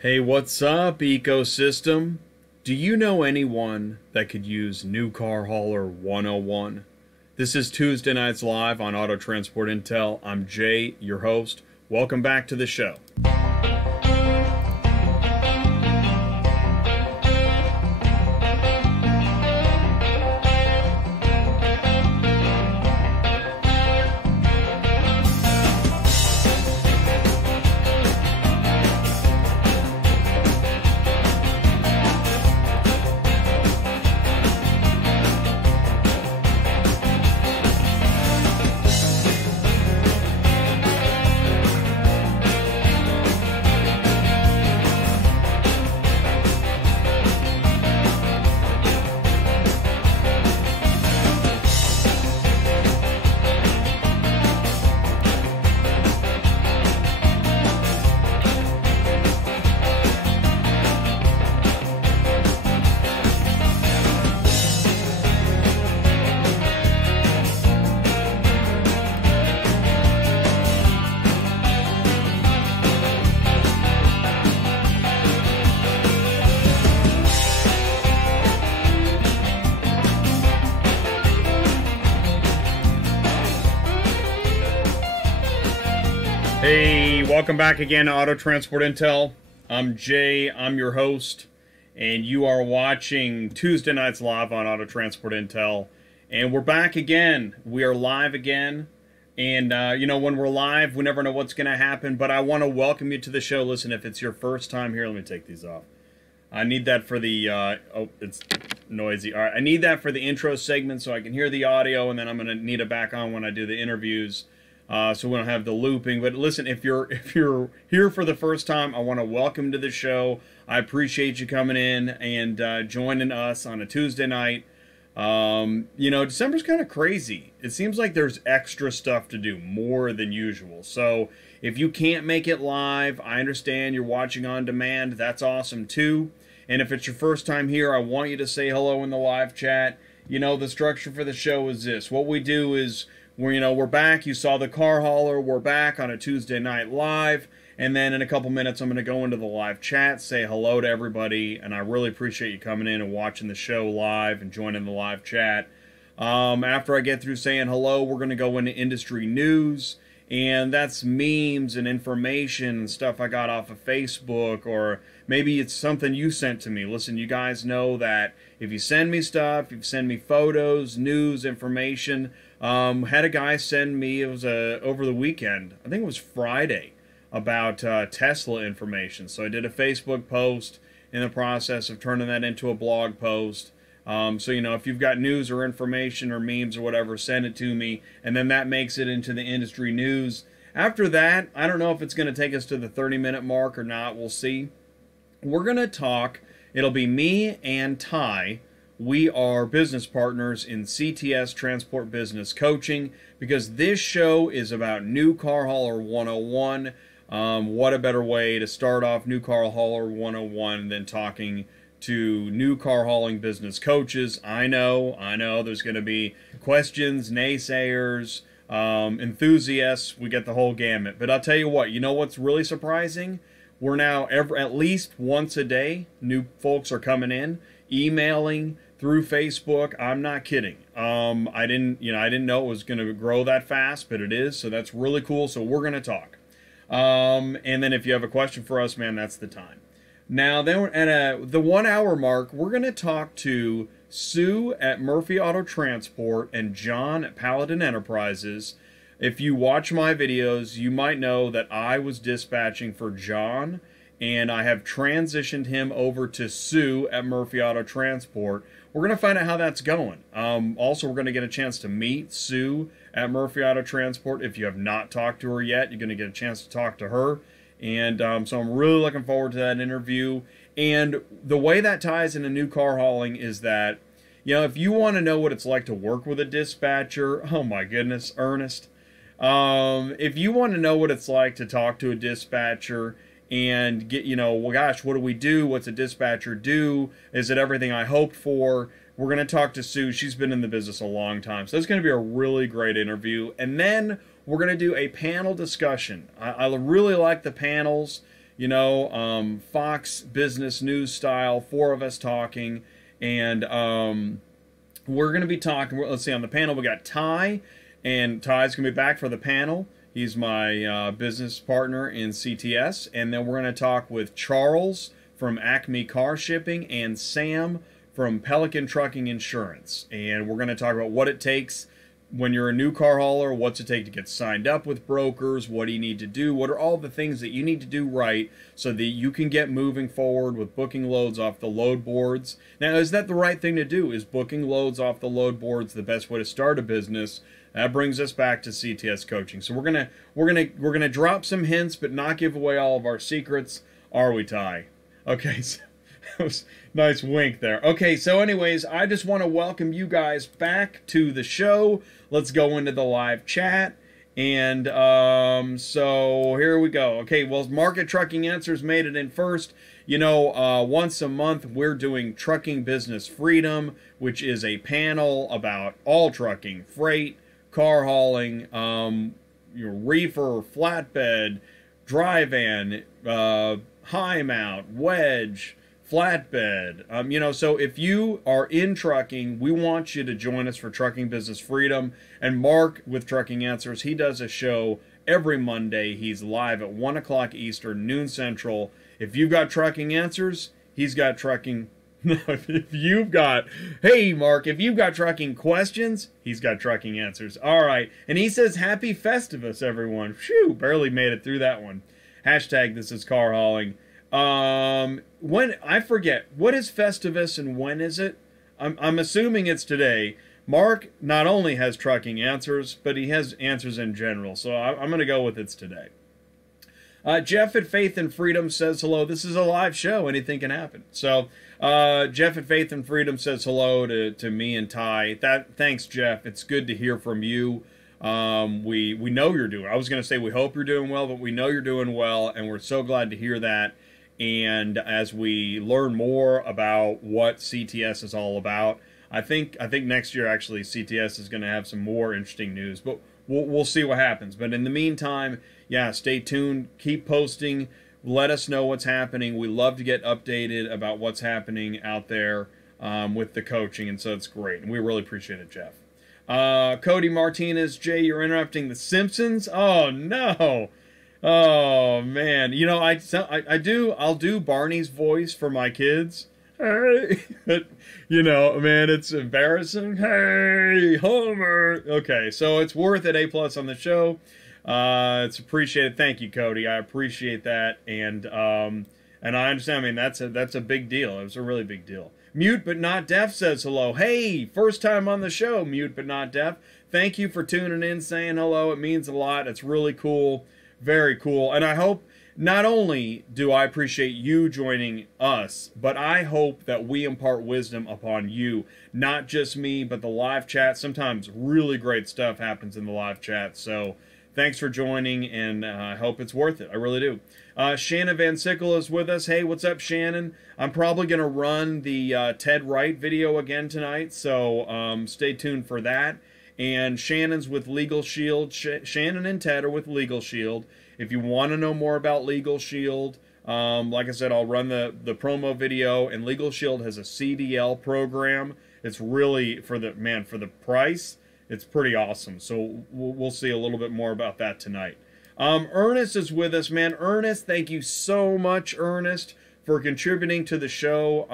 Hey, what's up, ecosystem? Do you know anyone that could use New Car Hauler 101? This is Tuesday Nights Live on Auto Transport Intel. I'm Jay, your host. Welcome back to the show. Hey, welcome back again to Auto Transport Intel. I'm Jay, I'm your host, and you are watching Tuesday Nights Live on Auto Transport Intel. And we're back again. We are live again. And, when we're live, we never know what's going to happen, but I want to welcome you to the show. Listen, if it's your first time here, let me take these off. I need that for the, it's noisy. All right, I need that for the intro segment so I can hear the audio, and then I'm going to need it back on when I do the interviews. So we don't have the looping. But listen, if you're here for the first time, I want to welcome you to the show. I appreciate you coming in and joining us on a Tuesday night. December's kind of crazy. It seems like there's extra stuff to do, more than usual. So if you can't make it live, I understand you're watching on demand. That's awesome too. And if it's your first time here, I want you to say hello in the live chat. You know, the structure for the show is this. What we do is we're back. You saw the car hauler. We're back on a Tuesday night live. And then in a couple minutes, I'm going to go into the live chat, say hello to everybody. And I really appreciate you coming in and watching the show live and joining the live chat. After I get through saying hello, we're going to go into industry news. And that's memes and information and stuff I got off of Facebook, or maybe it's something you sent to me. Listen, you guys know that if you send me stuff, if you send me photos, news, information. Had a guy send me, it was over the weekend, I think it was Friday, about Tesla information. So I did a Facebook post in the process of turning that into a blog post. If you've got news or information or memes or whatever, send it to me, and then that makes it into the industry news. After that, I don't know if it's going to take us to the 30-minute mark or not. We'll see. We're going to talk. It'll be me and Ty. We are business partners in CTS Transport Business Coaching, because this show is about New Car Hauler 101. What a better way to start off New Car Hauler 101 than talking to new car hauling business coaches. I know there's going to be questions, naysayers, enthusiasts. We get the whole gamut. But I'll tell you what, what's really surprising? We're now at least once a day, new folks are coming in, emailing through Facebook. I'm not kidding. I didn't know it was going to grow that fast, but it is. So that's really cool. So we're going to talk. And then if you have a question for us, man, that's the time. Now, then at the 1 hour mark, we're going to talk to Sue at Murphy Auto Transport and John at Palidin Enterprises. If you watch my videos, you might know that I was dispatching for John, and I have transitioned him over to Sue at Murphy Auto Transport. We're going to find out how that's going. Also, we're going to get a chance to meet Sue at Murphy Auto Transport. If you have not talked to her yet, you're going to get a chance to talk to her. And so I'm really looking forward to that interview. And the way that ties into new car hauling is that, if you want to know what it's like to work with a dispatcher, oh my goodness, Ernest. If you want to know what it's like to talk to a dispatcher and get, well, gosh, what do we do? What's a dispatcher do? Is it everything I hoped for? We're going to talk to Sue. She's been in the business a long time. So it's going to be a really great interview. And then we're going to do a panel discussion. I really like the panels. Fox Business News style, four of us talking, and we're going to be talking, let's see, on the panel we got Ty, and Ty's going to be back for the panel. He's my business partner in CTS, and then we're going to talk with Charles from Acme Car Shipping and Sam from Pelican Trucking Insurance, and we're going to talk about what it takes when you're a new car hauler, what's it take to get signed up with brokers, what do you need to do, what are all the things that you need to do right so that you can get moving forward with booking loads off the load boards. Now, is that the right thing to do? Is booking loads off the load boards the best way to start a business? That brings us back to CTS coaching. So we're gonna drop some hints, but not give away all of our secrets, are we, Ty? Okay, so that was a nice wink there. Okay, so anyways, I just want to welcome you guys back to the show. Let's go into the live chat. And so here we go. Okay, well, Market Trucking Answers made it in first. Once a month, we're doing Trucking Business Freedom, which is a panel about all trucking, freight, car hauling, reefer, flatbed, dry van, high mount, wedge, flatbed. So if you are in trucking, we want you to join us for Trucking Business Freedom. And Mark with Trucking Answers, he does a show every Monday. He's live at 1 o'clock Eastern, noon Central. If you've got trucking answers, he's got trucking. No, hey Mark, if you've got trucking questions, he's got trucking answers. All right. And he says, happy Festivus, everyone. Phew, barely made it through that one. Hashtag this is car hauling. When I forget, what is Festivus and when is it? I'm assuming it's today. Mark not only has trucking answers, but he has answers in general. So I'm going to go with it's today. Jeff at Faith and Freedom says hello. This is a live show. Anything can happen. So Jeff at Faith and Freedom says hello to me and Ty. Thanks, Jeff. It's good to hear from you. We know you're doing. I was going to say we hope you're doing well, but we know you're doing well, and we're so glad to hear that. And as we learn more about what CTS is all about, I think next year actually CTS is going to have some more interesting news, but we'll see what happens. But in the meantime, yeah, stay tuned, keep posting, let us know what's happening. We love to get updated about what's happening out there with the coaching, and so it's great, and we really appreciate it, Jeff. Cody Martinez, Jay, you're interrupting The Simpsons? Oh no. Oh man, I'll do Barney's voice for my kids. Hey, man, it's embarrassing. Hey, Homer. Okay, so it's worth it. A+ on the show. It's appreciated. Thank you, Cody. I appreciate that, and I understand. I mean, that's a big deal. It was a really big deal. Mute but not deaf says hello. Hey, first time on the show, Mute but not deaf. Thank you for tuning in, saying hello. It means a lot. It's really cool. Very cool. And I hope, not only do I appreciate you joining us, but I hope that we impart wisdom upon you. Not just me, but the live chat. Sometimes really great stuff happens in the live chat. So thanks for joining, and I hope it's worth it. I really do. Shannon Van Sickle is with us. Hey, what's up, Shannon? I'm probably going to run the Ted Wright video again tonight, so stay tuned for that. And Shannon's with Legal Shield. Shannon and Ted are with Legal Shield. If you want to know more about Legal Shield, like I said, I'll run the promo video. And Legal Shield has a CDL program. It's really, for the price, it's pretty awesome. So we'll see a little bit more about that tonight. Ernest is with us, man. Ernest, thank you so much, Ernest, for contributing to the show.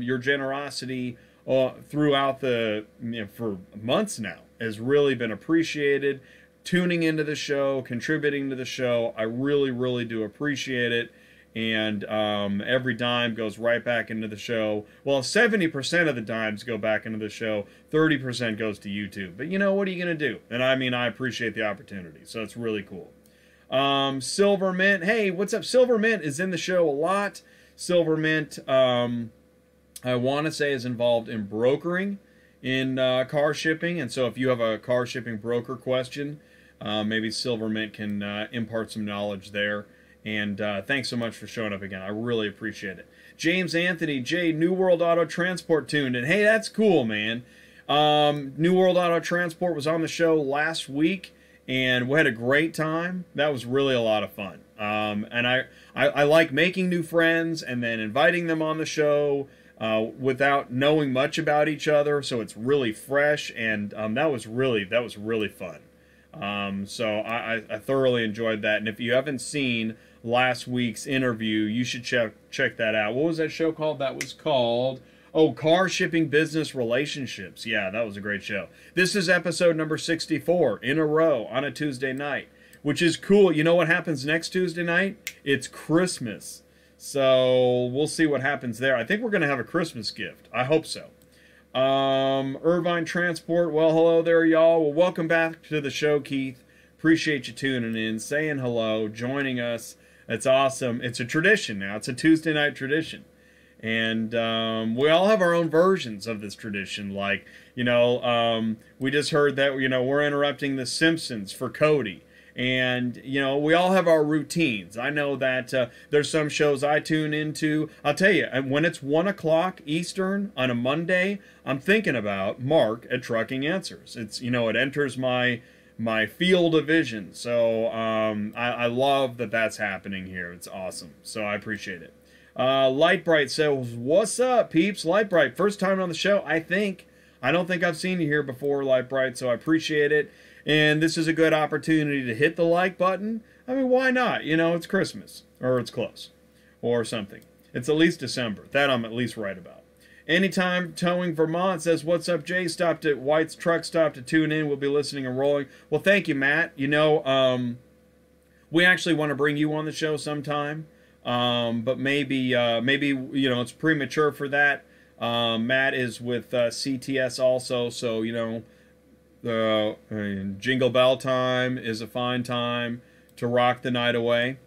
Your generosity throughout for months now has really been appreciated. Tuning into the show, contributing to the show, I really, really do appreciate it. And every dime goes right back into the show. Well, 70% of the dimes go back into the show. 30% goes to YouTube. But what are you going to do? And I appreciate the opportunity. So it's really cool. Silver Mint. Hey, what's up? Silver Mint is in the show a lot. Silver Mint, I want to say, is involved in brokering in car shipping. And so if you have a car shipping broker question, maybe Silver Mint can impart some knowledge there. And thanks so much for showing up again. I really appreciate it. James Anthony, J, New World Auto Transport tuned in. Hey, that's cool, man. New World Auto Transport was on the show last week, and we had a great time. That was really a lot of fun. And I like making new friends and then inviting them on the show without knowing much about each other. So it's really fresh, and that was really fun. So I thoroughly enjoyed that. And if you haven't seen last week's interview, you should check that out. What was that show called? That was called, oh, Car Shipping Business Relationships. Yeah, that was a great show. This is episode number 64 in a row on a Tuesday night, which is cool. You know what happens next Tuesday night? It's Christmas. So we'll see what happens there. I think we're going to have a Christmas gift. I hope so. Irvine Transport, well, hello there, y'all. Well, welcome back to the show, Keith. Appreciate you tuning in, saying hello, joining us. It's awesome. It's a tradition now. It's a Tuesday night tradition. And we all have our own versions of this tradition. Like, we just heard that, we're interrupting The Simpsons for Cody. And, we all have our routines. I know that there's some shows I tune into. I'll tell you, when it's 1 o'clock Eastern on a Monday, I'm thinking about Mark at Trucking Answers. It's, it enters my field of vision. So I love that that's happening here. It's awesome. So I appreciate it. Lightbright says, what's up, peeps? Lightbright, first time on the show, I think. I don't think I've seen you here before, Lightbright, so I appreciate it. And this is a good opportunity to hit the like button. I mean, why not? It's Christmas. Or it's close. Or something. It's at least December. That I'm at least right about. Anytime Towing Vermont says, what's up, Jay? Stopped at White's Truck Stop to tune in. We'll be listening and rolling. Well, thank you, Matt. We actually want to bring you on the show sometime. But maybe it's premature for that. Matt is with CTS also, so, Jingle Bell time is a fine time to rock the night away.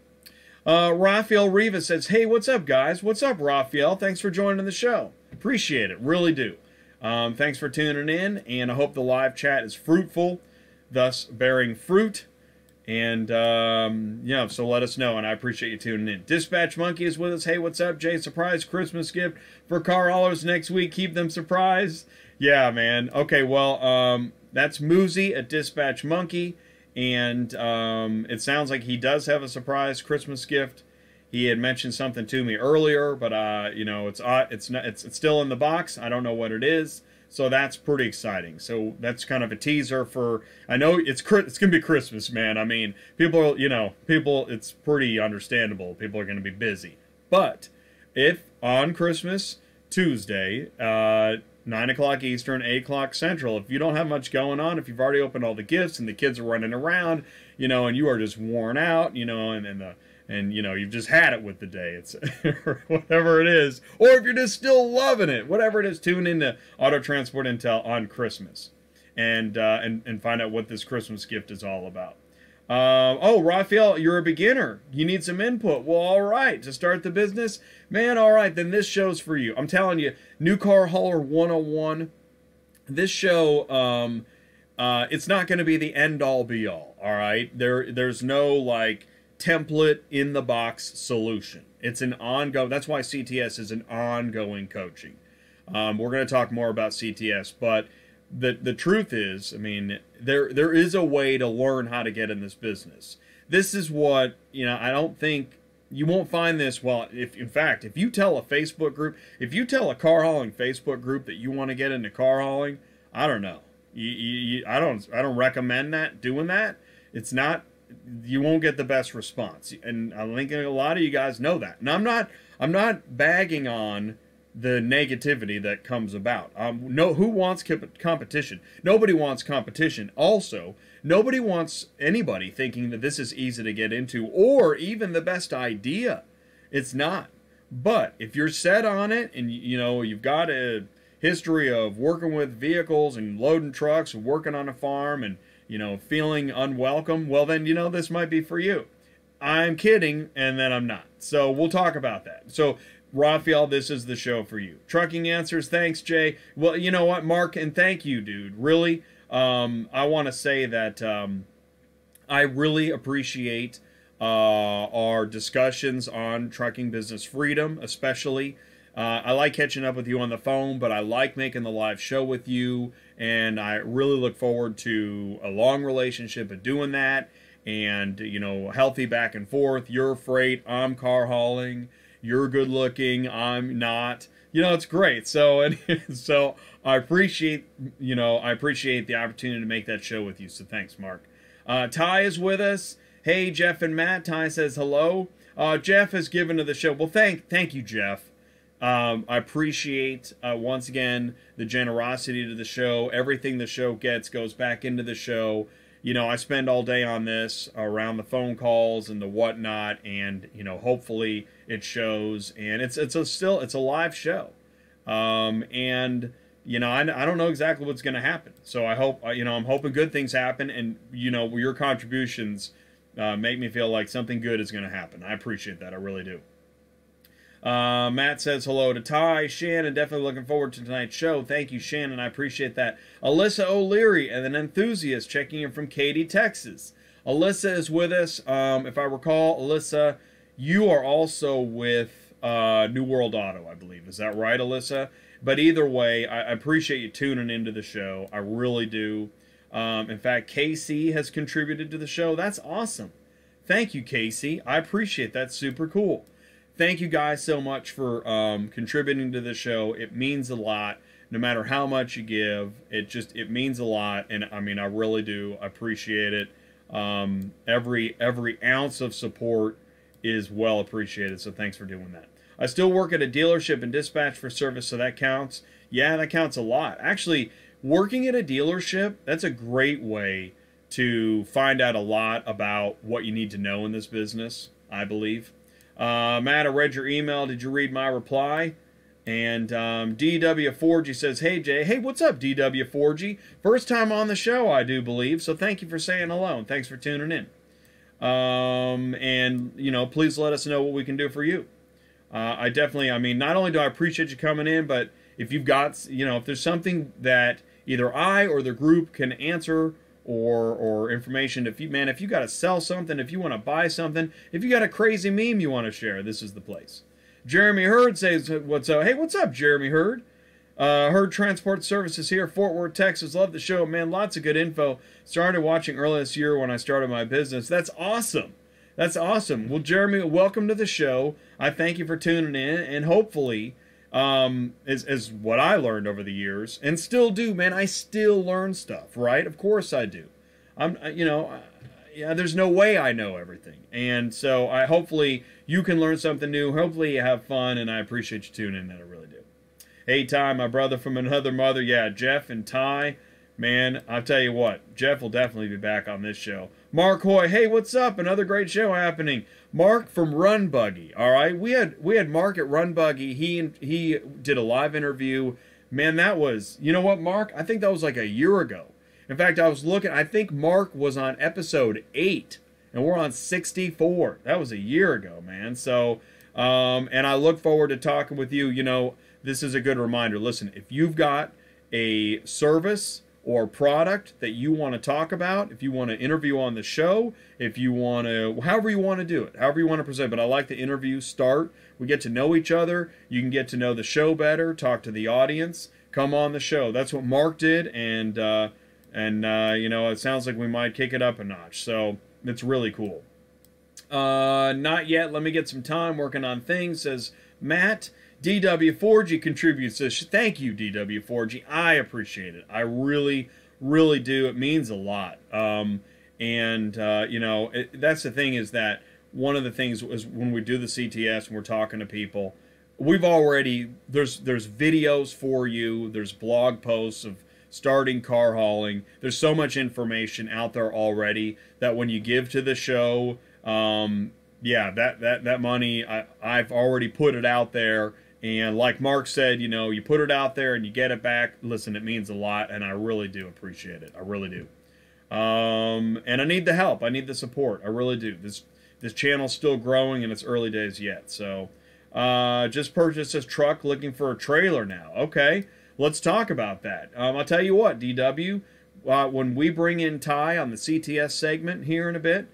Rafael Rivas says, hey, what's up, guys? What's up, Rafael? Thanks for joining the show. Appreciate it. Really do. Thanks for tuning in, and I hope the live chat is fruitful, thus bearing fruit. And, so let us know, and I appreciate you tuning in. Dispatch Monkey is with us. Hey, what's up, Jay? Surprise Christmas gift for car haulers next week. Keep them surprised. Yeah, man. Okay, well, that's Moozy at Dispatch Monkey, and it sounds like he does have a surprise Christmas gift. He had mentioned something to me earlier, but it's still in the box. I don't know what it is, so that's pretty exciting. So that's kind of a teaser for. I know it's gonna be Christmas, man. I mean, people. It's pretty understandable. People are gonna be busy, but if on Christmas Tuesday, 9 o'clock Eastern, 8 o'clock Central. If you don't have much going on, if you've already opened all the gifts and the kids are running around, and you are just worn out, and you've just had it with the day, it's whatever it is, or if you're just still loving it, whatever it is, tune into Auto Transport Intel on Christmas, and find out what this Christmas gift is all about. Raphael, you're a beginner. You need some input. Well, all right, to start the business, man, all right, then this show's for you. I'm telling you, New Car Hauler 101, this show, it's not going to be the end-all, be-all, all right? There's no, template in the box solution. It's an ongoing, that's why CTS is an ongoing coaching. We're going to talk more about CTS, but the truth is, I mean, there is a way to learn how to get in this business. This is what, I don't think, you won't find this, well, if you tell a Facebook group, if you tell a car hauling Facebook group that you want to get into car hauling, I don't know. I don't recommend doing that. It's not, you won't get the best response. And I think a lot of you guys know that. And I'm not bagging on the negativity that comes about. Who wants competition? Nobody wants competition. Also, nobody wants anybody thinking that this is easy to get into or even the best idea. It's not. But if you're set on it and you've got a history of working with vehicles and loading trucks and working on a farm and feeling unwelcome, well then this might be for you. I'm kidding, and then I'm not. So we'll talk about that. So Raphael, this is the show for you. Trucking Answers, thanks, Jay. Well, you know what, Mark, and thank you, dude. Really, I want to say that I really appreciate our discussions on trucking business freedom, especially. I like catching up with you on the phone, but I like making the live show with you, and I really look forward to a long relationship of doing that. and, you know, healthy back and forth. You're freight, I'm car hauling. You're good looking, I'm not. You know, it's great. So, and so I appreciate, you know, I appreciate the opportunity to make that show with you. So thanks, Mark. Ty is with us. Hey, Jeff and Matt. Ty says hello. Jeff has given to the show. Well, thank you, Jeff. I appreciate, once again, the generosity to the show. Everything the show gets goes back into the show. You know, I spend all day on this, around the phone calls and the whatnot, and, you know, hopefully it shows. And it's a live show. And, you know, I don't know exactly what's going to happen. So I hope, you know, I'm hoping good things happen, and, you know, your contributions make me feel like something good is going to happen. I appreciate that. I really do. Matt says hello to Ty. Shannon, definitely looking forward to tonight's show. Thank you, Shannon. I appreciate that. Alyssa O'Leary, and an enthusiast, checking in from Katy, Texas. Alyssa is with us. If I recall, Alyssa, you are also with New World Auto, I believe. Is that right, Alyssa? But either way, I appreciate you tuning into the show. I really do. In fact, Casey has contributed to the show. That's awesome. Thank you, Casey. I appreciate that. Super cool. Thank you guys so much for contributing to the show. It means a lot. No matter how much you give, it means a lot. And I mean, I really do appreciate it. Every ounce of support is well appreciated. So thanks for doing that. I still work at a dealership and dispatch for service, so that counts. Yeah, that counts a lot. Actually, working at a dealership, that's a great way to find out a lot about what you need to know in this business, I believe. Matt, I read your email. Did you read my reply? And DW4G says, hey, Jay. Hey, what's up, DW4G? First time on the show, I do believe. So thank you for saying hello, and thanks for tuning in. And, you know, please let us know what we can do for you. I mean, not only do I appreciate you coming in, but if you've got, you know, if there's something that either I or the group can answer, or information, if you got to sell something, if you want to buy something, if you got a crazy meme you want to share, this is the place. Jeremy Hurd says, what's up? Hey, what's up, Jeremy Hurd? Hurd Transport Services here, Fort Worth, Texas. Love the show, man. Lots of good info. Started watching early this year when I started my business. That's awesome. That's awesome. Well, Jeremy, welcome to the show. I thank you for tuning in, and hopefully, is what I learned over the years, and still do, man. I still learn stuff, right? Of course I do. Yeah, there's no way I know everything. And so hopefully you can learn something new. Hopefully you have fun, and I appreciate you tuning in. I really do. Hey, Ty, my brother from another mother. Yeah, Jeff and Ty, man, I'll tell you what, Jeff will definitely be back on this show. Mark Hoy, hey, what's up? Another great show happening. Mark from Run Buggy. All right, we had Mark at Run Buggy. He did a live interview. Man, that was, you know what, Mark? I think that was like a year ago. In fact, I was looking. I think Mark was on episode 8, and we're on 64. That was a year ago, man. So, and I look forward to talking with you. You know, this is a good reminder. Listen, if you've got a service or product that you want to talk about, if you want to interview on the show, if you want to, however you want to do it, however you want to present. But I like the interview start. We get to know each other. You can get to know the show better, talk to the audience, come on the show. That's what Mark did, and you know, it sounds like we might kick it up a notch. So it's really cool. Not yet. Let me get some time working on things, says Matt. DW4G contributes. Says, thank you, DW4G. I appreciate it. I really, really do. It means a lot. You know, that's the thing, is that one of the things is when we do the CTS and we're talking to people, we've already, there's videos for you. There's blog posts of starting car hauling. There's so much information out there already that when you give to the show, yeah, that money, I've already put it out there. And like Mark said, you know, you put it out there and you get it back. Listen, it means a lot, and I really do appreciate it. I really do. And I need the help. I need the support. I really do. This channel's still growing, and it's early days yet. So, just purchased this truck, looking for a trailer now. Okay, let's talk about that. I'll tell you what, DW, when we bring in Ty on the CTS segment here in a bit,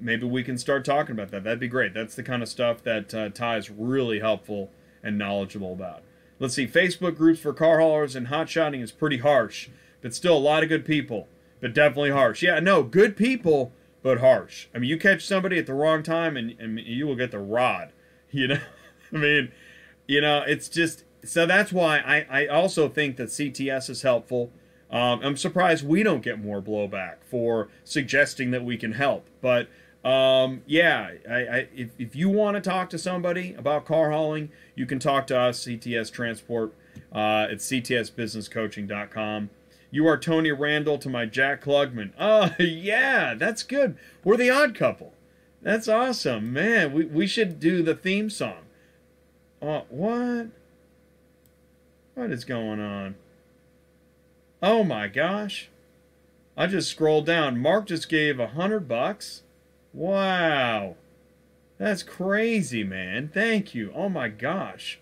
maybe we can start talking about that. That'd be great. That's the kind of stuff that Ty is really helpful and knowledgeable about. Let's see. Facebook groups for car haulers and hotshotting is pretty harsh, but still a lot of good people, but definitely harsh. Yeah, no, good people but harsh. I mean, you catch somebody at the wrong time and you will get the rod, you know? I mean, you know, it's just, so that's why I also think that CTS is helpful. I'm surprised we don't get more blowback for suggesting that we can help. But, yeah, if you want to talk to somebody about car hauling, you can talk to us, CTS Transport, at ctsbusinesscoaching.com. You are Tony Randall to my Jack Klugman. Oh, yeah, that's good. We're the odd couple. That's awesome. Man, we should do the theme song. What? What is going on? Oh my gosh. I just scrolled down. Mark just gave $100. Wow. That's crazy, man. Thank you. Oh my gosh.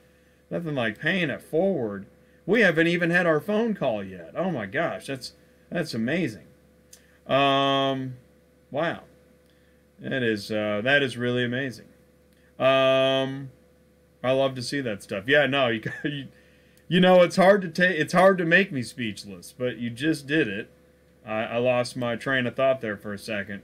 Nothing like paying it forward. We haven't even had our phone call yet. Oh my gosh. That's amazing. Wow. That is really amazing. I love to see that stuff. Yeah, no, you know, it's hard to make me speechless, but you just did it. I lost my train of thought there for a second.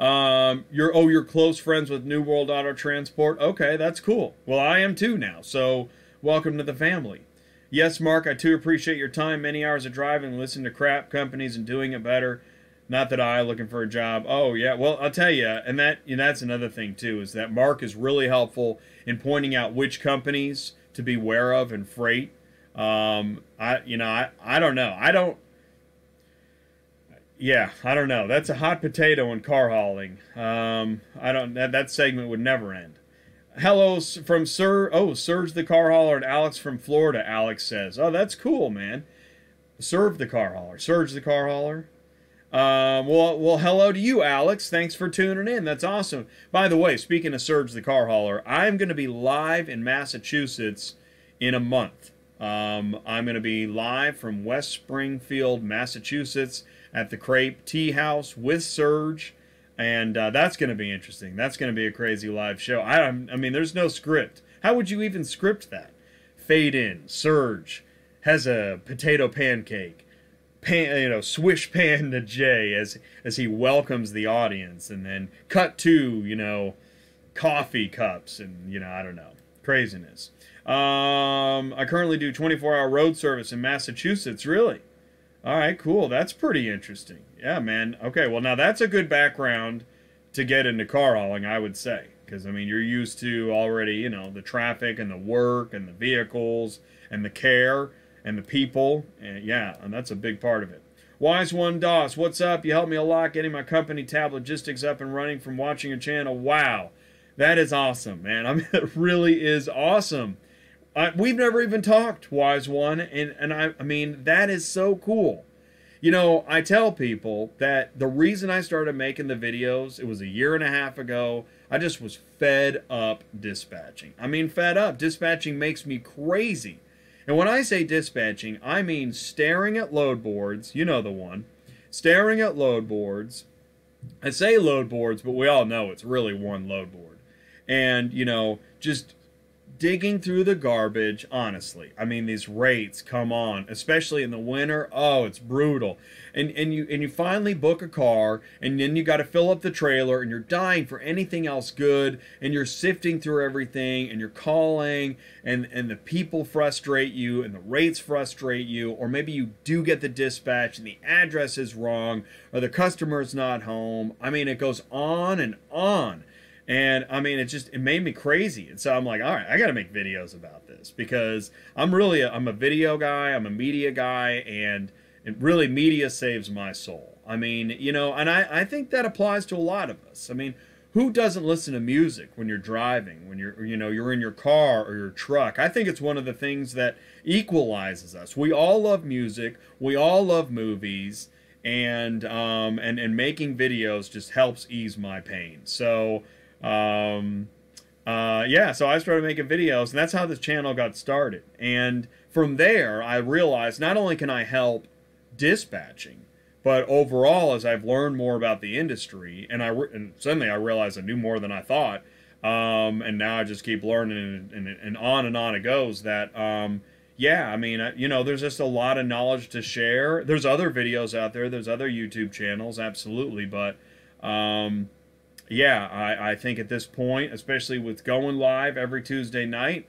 You're close friends with New World Auto Transport. Okay, that's cool. Well, I am too now. So, welcome to the family. Yes, Mark, I too appreciate your time. Many hours of driving, listening to crap companies and doing it better. Not that looking for a job. Oh, yeah. Well, I'll tell you, and that's another thing, too, is that Mark is really helpful in pointing out which companies to be aware of in freight. I don't know. I don't know. That's a hot potato in car hauling. That segment would never end. Hello from Serge the car hauler and Alex from Florida, Alex says. Oh, that's cool, man. Serve the car hauler. Serge the car hauler. Well, hello to you, Alex. Thanks for tuning in. That's awesome. By the way, speaking of Serge the car hauler, I'm going to be live in Massachusetts in a month. I'm going to be live from West Springfield, Massachusetts at the Crepe Tea House with Serge, and that's going to be interesting. That's going to be a crazy live show. I mean, there's no script. How would you even script that? Fade in. Serge has a potato pancake. Swish pan to Jay as he welcomes the audience, and then cut to, coffee cups and, I don't know, craziness. I currently do 24-hour road service in Massachusetts. Really? All right, cool. That's pretty interesting. Yeah, man. Okay, well, now that's a good background to get into car hauling, I would say. Because, I mean, you're used to already, the traffic and the work and the vehicles and the care and the people, and that's a big part of it. Wise One DOS, what's up? You helped me a lot getting my company Tab Logistics up and running from watching your channel. Wow, that is awesome, man. I mean, it really is awesome. We've never even talked, Wise One, and I mean, that is so cool. I tell people that the reason I started making the videos, it was a year and a half ago, I just was fed up dispatching. I mean, fed up. Dispatching makes me crazy. And when I say dispatching, I mean staring at load boards, you know the one, staring at load boards. I say load boards, but we all know it's really one load board. And, just digging through the garbage, honestly. I mean, these rates, come on, especially in the winter. Oh, it's brutal. And you finally book a car, and then you got to fill up the trailer, and you're dying for anything else good, and you're sifting through everything, and you're calling, and the people frustrate you, and the rates frustrate you, or maybe you do get the dispatch, and the address is wrong, or the customer's not home. I mean, it goes on and on. And I mean, it made me crazy. And so I'm like, all right, I got to make videos about this, because I'm a video guy, I'm a media guy, and really media saves my soul. I mean, and I think that applies to a lot of us. I mean, who doesn't listen to music when you're driving, when you're in your car or your truck? I think it's one of the things that equalizes us. We all love music, we all love movies, and making videos just helps ease my pain. So so I started making videos, and that's how this channel got started. And from there, I realized not only can I help dispatching, but overall, as I've learned more about the industry, and suddenly I realized I knew more than I thought, and now I just keep learning, and on it goes, that, I mean, there's just a lot of knowledge to share. There's other videos out there, there's other YouTube channels, absolutely, but Yeah, I think at this point, especially with going live every Tuesday night,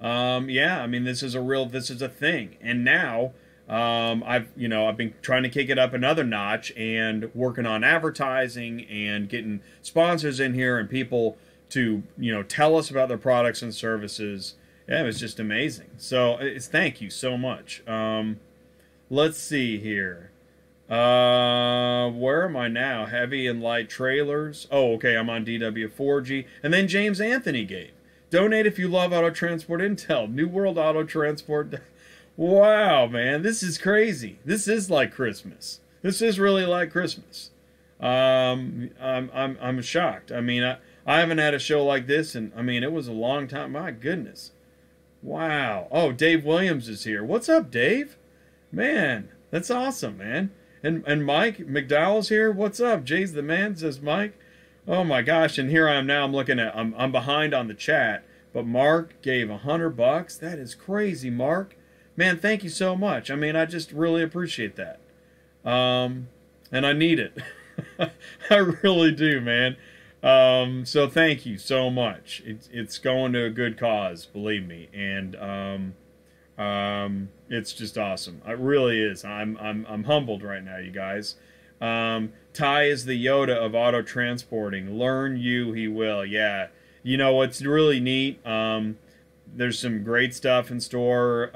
yeah, I mean, this is a thing. And now, I've been trying to kick it up another notch and working on advertising and getting sponsors in here and people to, tell us about their products and services. Yeah, it was just amazing. So thank you so much. Let's see here. Where am I now? Heavy and light trailers. Oh, okay, I'm on DW4G. And then James Anthony gave. Donate if you love Auto Transport Intel. New World Auto Transport. Wow, man, this is crazy. This is like Christmas. This is really like Christmas. I'm shocked. I mean, I haven't had a show like this, and I mean, it was a long time. My goodness. Wow. Oh, Dave Williams is here. What's up, Dave? Man, that's awesome, man. And Mike McDowell's here. What's up? Jay's the man, says Mike. Oh my gosh, and here I am now. I'm looking at, I'm behind on the chat, but Mark gave $100. That is crazy, Mark. Man, thank you so much. I mean, I just really appreciate that. And I need it. I really do, man. So thank you so much. It's going to a good cause, believe me. And it's just awesome. It really is. I'm humbled right now, you guys. Ty is the Yoda of auto transporting. Learn you, he will. Yeah. You know what's really neat? There's some great stuff in store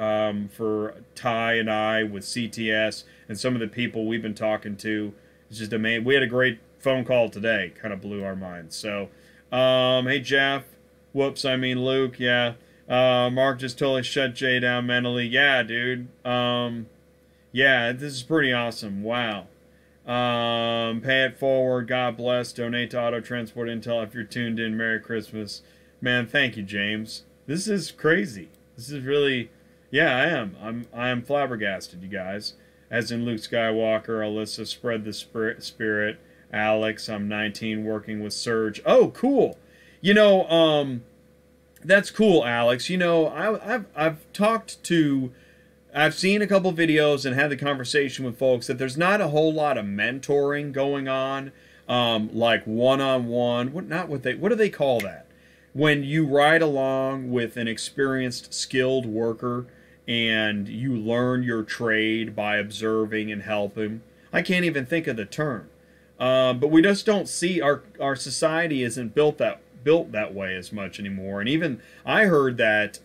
for Ty and I with CTS and some of the people we've been talking to. It's just amazing. We had a great phone call today. Kind of blew our minds. So, hey, Jeff. Whoops, I mean Luke. Yeah. Mark just totally shut Jay down mentally. Yeah, dude. Yeah, this is pretty awesome. Wow. Pay it forward. God bless. Donate to Auto Transport Intel if you're tuned in. Merry Christmas. Man, thank you, James. This is crazy. This is really, yeah, I am flabbergasted, you guys. As in Luke Skywalker, Alyssa, spread the spirit. Alex, I'm 19, working with Surge. Oh, cool. That's cool, Alex. I've talked to, I've seen a couple videos and had the conversation with folks that there's not a whole lot of mentoring going on, like one-on-one. What do they call that? When you ride along with an experienced, skilled worker and you learn your trade by observing and helping. I can't even think of the term. But we just don't see, our society isn't built that way as much anymore. And even I heard that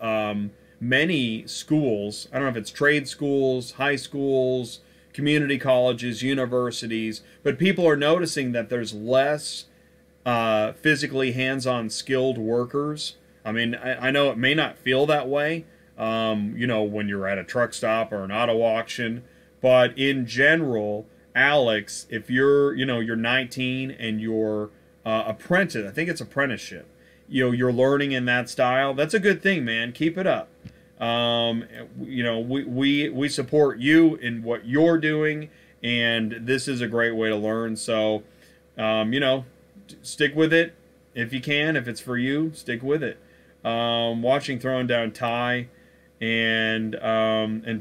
many schools, I don't know if it's trade schools, high schools, community colleges, universities, but people are noticing that there's less physically hands-on skilled workers. I mean, I know it may not feel that way, when you're at a truck stop or an auto auction, but in general, Alex, if you're 19 and you're apprentice, I think it's apprenticeship, you're learning in that style, that's a good thing, man. Keep it up. We support you in what you're doing, and this is a great way to learn. So, stick with it if you can. If it's for you, stick with it. Watching Throwing Down Ty and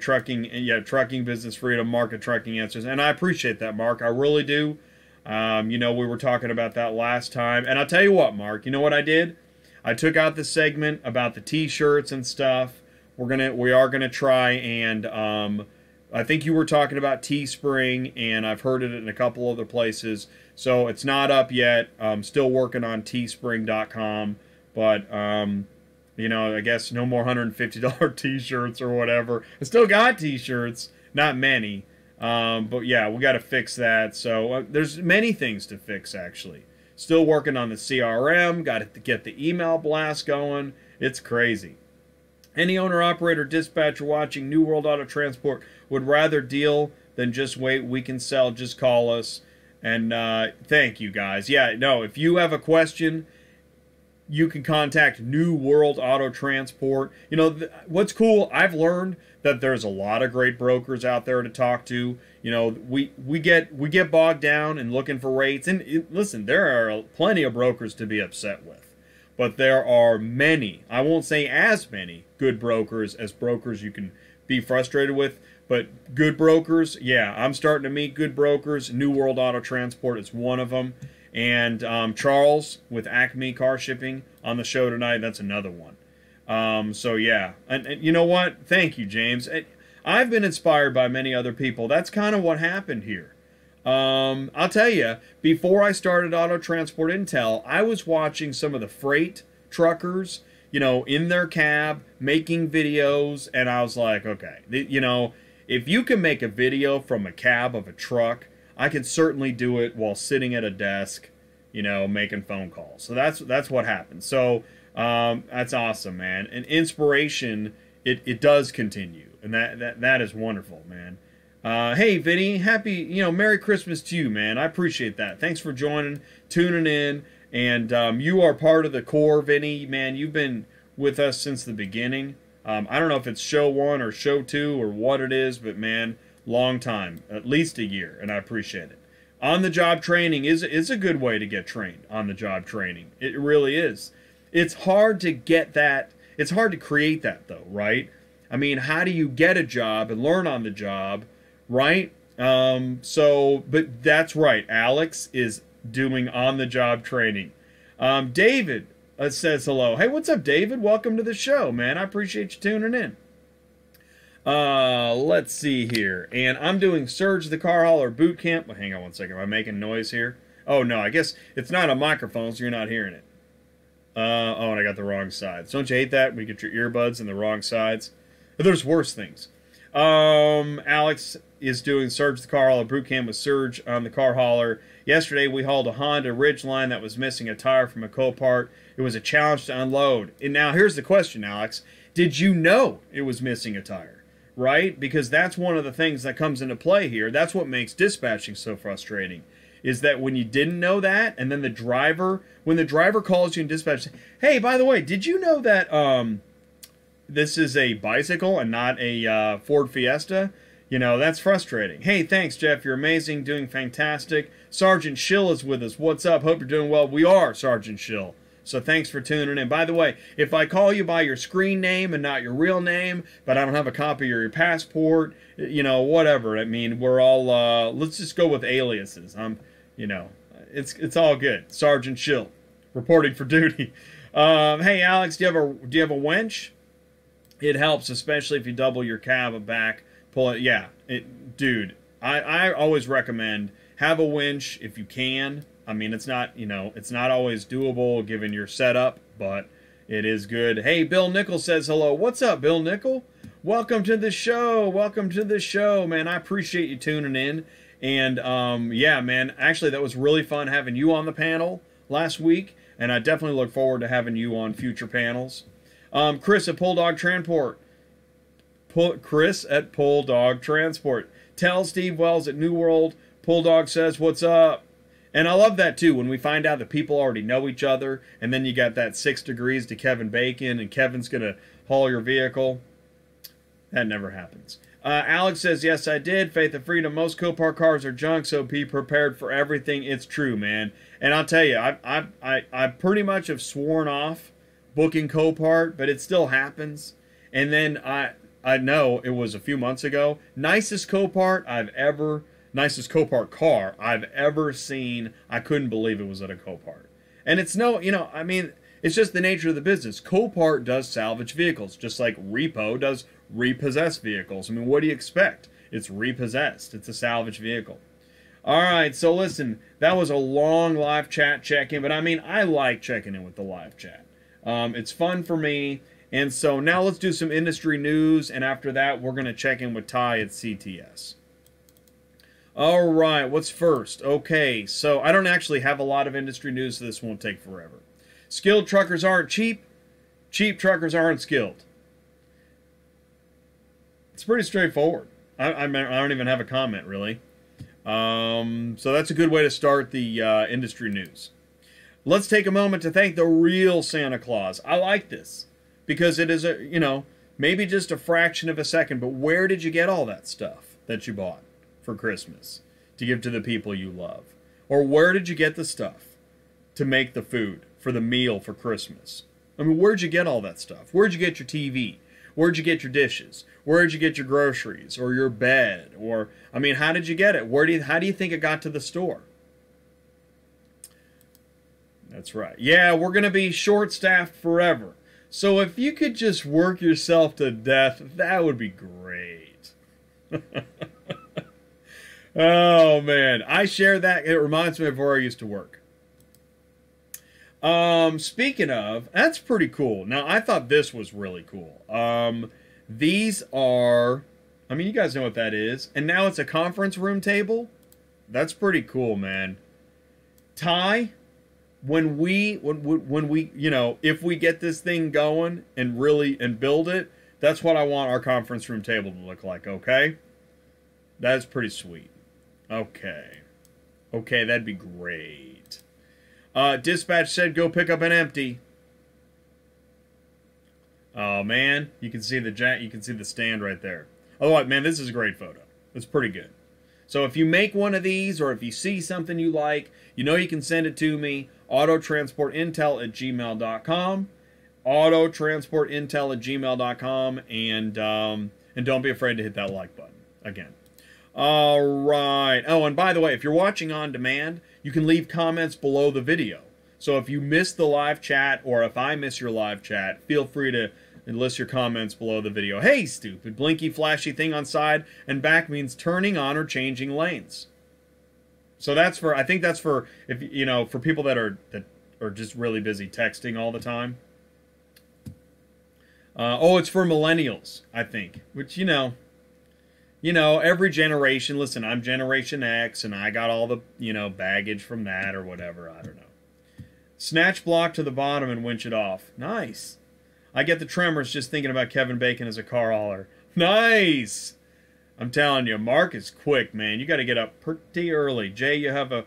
trucking, trucking business freedom, market trucking answers, and I appreciate that, Mark. I really do. We were talking about that last time, and I'll tell you what, Mark. You know what I did? I took out the segment about the T-shirts and stuff. We are gonna try and I think you were talking about Teespring, and I've heard it in a couple other places. So it's not up yet. I'm still working on Teespring.com, but I guess no more $150 T-shirts or whatever. I still got T-shirts, not many, but yeah, we got to fix that. So there's many things to fix actually. Still working on the CRM. Got to get the email blast going. It's crazy. Any owner, operator, dispatcher watching New World Auto Transport would rather deal than just wait. We can sell. Just call us. And thank you, guys. Yeah, no, if you have a question, you can contact New World Auto Transport. What's cool, I've learned that there's a lot of great brokers out there to talk to. We get bogged down in looking for rates. And listen, there are plenty of brokers to be upset with. But there are many, I won't say as many, good brokers as brokers you can be frustrated with. But good brokers, yeah, I'm starting to meet good brokers. New World Auto Transport is one of them. And Charles with Acme Car Shipping on the show tonight, that's another one. So yeah, and you know what? Thank you, James. I've been inspired by many other people. That's kind of what happened here. I'll tell you, before I started Auto Transport Intel, I was watching some of the freight truckers, you know, in their cab, making videos, and I was like, okay, you know, if you can make a video from a cab of a truck, I can certainly do it while sitting at a desk, you know, making phone calls. So that's what happened. So that's awesome, man. And inspiration, it does continue, and that is wonderful, man. Hey, Vinny, happy, you know, Merry Christmas to you, man. I appreciate that. Thanks for joining, tuning in, and you are part of the core, Vinny, man. You've been with us since the beginning. I don't know if it's show 1 or show 2 or what it is, but man, long time, at least a year, and I appreciate it. On-the-job training is a good way to get trained. On-the-job training, it really is. It's hard to get that. It's hard to create that, though, right? I mean, how do you get a job and learn on the job, right? But that's right. Alex is doing on-the-job training. David says hello. Hey, what's up, David? Welcome to the show, man. I appreciate you tuning in. Let's see here. And I'm doing Surge the Car Hauler Boot Camp. Well, hang on one second. Am I making noise here? Oh, no. I guess it's not a microphone, so you're not hearing it. Oh, and I got the wrong sides. Don't you hate that? We get your earbuds in the wrong sides. But there's worse things. Alex is doing Surge the Car Hauler Boot Camp with Surge on the Car Hauler. Yesterday, we hauled a Honda Ridgeline that was missing a tire from a Copart. It was a challenge to unload. And now, here's the question, Alex. Did you know it was missing a tire? Right? Because that's one of the things that comes into play here. That's what makes dispatching so frustrating. Is that when you didn't know that, and then when the driver calls you in dispatch, hey, by the way, did you know that this is a bicycle and not a Ford Fiesta? You know, that's frustrating. Hey, thanks, Jeff. You're amazing. Doing fantastic. Sergeant Schill is with us. What's up? Hope you're doing well. We are, Sergeant Schill. So thanks for tuning in. By the way, if I call you by your screen name and not your real name, but I don't have a copy of your passport, you know, whatever. I mean, we're all, let's just go with aliases. You know, it's all good. Sergeant Schill, reporting for duty. Hey, Alex, do you have a winch? It helps, especially if you double your cab back. Pull it. Yeah, dude. I always recommend have a winch if you can. I mean, it's not, you know, it's not always doable given your setup, but it is good. Hey, Bill Nickel says hello. What's up, Bill Nickel? Welcome to the show. Welcome to the show, man. I appreciate you tuning in. And, yeah, man, actually, that was really fun having you on the panel last week, and I definitely look forward to having you on future panels. Chris at Bulldog Transport. Chris at Bulldog Transport. Tell Steve Wells at New World. Bulldog says, what's up? And I love that, too, when we find out that people already know each other, and then you got that 6 degrees to Kevin Bacon, and Kevin's going to haul your vehicle. That never happens. Alex says, yes, I did. Faith of Freedom. Most Copart cars are junk, so be prepared for everything. It's true, man. And I'll tell you, I pretty much have sworn off booking Copart, but it still happens. And then I know it was a few months ago. Nicest Copart car I've ever seen. I couldn't believe it was at a Copart. And it's no, you know, I mean, it's just the nature of the business. Copart does salvage vehicles, just like Repo does repossessed vehicles. I mean, what do you expect? It's repossessed. It's a salvage vehicle. All right, so listen, that was a long live chat check-in, but I mean, I like checking in with the live chat. It's fun for me. And so now let's do some industry news, and after that, we're going to check in with Ty at CTS. All right, what's first? Okay, so I don't actually have a lot of industry news, so this won't take forever. Skilled truckers aren't cheap. Cheap truckers aren't skilled. It's pretty straightforward. I don't even have a comment, really. So that's a good way to start the industry news. Let's take a moment to thank the real Santa Claus. I like this because it is a, you know, maybe just a fraction of a second, but where did you get all that stuff that you bought for Christmas to give to the people you love? Or where did you get the stuff to make the food for the meal for Christmas? I mean, where'd you get all that stuff? Where'd you get your TV? Where'd you get your dishes? Where'd you get your groceries or your bed? Or, I mean, how did you get it? How do you think it got to the store? That's right. Yeah, we're going to be short-staffed forever. So if you could just work yourself to death, that would be great. Oh, man. I share that. It reminds me of where I used to work. Speaking of, that's pretty cool. Now, I thought this was really cool. These are, I mean, you guys know what that is. And now it's a conference room table. That's pretty cool, man. Ty, when we, you know, if we get this thing going and build it, that's what I want our conference room table to look like, okay? That's pretty sweet. Okay. Okay, that'd be great. Dispatch said go pick up an empty. Oh, man. You can see the stand right there. Oh, man, this is a great photo. It's pretty good. So if you make one of these or if you see something you like, you know you can send it to me. autotransportintel@gmail.com. autotransportintel@gmail.com. And don't be afraid to hit that like button. Again. All right. Oh, and by the way, if you're watching on demand, you can leave comments below the video. So if you miss the live chat or if I miss your live chat, feel free to list your comments below the video. Hey, stupid blinky flashy thing on side and back means turning on or changing lanes. So that's for, I think that's for, if you know, for people that are just really busy texting all the time. Oh, it's for millennials, I think, which, you know, every generation, listen, I'm Generation X, and I got all the, you know, baggage from that or whatever, I don't know. Snatch block to the bottom and winch it off. Nice. I get the tremors just thinking about Kevin Bacon as a car hauler. Nice! I'm telling you, Mark is quick, man. You got to get up pretty early. Jay, you have a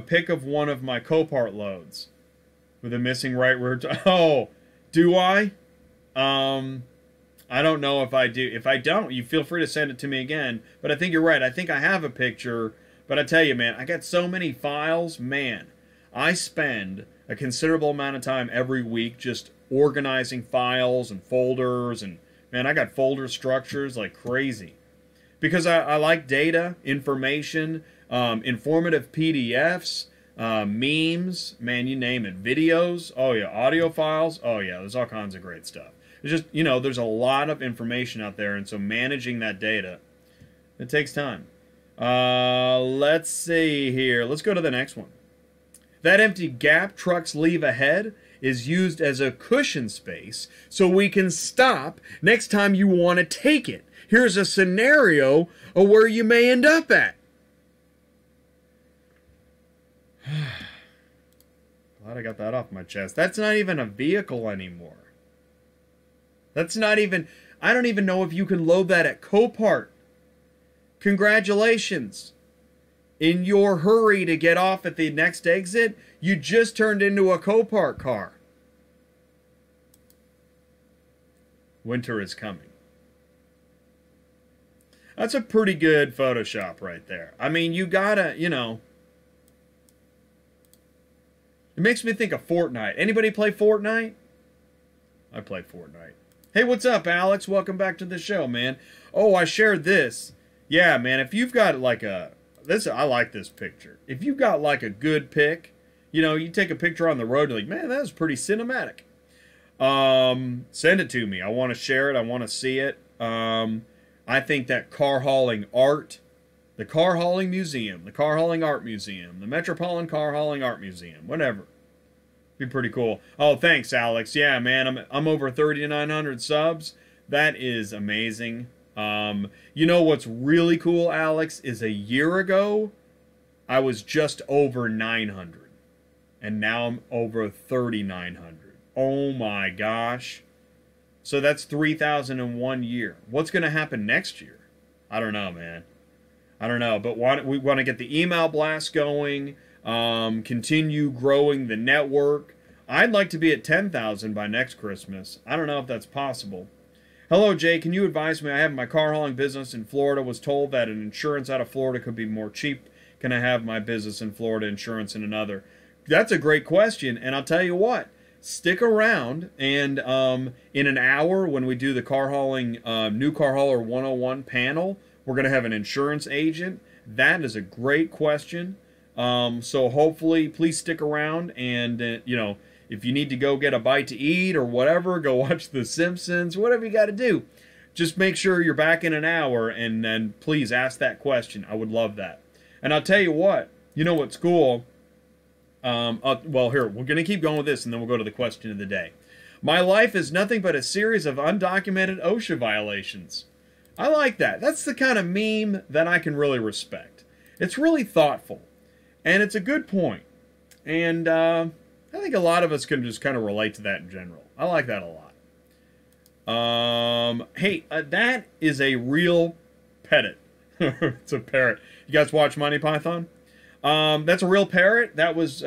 pic of one of my Copart loads with a missing right rear tire. Oh, do I? I don't know if I do. If I don't, you feel free to send it to me again. But I think you're right. I think I have a picture. But I tell you, man, I got so many files. Man, I spend a considerable amount of time every week just organizing files and folders. And, man, I got folder structures like crazy. Because I like data, information, informative PDFs, memes, man, you name it. Videos. Oh, yeah. Audio files. Oh, yeah. There's all kinds of great stuff. It's just, you know, there's a lot of information out there, and so managing that data, it takes time. Let's see here. Let's go to the next one. That empty gap trucks leave ahead is used as a cushion space so we can stop next time you want to take it. Here's a scenario of where you may end up at. Glad I got that off my chest. That's not even a vehicle anymore. That's not even, I don't even know if you can load that at Copart. Congratulations. In your hurry to get off at the next exit, you just turned into a Copart car. Winter is coming. That's a pretty good Photoshop right there. I mean, you gotta, you know. It makes me think of Fortnite. Anybody play Fortnite? I play Fortnite. Hey, what's up, Alex? Welcome back to the show, man. Oh, I shared this. Yeah, man, if you've got like a... I like this picture. If you've got like a good pic, you know, you take a picture on the road, you're like, man, that was pretty cinematic. Send it to me. I want to share it. I want to see it. I think that car hauling art, the car hauling museum, the car hauling art museum, the Metropolitan Car Hauling Art Museum, whatever. Be pretty cool. Oh, thanks, Alex. Yeah, man, I'm over 3,900 subs. That is amazing. You know what's really cool, Alex, is a year ago, I was just over 900. And now I'm over 3,900. Oh my gosh. So that's 3,000 in 1 year. What's going to happen next year? I don't know, man. I don't know. But we want to get the email blast going. Continue growing the network. I'd like to be at 10,000 by next Christmas. I don't know if that's possible. Hello, Jay. Can you advise me? I have my car hauling business in Florida. Was told that an insurance out of Florida could be more cheap. Can I have my business in Florida insurance in another? That's a great question. And I'll tell you what. stick around, and in an hour when we do the car hauling, new car hauler 101 panel, we're going to have an insurance agent. That is a great question. So hopefully, please stick around, and if you need to go get a bite to eat or whatever, go watch The Simpsons, whatever you got to do. Just make sure you're back in an hour, and then please ask that question. I would love that. And I'll tell you what, what's cool? Well, here, we're going to keep going with this, and then we'll go to the question of the day. My life is nothing but a series of undocumented OSHA violations. I like that. That's the kind of meme that I can really respect. It's really thoughtful, and it's a good point. And I think a lot of us can just kind of relate to that in general. I like that a lot. Hey, that is a real parrot. It's a parrot. You guys watch Monty Python? That's a real parrot. That was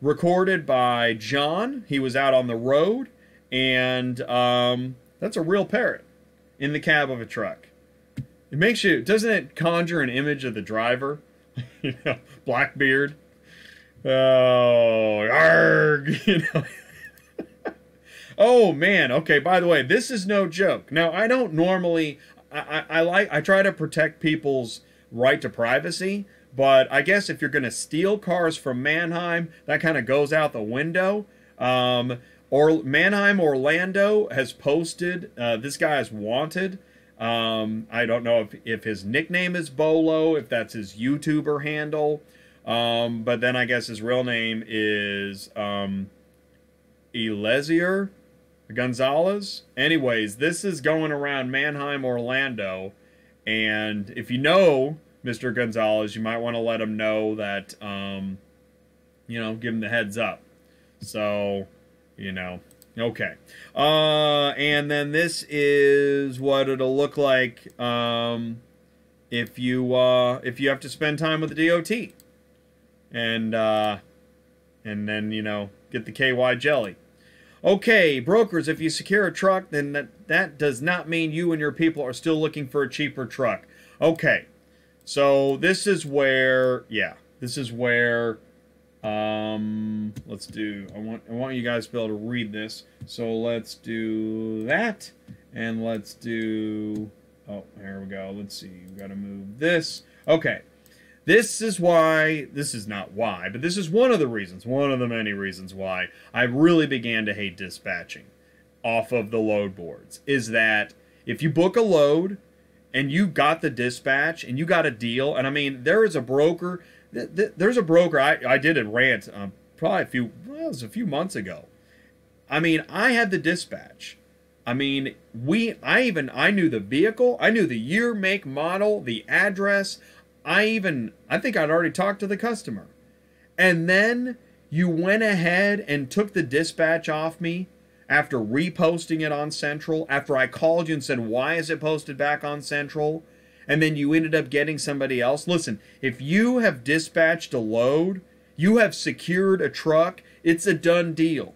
recorded by John. He was out on the road, and that's a real parrot in the cab of a truck. It makes you, doesn't it conjure an image of the driver? Blackbeard. Oh, arg, Oh man, okay, by the way, this is no joke. Now, I don't normally I try to protect people's right to privacy, but I guess if you're going to steal cars from Mannheim, that kind of goes out the window. Or Mannheim, Orlando has posted, this guy is wanted. I don't know if his nickname is Bolo, if that's his YouTuber handle. But then I guess his real name is Elezier Gonzalez. Anyways, this is going around Mannheim, Orlando. And if you know Mr. Gonzalez, you might want to let him know that, give him the heads up. So, okay. And then this is what it'll look like if you have to spend time with the DOT. And then, get the KY jelly. Okay, brokers, if you secure a truck, then that does not mean you and your people are still looking for a cheaper truck. Okay, so this is where, let's do, I want you guys to be able to read this. So let's do that, and let's do, oh, here we go. Let's see, we've got to move this. Okay. This is why, this is not why, but this is one of the reasons, one of the many reasons why I really began to hate dispatching off of the load boards, is that if you book a load and you got the dispatch and you got a deal, and I mean, there is a broker, there's a broker, I did a rant probably it was a few months ago. I mean, I had the dispatch. I mean, I knew the vehicle, I knew the year, make, model, the address. I think I'd already talked to the customer. And then you went ahead and took the dispatch off me after reposting it on Central, after I called you and said, why is it posted back on Central? And then you ended up getting somebody else. Listen, if you have dispatched a load, you have secured a truck, it's a done deal.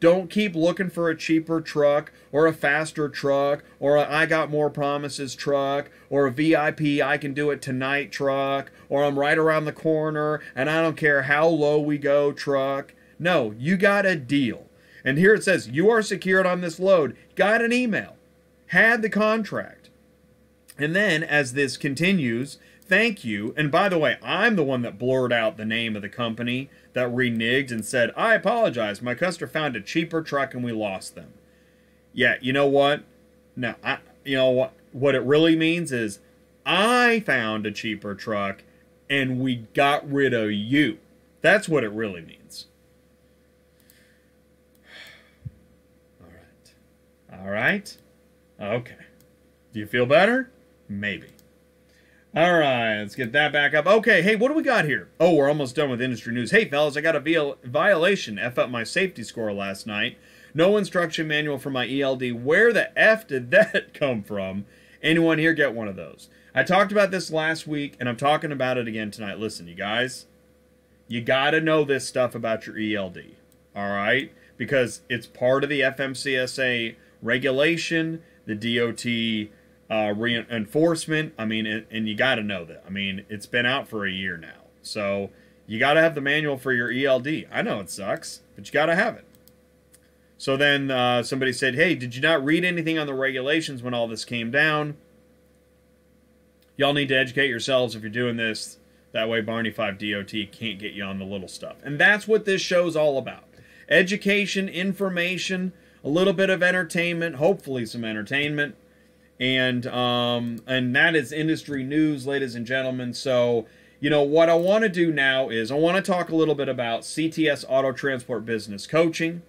Don't keep looking for a cheaper truck or a faster truck or a I got more promises truck or a VIP I can do it tonight truck or I'm right around the corner and I don't care how low we go truck. No, you got a deal. And here it says you are secured on this load. Got an email. Had the contract. And then as this continues, thank you. And by the way, I'm the one that blurred out the name of the company that reneged and said, I apologize. My customer found a cheaper truck and we lost them. Yeah, you know what? No, you know what it really means is I found a cheaper truck and we got rid of you. That's what it really means. All right. Okay. Do you feel better? Maybe. All right, let's get that back up. Okay, hey, what do we got here? Oh, we're almost done with industry news. Hey, fellas, I got a violation. F up my safety score last night. No instruction manual for my ELD. Where the F did that come from? Anyone here get one of those? I talked about this last week, and I'm talking about it again tonight. Listen, you guys, you got to know this stuff about your ELD, all right? Because it's part of the FMCSA regulation, the DOT reinforcement. I mean, and you got to know that. I mean, it's been out for a year now. So you got to have the manual for your ELD. I know it sucks, but you got to have it. So then somebody said, hey, did you not read anything on the regulations when all this came down? Y'all need to educate yourselves if you're doing this. That way Barney 5 DOT can't get you on the little stuff. And that's what this show's all about. Education, information, a little bit of entertainment, hopefully some entertainment. And that is industry news, ladies and gentlemen. So, you know, what I want to do now is I want to talk a little bit about CTS Auto Transport Business Coaching.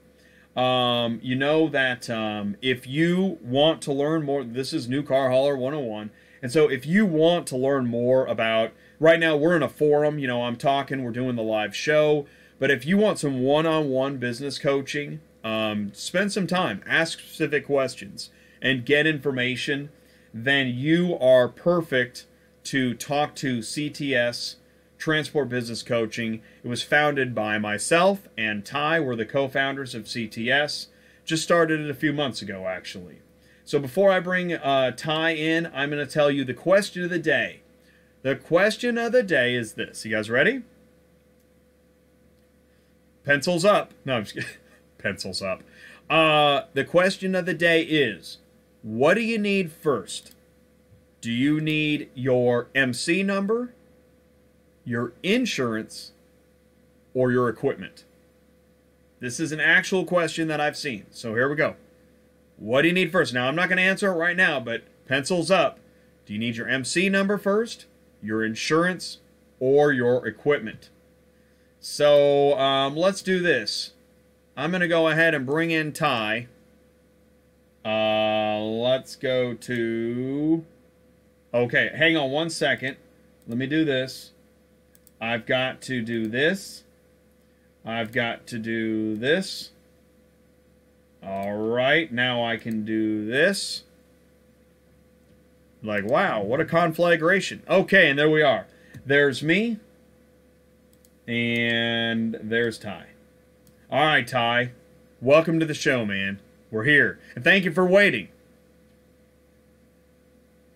You know that if you want to learn more, this is New Car Hauler 101. And so if you want to learn more about, right now we're in a forum, you know, I'm talking, we're doing the live show. But if you want some one-on-one business coaching, spend some time, ask specific questions, and get information, then you are perfect to talk to CTS Transport Business Coaching. It was founded by myself and Ty. We're the co-founders of CTS. Just started it a few months ago, actually. So before I bring Ty in, I'm going to tell you the question of the day. The question of the day is this. You guys ready? Pencils up. No, I'm just kidding. Pencils up. The question of the day is, what do you need first? Do you need your MC number, your insurance, or your equipment? This is an actual question that I've seen. So here we go. What do you need first? Now, I'm not going to answer it right now, but pencils up. Do you need your MC number first, your insurance, or your equipment? So let's do this. I'm going to go ahead and bring in Ty. Let's go to... Okay, hang on one second. Let me do this. I've got to do this. I've got to do this. All right, now I can do this. Like, wow, what a conflagration. Okay, and there we are. There's me. And there's Ty. All right, Ty. Welcome to the show, man. We're here. And thank you for waiting.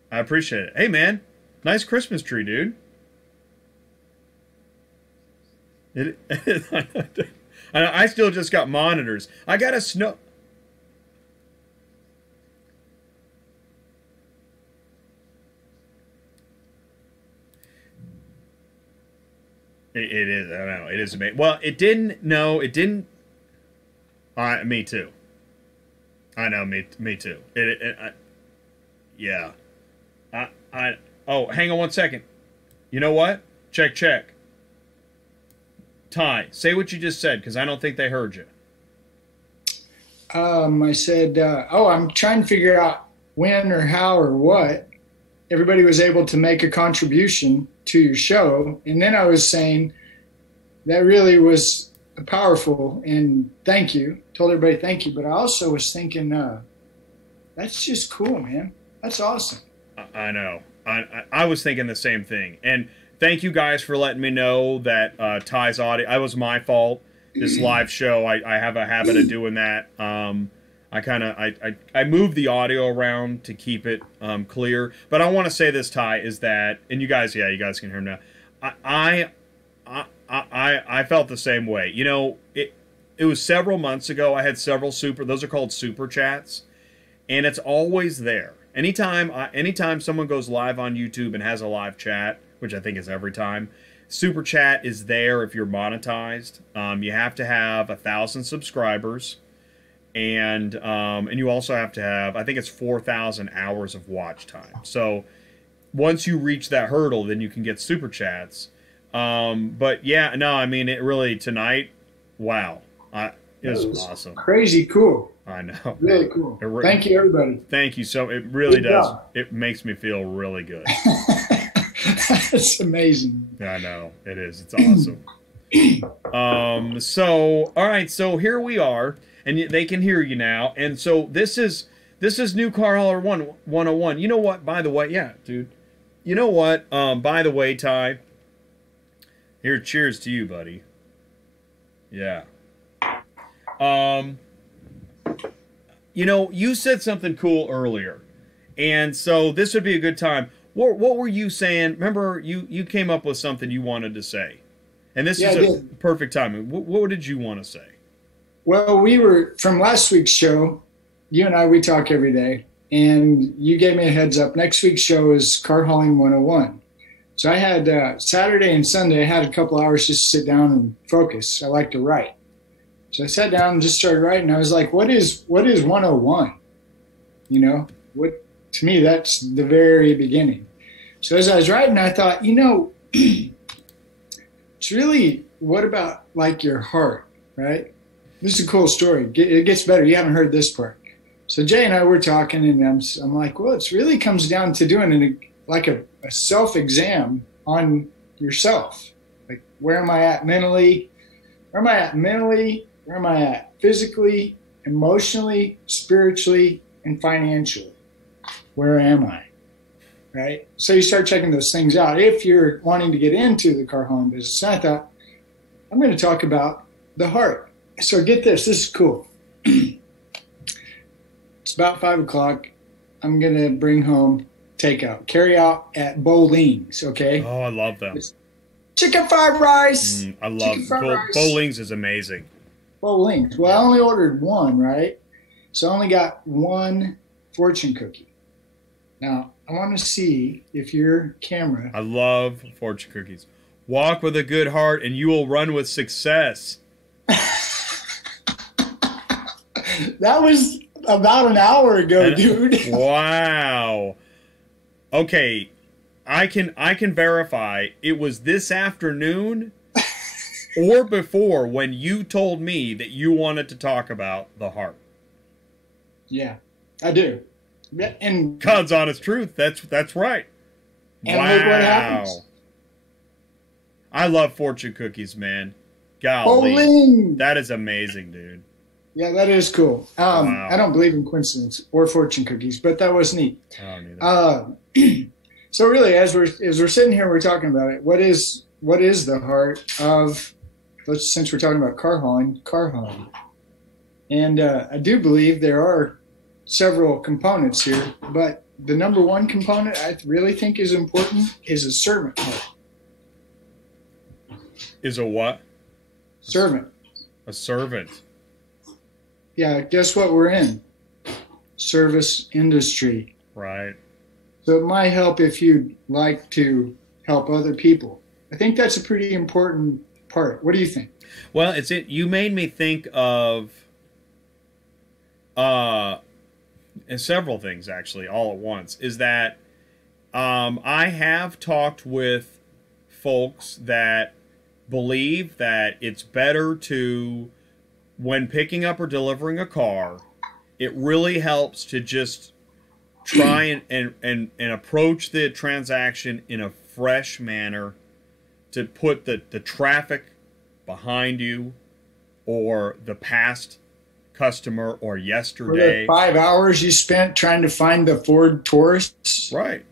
I appreciate it. Hey, man. Nice Christmas tree, dude. I still just got monitors. I got a snow... It is. I don't know. It is amazing. Well, it didn't... No, it didn't... me too. I know. Me too. Yeah. Oh, hang on one second. You know what? Check. Ty, say what you just said, because I don't think they heard you. I said, I'm trying to figure out when or how or what everybody was able to make a contribution to your show. And then I was saying that really was powerful, and thank you. Told everybody thank you. But I also was thinking, that's just cool, man. That's awesome. I know. I was thinking the same thing. And thank you guys for letting me know that Ty's audio... It was my fault. This live show, I have a habit of doing that. I move the audio around to keep it clear. But I want to say this, Ty, is that... And you guys, yeah, you guys can hear him now. I felt the same way. You know, it was several months ago. I had several those are called super chats. And it's always there. Anytime someone goes live on YouTube and has a live chat, which I think is every time, super chat is there if you're monetized. You have to have 1,000 subscribers, and you also have to have, I think it's 4,000 hours of watch time. So once you reach that hurdle, then you can get super chats. But yeah, no, I mean, it really, tonight, wow, it was awesome. Crazy cool. I know. Really cool. Thank you, everybody. Thank you. So it really does. It makes me feel really good. That's amazing. I know. It is. It's awesome. So, all right. So here we are, and they can hear you now. And so this is New Car Hauler 101. You know what? By the way, yeah, dude. You know what? By the way, Ty. Here, cheers to you, buddy. Yeah. You know, you said something cool earlier, and so this would be a good time. What were you saying? Remember, you came up with something you wanted to say, and this is a perfect time. What did you want to say? Well, we were from last week's show. You and I, we talk every day, and you gave me a heads up. Next week's show is Car Hauling 101. So I had Saturday and Sunday, I had a couple hours just to sit down and focus. I like to write. So I sat down and just started writing. I was like, what is 101? You know, to me, that's the very beginning. So as I was writing, I thought, it's really, what about like your heart, right? This is a cool story. It gets better. You haven't heard this part. So Jay and I were talking, and I'm like, well, it really comes down to doing a self-exam on yourself. Like, where am I at mentally? Where am I at mentally? Where am I at physically, emotionally, spiritually, and financially? Where am I? Right? So you start checking those things out if you're wanting to get into the car hauling business. And I thought, I'm going to talk about the heart. So get this. This is cool. It's about 5 o'clock. I'm going to bring home takeout, carry out at Bowling's, okay? Oh, I love them. Chicken fried rice. I love Bowling's is amazing. Bowling's. Well, I only ordered one, right? So I only got one fortune cookie. Now, I want to see if your camera... I love fortune cookies. Walk with a good heart and you will run with success. That was about an hour ago, dude. Wow. Okay, I can verify it was this afternoon or before when you told me that you wanted to talk about the heart. Yeah, I do. And God's honest truth. That's right. And look what happens. I love fortune cookies, man. Golly. Bowling. That is amazing, dude. Yeah, that is cool. Wow. I don't believe in coincidence or fortune cookies, but that was neat. I don't either. So really, as we're sitting here, we're talking about it. What is the heart of, since we're talking about car hauling? And I do believe there are several components here, but the number one component I really think is important is a servant heart. Is a what? Servant. A servant. Yeah, guess what we're in? Service industry. Right. So it might help if you'd like to help other people. I think that's a pretty important part. What do you think? Well, you made me think of several things actually all at once. Is that I have talked with folks that believe that it's better to, when picking up or delivering a car, it really helps to just try and approach the transaction in a fresh manner, to put the traffic behind you or the past customer or yesterday. Or the 5 hours you spent trying to find the Ford Taurus. Right.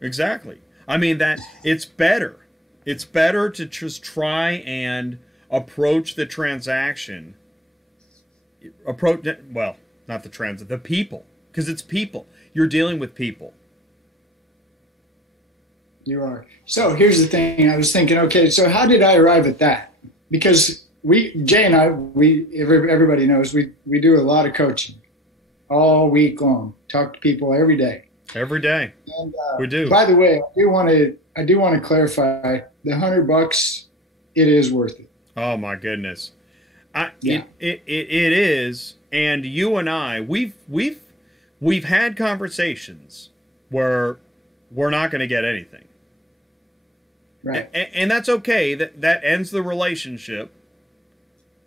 Exactly. I mean, that it's better. It's better to just try and approach the transaction. Well, not the people. Because it's people. You're dealing with people. You are. So here's the thing. I was thinking, okay, so how did I arrive at that? Because Jay and I, everybody knows, we do a lot of coaching all week long. Talk to people every day. Every day. And, we do. By the way, I do want to clarify, the $100, it is worth it. Oh my goodness. It is. And you and I, we've had conversations where we're not going to get anything. Right. And that's okay. That ends the relationship.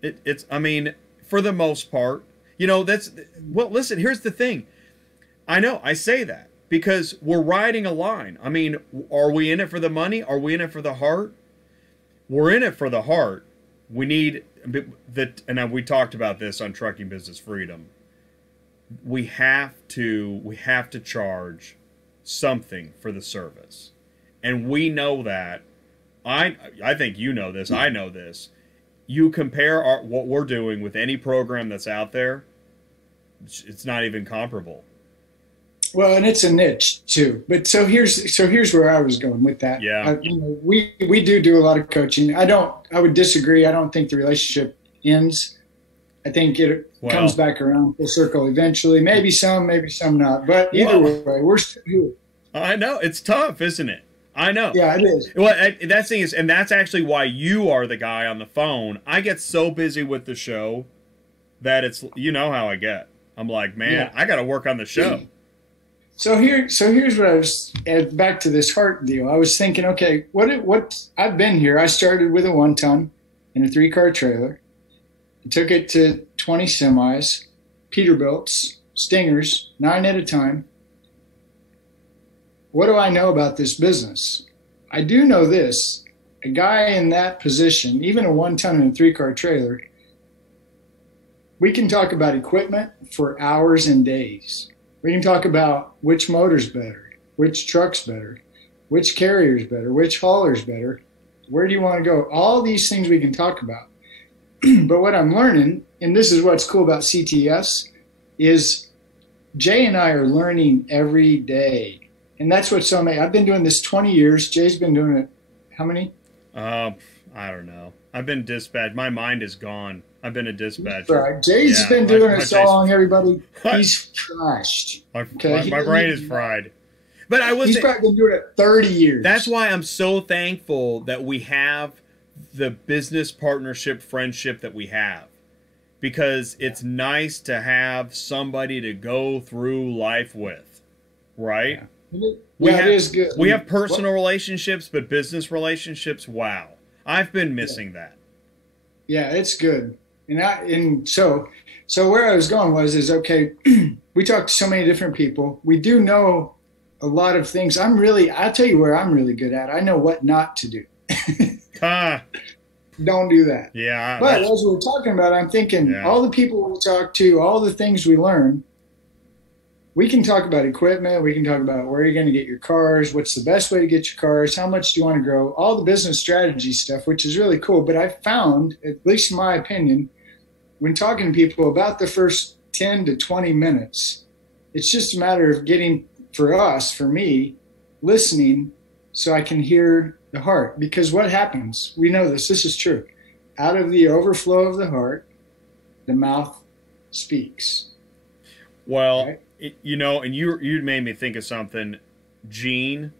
It's, I mean, for the most part, listen, here's the thing. I know I say that because we're riding a line. I mean, are we in it for the money? Are we in it for the heart? We're in it for the heart. We need that. And we talked about this on Trucking Business Freedom. We have to charge something for the service. And we know that. I think you know this. I know this. You compare what we're doing with any program that's out there, it's not even comparable. Well, and it's a niche too. But so here's where I was going with that. Yeah. We do a lot of coaching. I would disagree. I don't think the relationship ends. I think it comes back around full circle eventually. Maybe some not. But either way, we're still here. I know. It's tough, isn't it? I know. Yeah, it is. Well, that thing is, and that's actually why you are the guy on the phone. I get so busy with the show that it's, you know how I get. I'm like, man, I got to work on the show. So here's what I was, back to this heart deal. I was thinking, okay, what I've been here. I started with a 1-ton in a 3-car trailer. I took it to 20 semis, Peterbilts, Stingers, 9 at a time. What do I know about this business? I do know this. A guy in that position, even a 1-ton in a 3-car trailer, we can talk about equipment for hours and days. We can talk about which motor's better, which truck's better, which carrier's better, which hauler's better, where do you want to go? All these things we can talk about. But what I'm learning, and this is what's cool about CTS, is Jay and I are learning every day. And that's what's so amazing. I've been doing this 20 years. Jay's been doing it, how many? I don't know. I've been dispatched. My mind is gone. I've been a dispatcher. Right. Jay's been doing it so long, everybody. He's trashed. My brain is fried. But he's probably been doing it 30 years. That's why I'm so thankful that we have the business partnership friendship that we have. Because it's nice to have somebody to go through life with. Right? Yeah. It is good. We have personal relationships, but business relationships, wow. I've been missing that. Yeah, it's good. And so where I was going is okay, we talk to so many different people. We do know a lot of things. I'll tell you where I'm really good at. I know what not to do. Don't do that. Yeah. But as we were talking about, I'm thinking all the people we talk to, all the things we learn, we can talk about equipment. We can talk about where you're going to get your cars, what's the best way to get your cars, how much do you want to grow, all the business strategy stuff, which is really cool. But I found, at least in my opinion, when talking to people about the first 10 to 20 minutes, it's just a matter of getting, for me, listening so I can hear the heart. Because what happens, we know this is true. Out of the overflow of the heart, the mouth speaks. Well, right? And you made me think of something. Gene,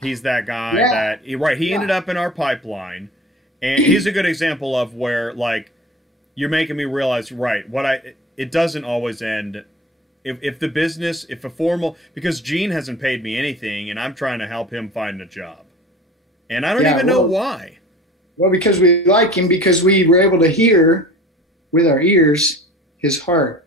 he's that guy he ended up in our pipeline, and he's a good example of where, like, you're making me realize, it doesn't always end. If a formal, because Gene hasn't paid me anything, and I'm trying to help him find a job, and I don't even know why. Well, because we like him, because we were able to hear with our ears his heart.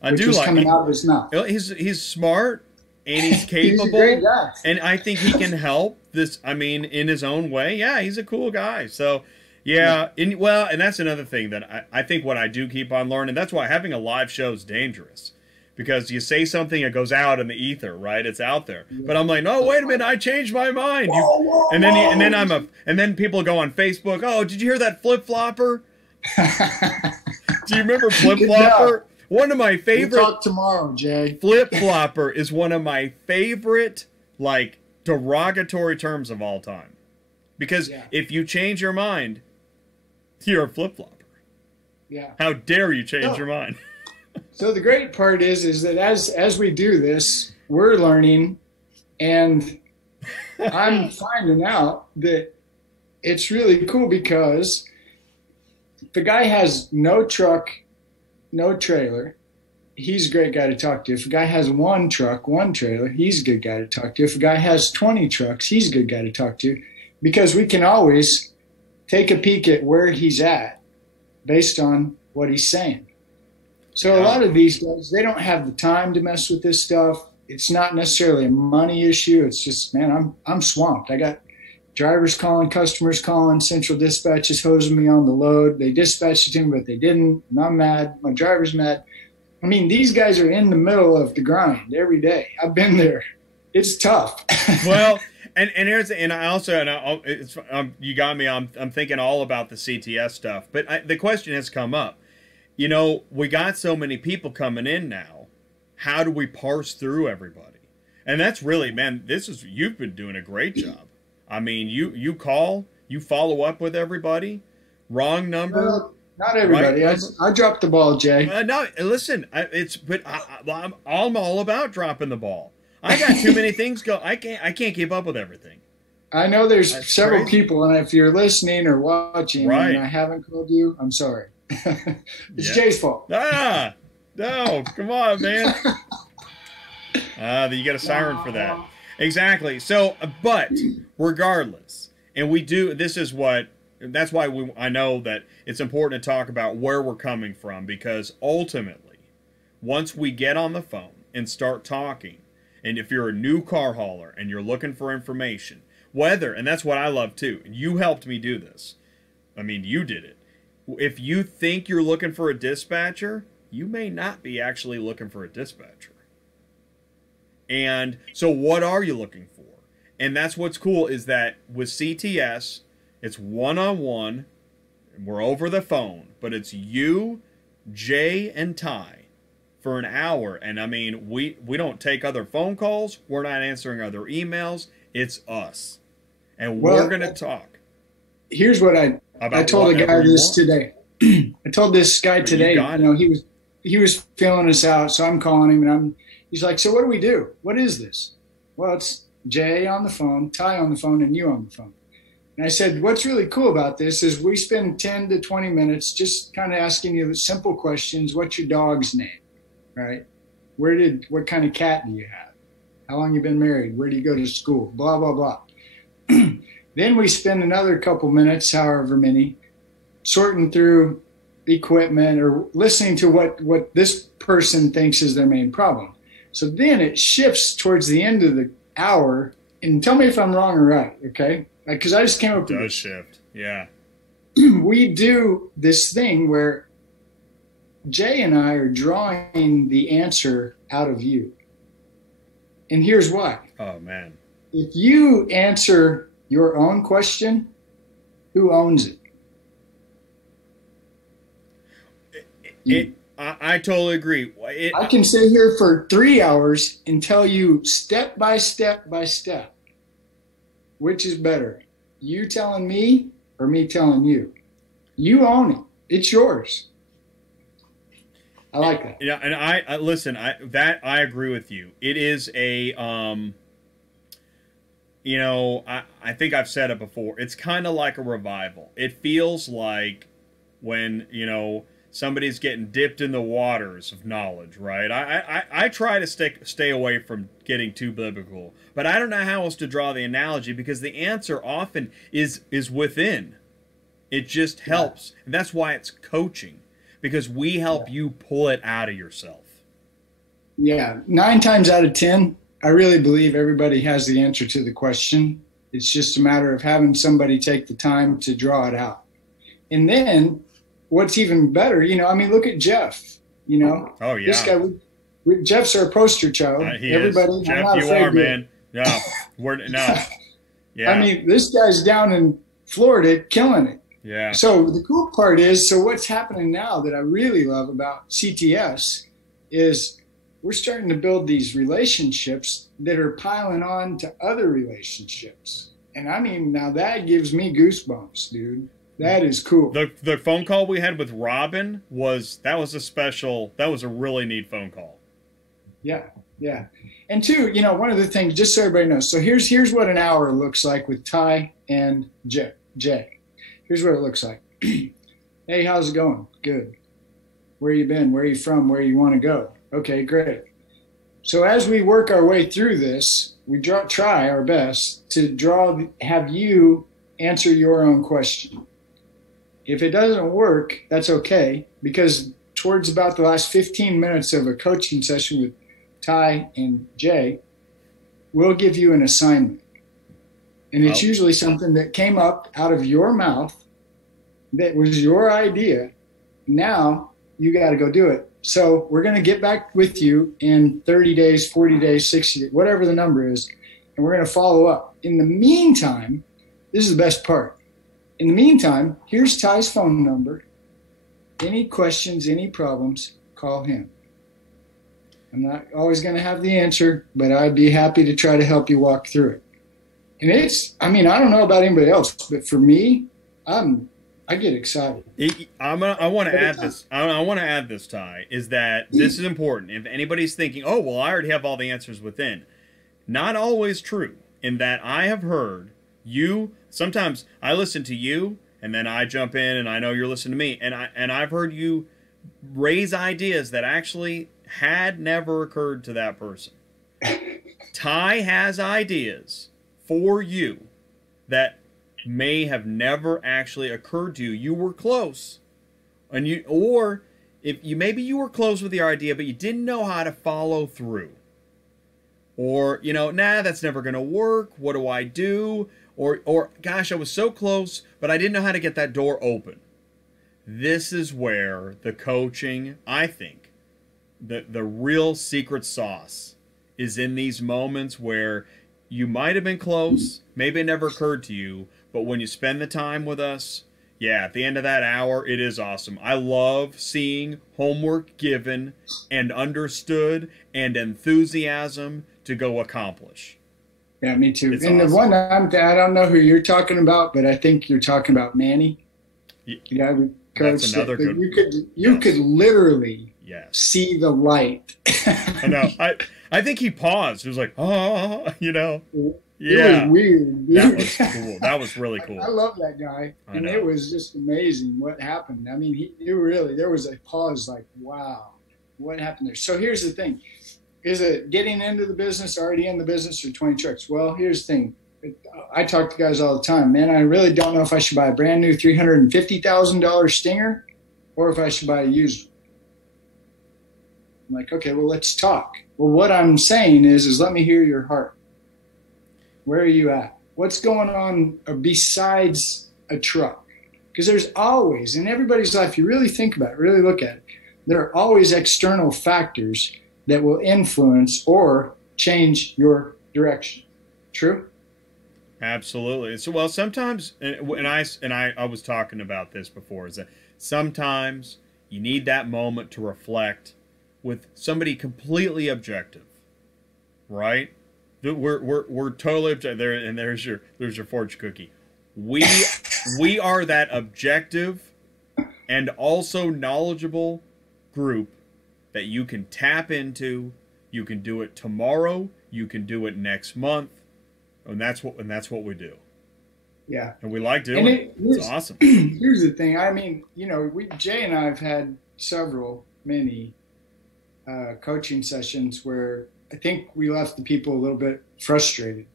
Which was coming out of his mouth. He's smart and he's capable. He's a great guy. And I think he can help this. I mean, in his own way. Yeah, he's a cool guy. So, and that's another thing that I think what I do keep on learning. That's why having a live show is dangerous, because you say something, it goes out in the ether, right? It's out there. Yeah. But I'm like, no, wait a minute, I changed my mind. And then people go on Facebook. Oh, did you hear that flip flopper? Do you remember flip flopper? One of my favorite. We'll talk tomorrow, Jay. Flip flopper is one of my favorite, like, derogatory terms of all time, because if you change your mind, you're a flip flopper. Yeah. How dare you change your mind? So the great part is that as we do this, we're learning, and I'm finding out that it's really cool, because the guy has no truck, no trailer, he's a great guy to talk to. If a guy has 1 truck, 1 trailer, he's a good guy to talk to. If a guy has 20 trucks, he's a good guy to talk to, because we can always take a peek at where he's at based on what he's saying. So a lot of these guys, they don't have the time to mess with this stuff. It's not necessarily a money issue. It's just, man, I'm swamped. I got drivers calling, customers calling, central dispatch is hosing me on the load. They dispatched it to me, but they didn't. And I'm mad. My driver's mad. I mean, these guys are in the middle of the grind every day. I've been there. It's tough. Well, you got me. I'm thinking all about the CTS stuff. But the question has come up. We got so many people coming in now. How do we parse through everybody? And that's really, man, you've been doing a great job. I mean, you call, you follow up with everybody. Wrong number, Not everybody. Right? I dropped the ball, Jay. No, listen, I'm all about dropping the ball. I got too many things go. I can't keep up with everything. I know there's That's several crazy. people, and if you're listening or watching, Right. and I haven't called you, I'm sorry. It's Yeah. Jay's fault. Ah, no, come on, man. You got a siren for that. Exactly. So, but regardless, and we do. This is what. That's why I know that it's important to talk about where we're coming from, because ultimately, once we get on the phone and start talking, and if you're a new car hauler and you're looking for information, and that's what I love too, and you helped me do this. I mean, you did it. If you think you're looking for a dispatcher, you may not be actually looking for a dispatcher. And so what are you looking for? And that's what's cool is that with CTS, it's one-on-one, we're over the phone, but it's you, Jay, and Ty for an hour. And I mean, we don't take other phone calls, we're not answering other emails, it's us. And we're going to talk. Here's what I told a guy this today. I told this guy today, he was filling us out, so I'm calling him, and he's like, so what do we do? What is this? Well, it's Jay on the phone, Ty on the phone, and you on the phone. And I said, what's really cool about this is we spend 10 to 20 minutes just kind of asking you the simple questions. What's your dog's name, right? What kind of cat do you have? How long you been married? Where do you go to school? Blah, blah, blah. Then we spend another couple minutes, however many, sorting through equipment or listening to what this person thinks is their main problem. So then it shifts towards the end of the hour, and tell me if I'm wrong or right, okay? Because I just came up with it does shift, yeah. We do this thing where Jay and I are drawing the answer out of you. And here's why. Oh, man. If you answer your own question, who owns it? I totally agree. I can sit here for 3 hours and tell you step by step by step, which is better, you telling me or me telling you? You own it. It's yours. I like that. Yeah, and I listen. I agree with you. It is a I think I've said it before. It's kind of like a revival. It feels like when, somebody's getting dipped in the waters of knowledge, right? I try to stay away from getting too biblical, but I don't know how else to draw the analogy because the answer often is within. It just helps. And that's why it's coaching, because we help you pull it out of yourself. Yeah. 9 times out of 10, I really believe everybody has the answer to the question. It's just a matter of having somebody take the time to draw it out. And then what's even better, look at Jeff, Oh, yeah. This guy, Jeff's our poster child. Everybody, is. Jeff, you are, man. No, no. Yeah. This guy's down in Florida killing it. Yeah. So the cool part is, what's happening now that I really love about CTS is we're starting to build these relationships that are piling on to other relationships. And now that gives me goosebumps, dude. That is cool. The phone call we had with Robin was a really neat phone call. Yeah, yeah. And two, one of the things, just so everybody knows, so here's what an hour looks like with Ty and Jay. Here's what it looks like. Hey, how's it going? Good. Where you been? Where you from? Where you want to go? Okay, great. So as we work our way through this, we try our best to have you answer your own question. If it doesn't work, that's okay, because towards about the last 15 minutes of a coaching session with Ty and Jay, we'll give you an assignment. And it's usually something that came up out of your mouth that was your idea. Now you got to go do it. So we're going to get back with you in 30 days, 40 days, 60 days, whatever the number is, and we're going to follow up. In the meantime, this is the best part. In the meantime, here's Ty's phone number. Any questions, any problems, call him. I'm not always going to have the answer, but I'd be happy to try to help you walk through it. And I don't know about anybody else, but for me, I'm I get excited. I want to add this. I want to add this, Ty, is that this is important. If anybody's thinking, oh, well, I already have all the answers within. Not always true, in that I have heard you, sometimes I listen to you, and then I jump in, and I know you're listening to me, and I've heard you raise ideas that actually had never occurred to that person. Ty has ideas for you that may have never actually occurred to you. You were close, or if you maybe you were close with the idea, but you didn't know how to follow through, or nah, that's never going to work. What do I do? Or gosh, I was so close, but I didn't know how to get that door open. This is where the coaching, I think, the real secret sauce is in these moments where you might have been close, maybe it never occurred to you, but when you spend the time with us, yeah, at the end of that hour, it is awesome. I love seeing homework given and understood and enthusiasm to go accomplish. Yeah, me too. It's and awesome. The one I don't know who you're talking about, but I think you're talking about Manny. Yeah, that's another good one. You could literally see the light. I know. I think he paused. He was like, oh, Yeah. It was weird, dude. That was cool. That was really cool. I love that guy. And it was just amazing what happened. I mean, there was a pause like, wow, what happened there? So here's the thing. Is it getting into the business, already in the business, or 20 trucks? Well, here's the thing. I talk to guys all the time. Man, I really don't know if I should buy a brand new $350,000 Stinger or if I should buy a used one. I'm like, okay, well, let's talk. Well, what I'm saying is let me hear your heart. Where are you at? What's going on besides a truck? Because there's always, in everybody's life, you really think about it, really look at it, there are always external factors that will influence or change your direction. True? Absolutely. So, well, sometimes, and I was talking about this before, is that sometimes you need that moment to reflect with somebody completely objective, right? We're totally objective there, and there's your fortune cookie. We are that objective and also knowledgeable group that you can tap into. You can do it tomorrow. You can do it next month, and that's what we do. Yeah, and we like doing it. It's awesome. Here's the thing. I mean, Jay and I have had many coaching sessions where I think we left the people a little bit frustrated.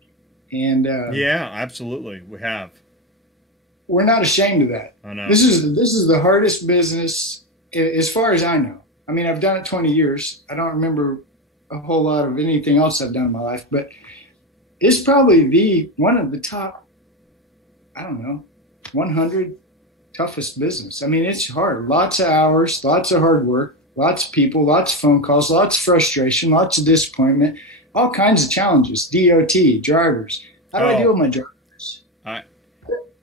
And yeah, absolutely, we have. We're not ashamed of that. I know. This is the hardest business as far as I know. I mean, I've done it 20 years. I don't remember a whole lot of anything else I've done in my life, but it's probably one of the top, 100 toughest business. I mean, it's hard. Lots of hours, lots of hard work, lots of people, lots of phone calls, lots of frustration, lots of disappointment, all kinds of challenges. DOT, drivers. How do I deal with my drivers?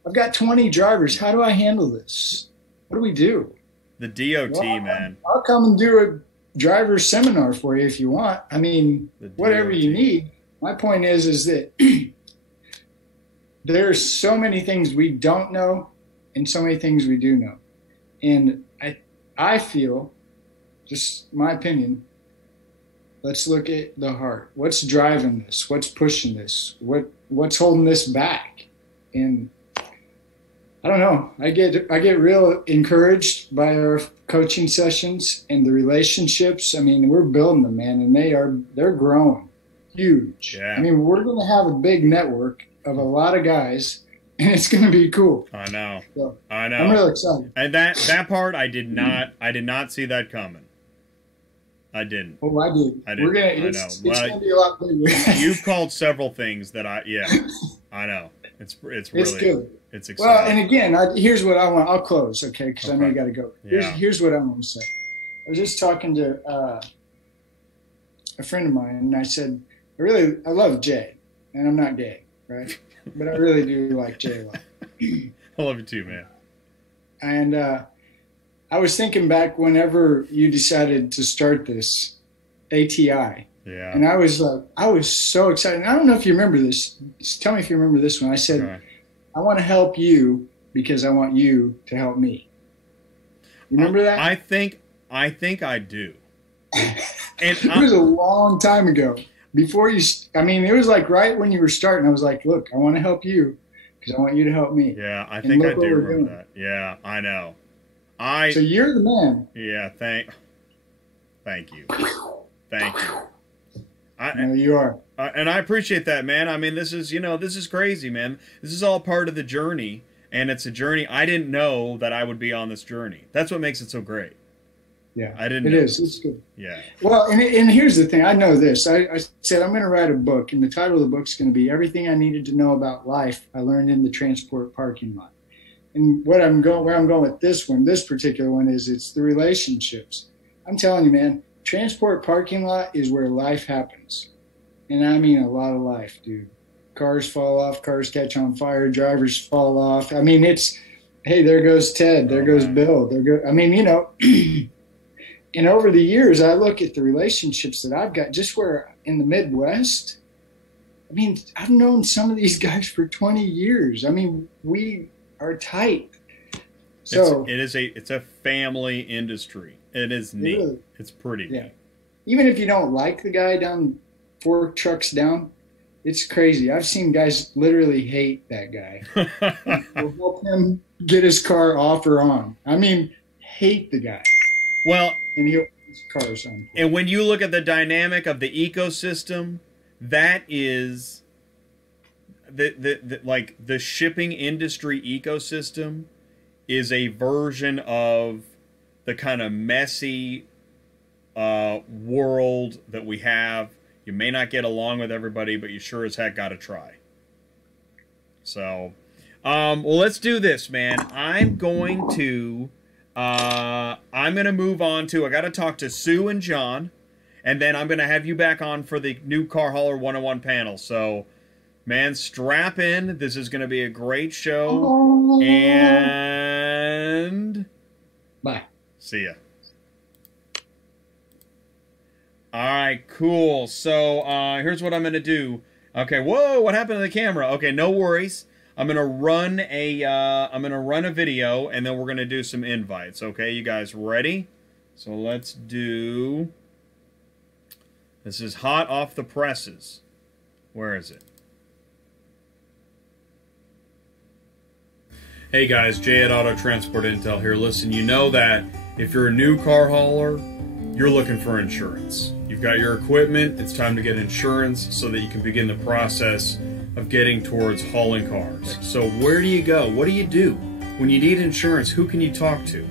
I've got 20 drivers. How do I handle this? What do we do? The DOT, man. I'll come and do a driver seminar for you if you want. I mean, whatever you need. My point is that there's so many things we don't know and so many things we do know. And I feel, just my opinion, let's look at the heart. What's driving this? What's pushing this? What's holding this back? And I don't know. I get real encouraged by our coaching sessions and the relationships. I mean, we're building them, man, and they're growing huge. Yeah. I mean, we're going to have a big network of a lot of guys, and it's going to be cool. I know. So, I know. I'm really excited. And that part I did not see that coming. I didn't. Oh, I did. I did. It's going to be a lot bigger. You've called several things that I know. It's really good. It's exciting. Well, and again, here's what I want. I'll close, okay, because I know you got to go. Here's what I want to say. I was just talking to a friend of mine, and I said, I love Jay, and I'm not gay, right? But I really do like Jay a lot. I love you too, man. And I was thinking back whenever you decided to start this ATI. Yeah. And I was so excited. And I don't know if you remember this. Just tell me if you remember this one. I said, I want to help you because I want you to help me. You remember that? I think I do. And it was a long time ago. Before you, I mean, it was like right when you were starting. I was like, look, I want to help you because I want you to help me. Yeah, I think I do remember that. Yeah, I know. So you're the man. Yeah, thank you. Thank you. No, you are. And I appreciate that, man. I mean, this is crazy, man. This is all part of the journey, and it's a journey. I didn't know that I would be on this journey. That's what makes it so great. Yeah, I didn't. It is. It's good. Yeah. Well, and here's the thing. I know this. I said I'm going to write a book, and the title of the book's going to be "Everything I Needed to Know About Life I Learned in the Transport Parking Lot." And where I'm going with this particular one is it's the relationships. I'm telling you, man, transport parking lot is where life happens, and I mean a lot of life, dude. Cars fall off, cars catch on fire, drivers fall off. I mean, it's hey, there goes Ted, there goes Bill, I mean, and over the years, I look at the relationships that I've got just where in the Midwest. I mean, I've known some of these guys for 20 years. I mean, we are tight. So it's a family industry. It is neat. Really, it's pretty neat. Even if you don't like the guy down 4 trucks down, it's crazy. I've seen guys literally hate that guy. We'll help him get his car off or on. I mean, hate the guy. Well, and he'll put his cars on. And when you look at the dynamic of the ecosystem, that is the shipping industry ecosystem is a version of the kind of messy world that we have. You may not get along with everybody, but you sure as heck got to try. So, well, let's do this, man. I'm going to move on to, I got to talk to Sue and John, and then I'm going to have you back on for the new Car Hauler 101 panel. So, man, strap in. This is going to be a great show. And bye. See ya. All right, cool. So here's what I'm going to do. Okay, whoa, what happened to the camera? Okay, no worries. I'm going to run a video, and then we're going to do some invites. Okay, you guys ready? So let's do, this is hot off the presses. Where is it? Hey guys, Jay at Auto Transport Intel here. Listen, you know that if you're a new car hauler, you're looking for insurance. You've got your equipment, it's time to get insurance so that you can begin the process of getting towards hauling cars. So where do you go? What do you do? When you need insurance, who can you talk to?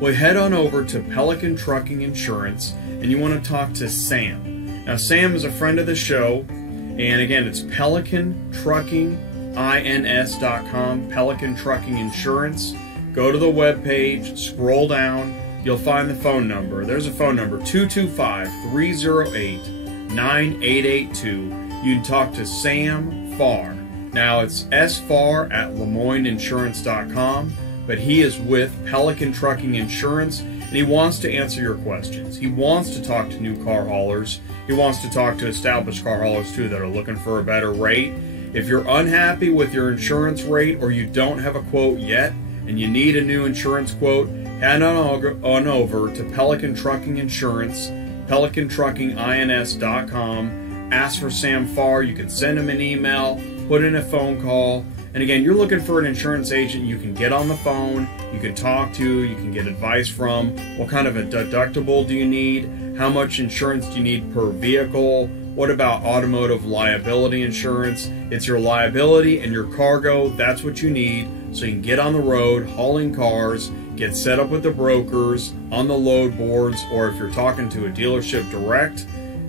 Well, head on over to Pelican Trucking Insurance, and you want to talk to Sam. Now, Sam is a friend of the show, and again, it's PelicanTruckingINS.com, Pelican Trucking Insurance. Go to the webpage, scroll down, you'll find the phone number. There's a phone number, 225-308-9882. You can talk to Sam Farr. Now, it's sfarr@LeMoyneInsurance.com, but he is with Pelican Trucking Insurance, and he wants to answer your questions. He wants to talk to new car haulers. He wants to talk to established car haulers, too, that are looking for a better rate. If you're unhappy with your insurance rate or you don't have a quote yet and you need a new insurance quote, head on over to Pelican Trucking Insurance, PelicanTruckingINS.com. Ask for Sam Farr. You can send him an email, put in a phone call. And again, you're looking for an insurance agent you can get on the phone, you can talk to, you can get advice from. What kind of a deductible do you need? How much insurance do you need per vehicle? What about automotive liability insurance? It's your liability and your cargo. That's what you need so you can get on the road hauling cars, get set up with the brokers, on the load boards, or if you're talking to a dealership direct,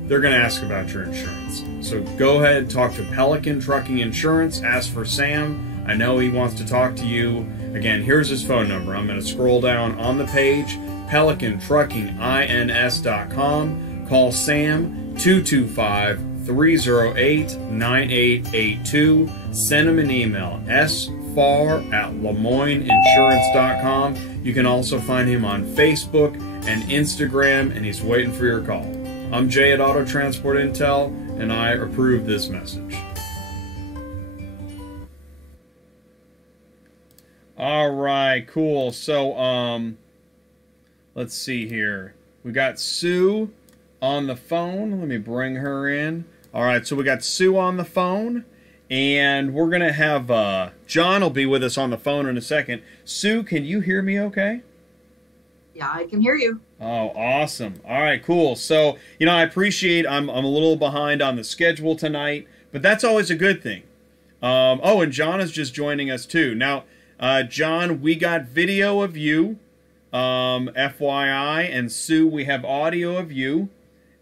they're going to ask about your insurance. So go ahead and talk to Pelican Trucking Insurance. Ask for Sam. I know he wants to talk to you. Again, here's his phone number. I'm going to scroll down on the page, PelicanTruckingINS.com. Call Sam, 225-308-9882. Send him an email, sfarr@LeMoyneInsurance.com. You can also find him on Facebook and Instagram, and he's waiting for your call. I'm Jay at Auto Transport Intel, and I approve this message. All right, cool. So, let's see here. We got Sue on the phone. Let me bring her in. All right, so we got Sue on the phone, and we're going to have John will be with us on the phone in a second. Sue, can you hear me okay? Yeah, I can hear you. Oh, awesome. All right, cool. So, I appreciate I'm a little behind on the schedule tonight, but that's always a good thing. Oh, and John is just joining us too. Now, John, we got video of you, FYI, and Sue, we have audio of you,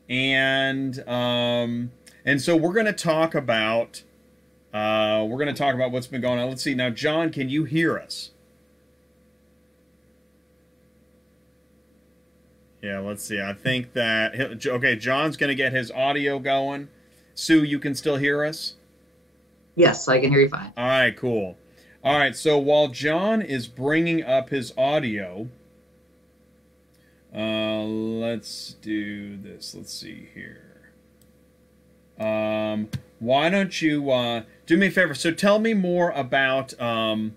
and so we're going to talk about what's been going on. Let's see. Now, John, can you hear us? Yeah, let's see. I think that okay, John's going to get his audio going. Sue, you can still hear us? Yes, I can hear you fine. All right, cool. All right, so while John is bringing up his audio, let's do this. Let's see here. Why don't you do me a favor? So tell me more about your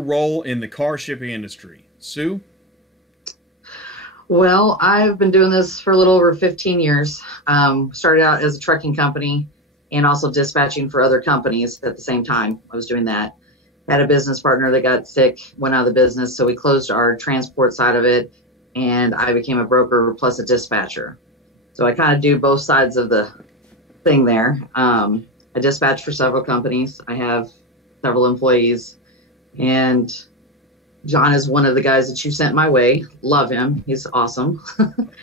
role in the car shipping industry, Sue. Well, I've been doing this for a little over 15 years. Started out as a trucking company and also dispatching for other companies at the same time. I was doing that. Had a business partner that got sick, went out of the business, so we closed our transport side of it, and I became a broker plus a dispatcher. So I kind of do both sides of the thing there. I dispatch for several companies. I have several employees, and John is one of the guys that you sent my way. Love him. He's awesome.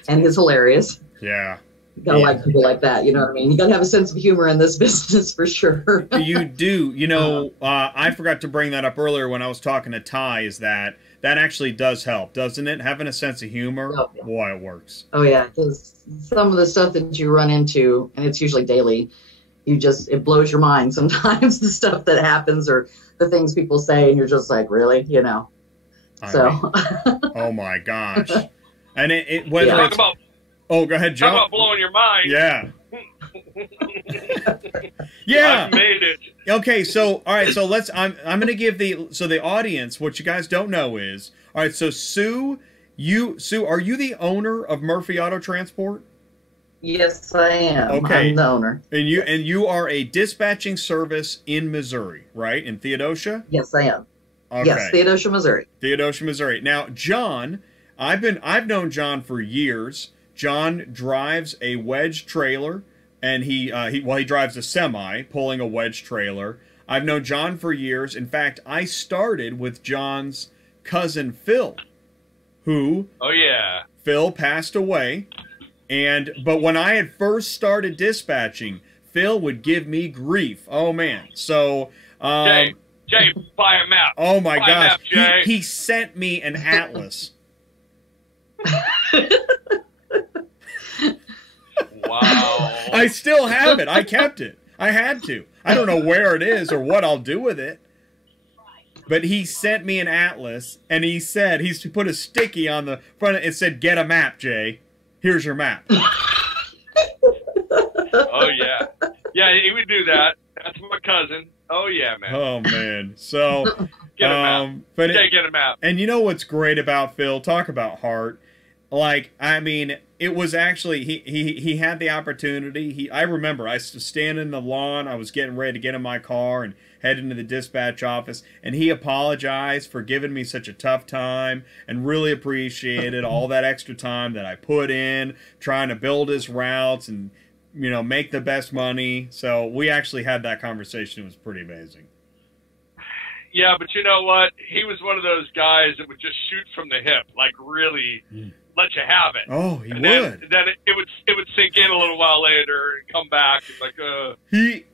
And he's hilarious. Yeah. You gotta like people like that, you know what I mean? You gotta have a sense of humor in this business for sure. You do. I forgot to bring that up earlier when I was talking to Ty, is that actually does help, doesn't it? Having a sense of humor, oh, yeah. Boy, it works. Oh, yeah, because some of the stuff that you run into, and it's usually daily, it blows your mind sometimes, the stuff that happens or the things people say, and you're just like, really? Oh, my gosh. And whether yeah. it's... Oh, go ahead, John. Talk about blowing your mind. Yeah. Yeah. I've made it. Okay, so all right, so I'm going to give the audience what you guys don't know is, all right, so Sue, are you the owner of Murphy Auto Transport? Yes, I am. Okay. I'm the owner. And you are a dispatching service in Missouri, right? In Theodosia? Yes, I am. Okay. Yes, Theodosia, Missouri. Theodosia, Missouri. Now, John, I've known John for years. John drives a wedge trailer, and he drives a semi pulling a wedge trailer. I've known John for years. In fact, I started with John's cousin Phil, who Phil passed away, but when I had first started dispatching, Phil would give me grief. Oh man, so Jay, buy a map. Oh my gosh, Jay. He sent me an atlas. Wow. I still have it. I kept it. I had to. I don't know where it is or what I'll do with it. But he sent me an atlas, and he put a sticky on the front. It said, "Get a map, Jay. Here's your map." Oh, yeah. Yeah, he would do that. That's my cousin. Oh, yeah, man. Oh, man. So, get a map. Get a map. And you know what's great about Phil? Talk about heart. Like, I mean, it was actually, he had the opportunity. I remember I was standing in the lawn. I was getting ready to get in my car and head into the dispatch office. And he apologized for giving me such a tough time and really appreciated all that extra time that I put in trying to build his routes and, make the best money. So we actually had that conversation. It was pretty amazing. Yeah, but you know what? He was one of those guys that would just shoot from the hip, like really let you have it. Oh, he would. Then it would sink in a little while later and come back. It's like,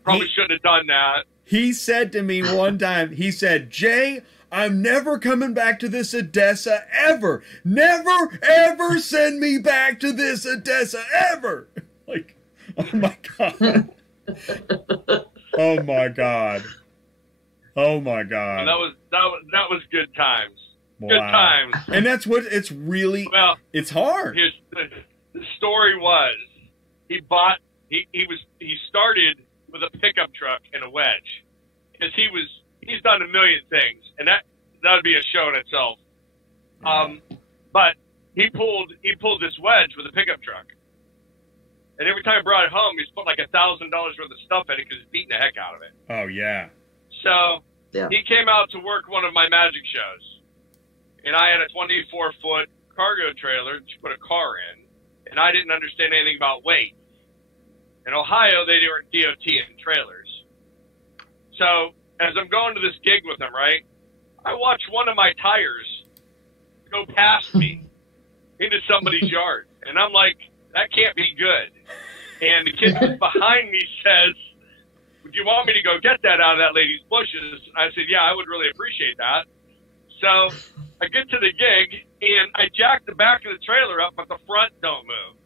probably shouldn't have done that. He said to me one time, he said, "Jay, I'm never coming back to this Odessa ever. Never, ever send me back to this Odessa ever." Like, oh my God. Oh my God. Oh my God. And that was good times. Wow. Good times. And that's what it's really. Well, it's hard. The story was he started with a pickup truck and a wedge because he he's done a million things, and that would be a show in itself. But he pulled this wedge with a pickup truck, and every time I brought it home, he's put like $1,000 worth of stuff in it because he's beating the heck out of it. Oh yeah. So he came out to work one of my magic shows, and I had a 24-foot cargo trailer to put a car in, and I didn't understand anything about weight. In Ohio, they weren't DOT in trailers. So as I'm going to this gig with him, right, I watch one of my tires go past me into somebody's yard, and I'm like, that can't be good. And the kid behind me says, would you want me to go get that out of that lady's bushes? I said, yeah, I would really appreciate that. So I get to the gig, and I jack the back of the trailer up, but the front don't move.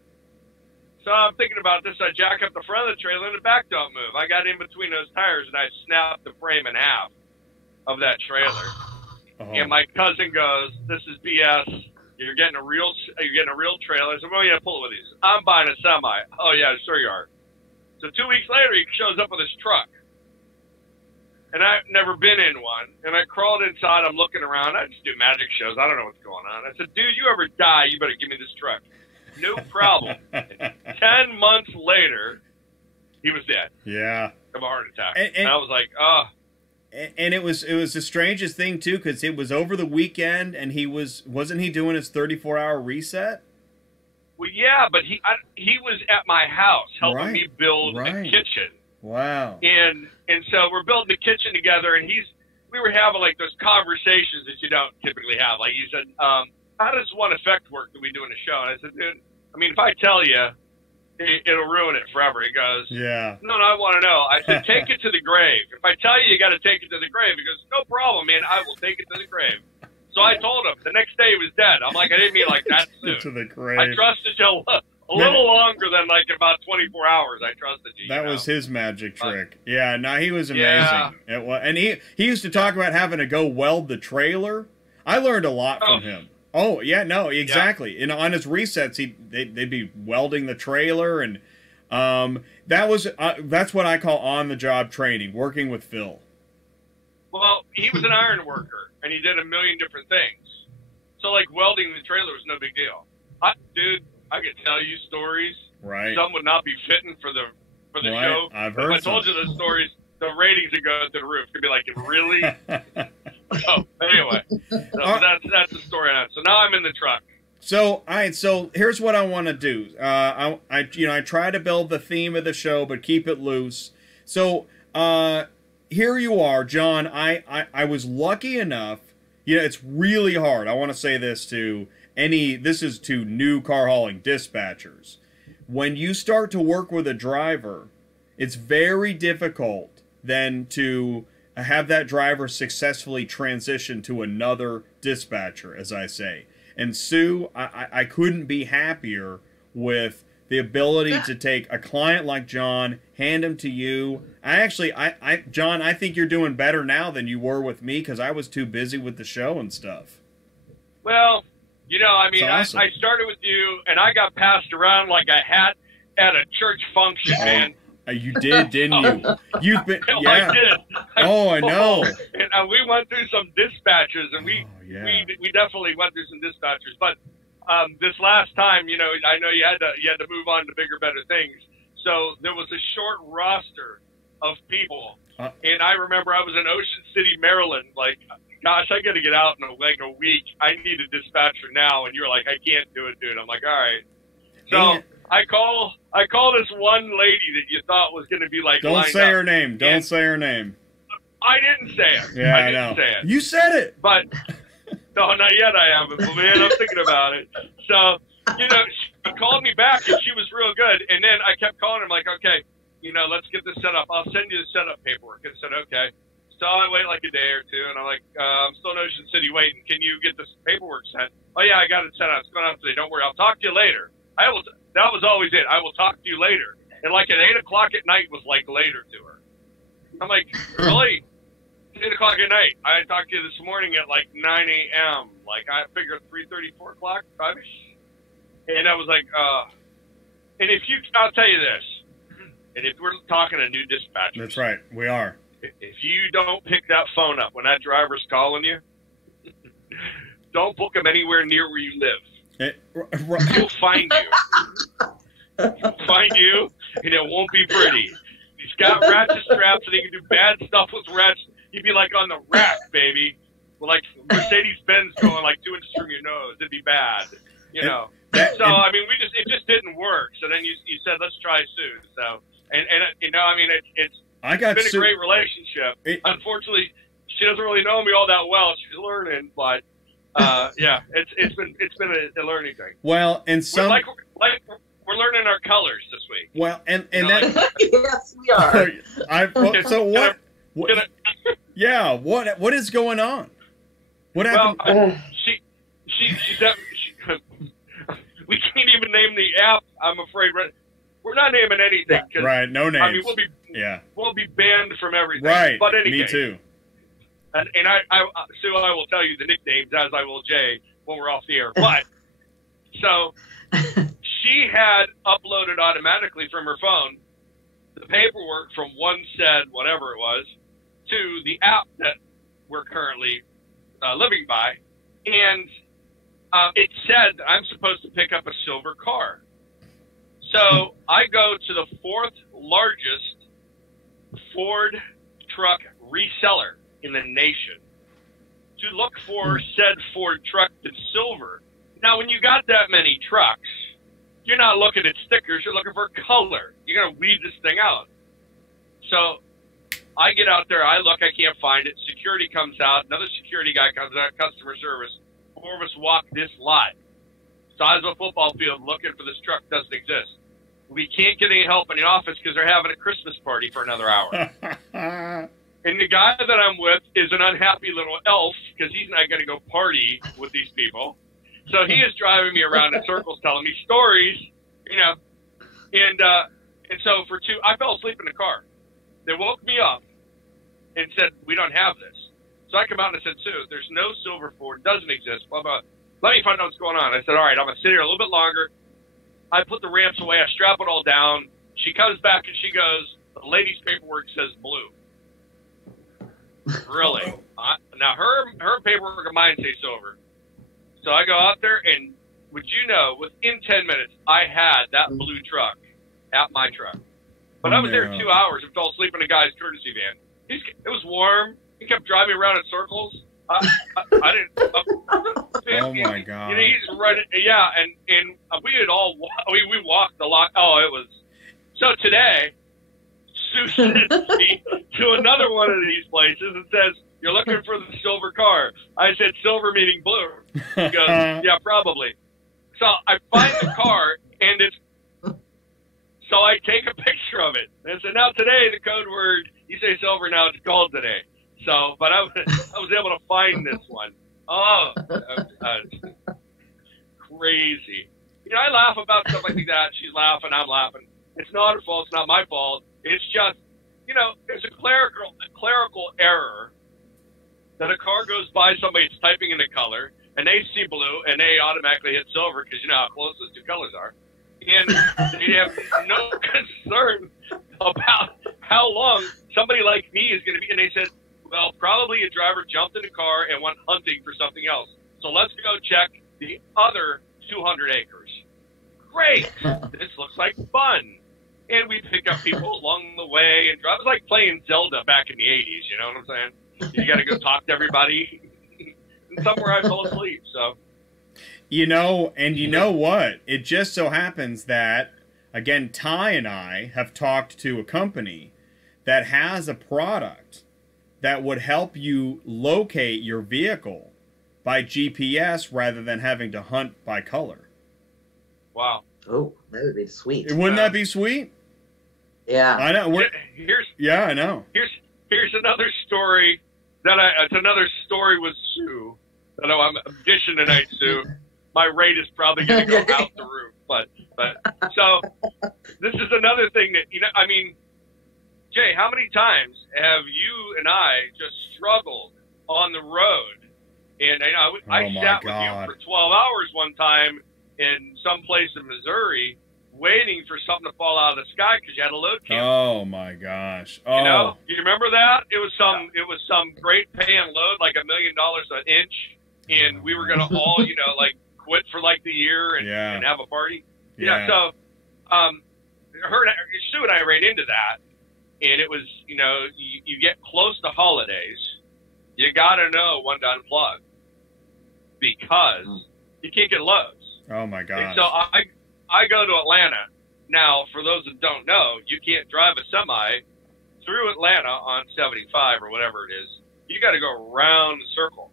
So I'm thinking about this. I jack up the front of the trailer, and the back don't move. I got in between those tires, and I snapped the frame in half of that trailer. And my cousin goes, this is BS. You're getting a real trailer. I said, well, yeah, pull it with these. I'm buying a semi. Oh, yeah, sure you are. So 2 weeks later, he shows up with his truck. And I've never been in one. And I crawled inside. I'm looking around. I just do magic shows. I don't know what's going on. I said, dude, you ever die, you better give me this truck. No problem. 10 months later, he was dead. Yeah. Of a heart attack. And I was like, And it was the strangest thing too, because it was over the weekend, and wasn't he doing his 34-hour reset? Well, yeah, but he was at my house helping me build a kitchen. Wow. And so we're building the kitchen together, and we were having like those conversations that you don't typically have. Like, he said, how does one effect work that we do in a show? And I said, dude, I mean, if I tell you, it'll ruin it forever. He goes, yeah. No, I want to know. I said, take it to the grave. If I tell you, you got to take it to the grave. He goes, no problem, man. I will take it to the grave. So I told him. The next day he was dead. I'm like, I didn't mean like that soon. To the grave. I trusted you a little longer than like about 24 hours. I trusted you. That was his magic trick. Yeah, no, he was amazing. It was, and he used to talk about having to go weld the trailer. I learned a lot from him. Oh, yeah, no, exactly. Yeah. On his resets, they'd be welding the trailer, and that's what I call on-the-job training, working with Phil. Well, he was an iron worker, and he did a million different things. So, like, welding the trailer was no big deal. Dude, I could tell you stories. Right. Some would not be fitting for the show. I've heard. If I told you those stories, the ratings would go through the roof. It'd be like, really? So anyway, that's the story on it. So now I'm in the truck. So, all right. So here's what I want to do. I try to build the theme of the show, but keep it loose. So, here you are, John. I was lucky enough. It's really hard. I want to say this to this is to new car hauling dispatchers. When you start to work with a driver, it's very difficult then to have that driver successfully transition to another dispatcher, as I say. And Sue, I couldn't be happier with the ability to take a client like John, hand him to you. John, I think you're doing better now than you were with me, because I was too busy with the show and stuff. Well, I mean, awesome. I started with you, and I got passed around like a hat at a church function, man. You did, didn't you? You've been, I did. I know. And we went through some dispatchers, and we definitely went through some dispatchers. But this last time, I know you had to move on to bigger, better things. So there was a short roster of people, and I remember I was in Ocean City, Maryland. Like, gosh, I got to get out in like a week. I need a dispatcher now, and you're like, I can't do it, dude. I'm like, all right. So. I call this one lady that you thought was going to be like. Don't say her name. Don't say her name. I didn't say it. Yeah, I didn't say it. You said it. But no, not yet. I haven't. But man, I'm thinking about it. So she called me back, and she was real good. And then I kept calling her. I'm like, okay, let's get this set up. I'll send you the setup paperwork. And said, okay. So I wait like a day or two, and I'm like, I'm still in Ocean City waiting. Can you get this paperwork sent? Oh yeah, I got it sent out. It's going out today. Don't worry. I'll talk to you later. That was always it. I will talk to you later. And like at 8 o'clock at night was like later to her. I'm like, really? 8 o'clock at night. I talked to you this morning at like 9 a.m. Like I figured 3:30, 4 o'clock, 5-ish. And I was like, and I'll tell you this. And if we're talking a new dispatcher. That's right. We are. if you don't pick that phone up when that driver's calling you, don't book him anywhere near where you live. He'll find you. He'll find you, and it won't be pretty. He's got ratchet straps, and he can do bad stuff with ratchet. He'd be like on the rack, baby. Like Mercedes-Benz going like 2 inches from your nose. It'd be bad, you know. So I mean, it just didn't work. So then you said, let's try Sue. So and you know, I mean, it's been a great relationship. Unfortunately, she doesn't really know me all that well. She's learning, but yeah, it's been a learning thing. Well, and some we're learning our colors this week. Well, and you know, that yes, we are. So what? Yeah, what is going on? What happened? Well, we can't even name the app. I'm afraid we're not naming anything. Right, no names. I mean, we'll be banned from everything. Right, but anyway, me too. And Sue, I will tell you the nicknames as I will Jay when we're off the air. But so she had uploaded automatically from her phone the paperwork from one said whatever it was to the app that we're currently living by, and it said that I'm supposed to pick up a silver car. So I go to the 4th largest Ford truck reseller in the nation to look for said Ford truck that's silver. Now, when you got that many trucks, you're not looking at stickers, you're looking for color. You're going to weed this thing out. So I get out there, I look, I can't find it. Security comes out, another security guy comes out, customer service. 4 of us walk this lot, size of a football field, looking for this truck. Doesn't exist. We can't get any help in the office because they're having a Christmas party for another hour. And the guy that I'm with is an unhappy little elf because he's not going to go party with these people. So he is driving me around in circles, telling me stories, you know. And so for 2, I fell asleep in the car. They woke me up and said, we don't have this. So I come out and I said, Sue, there's no silver Ford, doesn't exist, blah, blah. Let me find out what's going on. I said, all right, I'm going to sit here a little bit longer. I put the ramps away. I strap it all down. She comes back and she goes, the lady's paperwork says blue. Really? Now, her paperwork and mine say silver. So I go out there, and would you know, within 10 minutes, I had that blue truck at my truck. But I was there 2 hours and fell asleep in a guy's courtesy van. It was warm. He kept driving around in circles. I didn't. Oh my God! You know, he's running. Yeah, and we had all we walked a lot. Oh, it was. So today, Sue sends me to another one of these places and says, "You're looking for the silver car." I said, "Silver meaning blue." He goes, "Yeah, probably." So I find the car, and it's. So I take a picture of it and said, "Now today, the code word you say silver. Now it's gold today." So, but I was able to find this one. Oh, crazy. You know, I laugh about stuff like that. She's laughing, I'm laughing. It's not her fault. It's not my fault. It's just, you know, it's a clerical error that a car goes by somebody that's typing in the color, and they see blue, and they automatically hit silver because you know how close those two colors are. And they have no concern about how long somebody like me is going to be. And they said, well, probably a driver jumped in a car and went hunting for something else. So let's go check the other 200 acres. Great. This looks like fun. And we pick up people along the way and drive. It was like playing Zelda back in the 80s, you know what I'm saying? You got to go talk to everybody. And somewhere I fell asleep, so. You know, and you know what? It just so happens that, again, Ty and I have talked to a company that has a product that would help you locate your vehicle by GPS rather than having to hunt by color. Wow. Oh, that would be sweet. Wouldn't that be sweet? Yeah. I know. Yeah, I know. Here's another story it's another story with Sue. I know I'm dishing tonight, Sue. My rate is probably going to go out the roof. But so this is another thing that, you know, I mean, Jay, how many times have you and I just struggled on the road? And you know, I sat with you for 12 hours one time in some place in Missouri waiting for something to fall out of the sky because you had a load cancel. Oh my gosh! Oh, you know, you remember that? It was some great paying load, like $1 million an inch, and we were gonna all, you know, like quit for like the year and have a party. Yeah. So, Sue and I ran into that, and it was, you know, you get close to holidays, you gotta know when to unplug because you can't get loads. Oh my gosh! And so I go to Atlanta. Now, for those that don't know, you can't drive a semi through Atlanta on 75 or whatever it is. You got to go around the circle.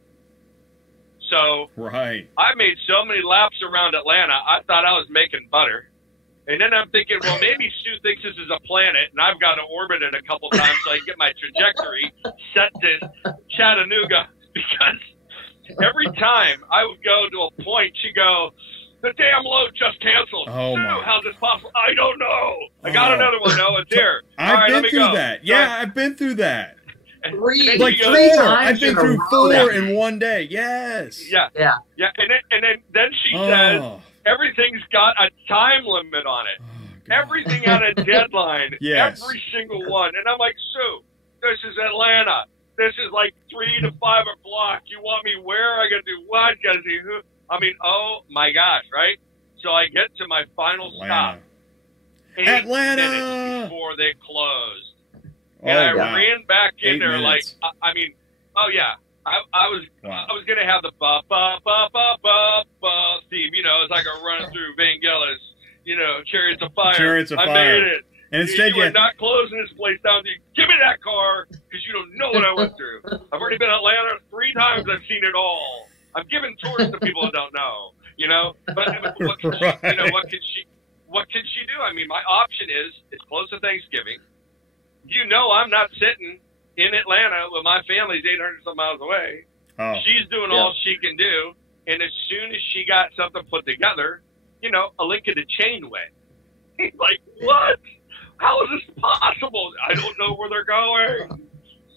So right. I made so many laps around Atlanta, I thought I was making butter. And then I'm thinking, well, maybe Stu thinks this is a planet, and I've got to orbit it a couple times so I can get my trajectory set to Chattanooga. Because every time I would go to a point, she'd go, the damn load just canceled. Oh, Stu, how's this possible? I don't know. I got another one. No, it's here. I've been through that. Yeah, I've been through that. Three four. I've been through four now. in one day. Yes. Yeah. And then she says everything's got a time limit on it. Everything had a deadline. Yes. Every single one. And I'm like, Sue, this is Atlanta. This is like 3 to 5 o'clock. You want me where? I got to do what? Got to do who? I mean, oh my gosh, right? So I get to my final stop. Atlanta! 8 minutes before they closed. And I ran back in there like, I mean, oh yeah. I was going to have the ba-ba-ba-ba-ba theme, you know, as I go running through Vangelis, you know, Chariots of Fire. Chariots of Fire. I made it. And instead you are not closing this place down. Give me that car because you don't know what I went through. I've already been to Atlanta 3 times. I've seen it all. I'm giving tours to people that don't know, you know. But what can she, you know, what can she do? I mean, my option is it's close to Thanksgiving. You know, I'm not sitting in Atlanta when my family's 800 some miles away. Oh. She's doing all she can do, and as soon as she got something put together, you know, a link in the chain went. He's like, what? How is this possible? I don't know where they're going.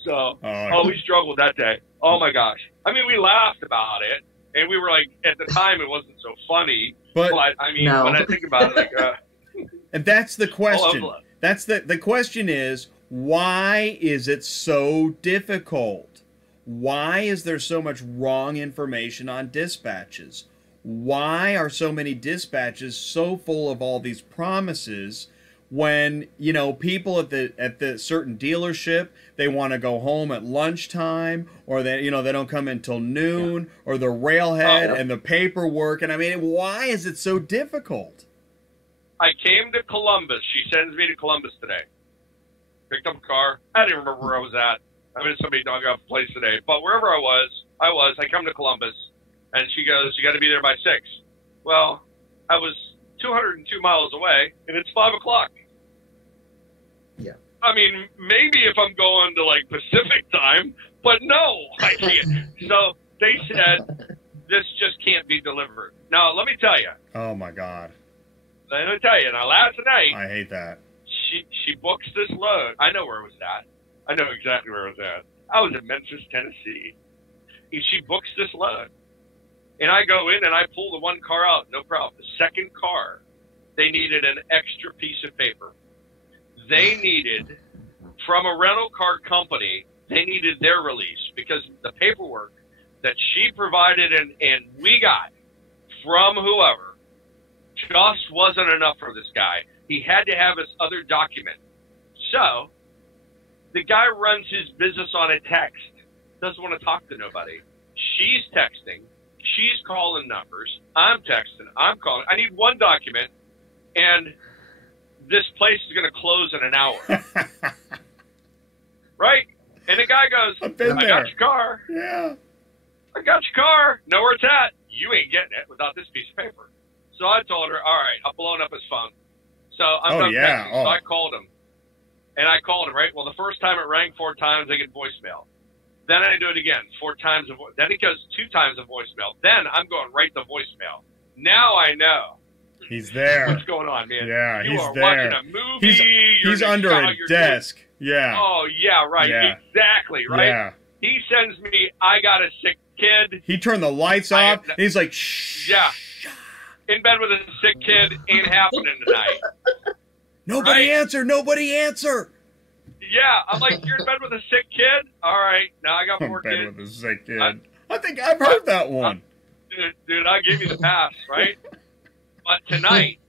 So, we struggled that day. Oh, my gosh. I mean, we laughed about it, and we were like, at the time, it wasn't so funny. But I mean, when I think about it, like... and that's the question. That's the question is, why is it so difficult? Why is there so much wrong information on dispatches? Why are so many dispatches so full of all these promises when, you know, people at the certain dealership, they want to go home at lunchtime, or they, you know, they don't come until noon, or the railhead and the paperwork, and I mean, why is it so difficult? I came to Columbus. She sends me to Columbus today. Picked up a car. I didn't remember where I was at. I mean, somebody dug up a place today. But wherever I was. I come to Columbus, and she goes, you got to be there by 6. Well, I was 202 miles away, and it's 5 o'clock. Yeah. I mean, maybe if I'm going to, like, Pacific time, but no, I can't. So they said, this just can't be delivered. Now, let me tell you. Oh, my God. Let me tell you. Now, last night. I hate that. She books this load. I know where it was at. I know exactly where it was at. I was in Memphis, Tennessee. And she books this load. And I go in and I pull the one car out. No problem. The second car, they needed an extra piece of paper. They needed, from a rental car company, they needed their release because the paperwork that she provided and we got from whoever just wasn't enough for this guy. He had to have his other document. So the guy runs his business on a text, doesn't want to talk to nobody. She's texting. She's calling numbers. I'm texting. I'm calling. I need one document, and this place is going to close in an hour. Right? And the guy goes, I got your car. Yeah. I got your car. Know where it's at. You ain't getting it without this piece of paper. So I told her, all right, I'm blowing up his phone. So I'm done texting. So I called him. And I called him, right? Well, the first time it rang 4 times, I get voicemail. Then I do it again, 4 times. Then it goes 2 times a voicemail. Then I'm going right to voicemail. Now I know. He's there. What's going on, man? Yeah, you he's are there. Watching a movie. He's under a desk. Yeah. Oh, yeah, right. Yeah. Exactly, right? Yeah. He sends me, I got a sick kid. He turned the lights off, and he's like, shh. Yeah. in bed with a sick kid, ain't happening tonight. Nobody answer. Nobody answer. Yeah, I'm like, you're in bed with a sick kid? All right, now I got 4 kids. In bed with a sick kid. I think I've heard that one. Dude, I gave you the pass, right? But tonight,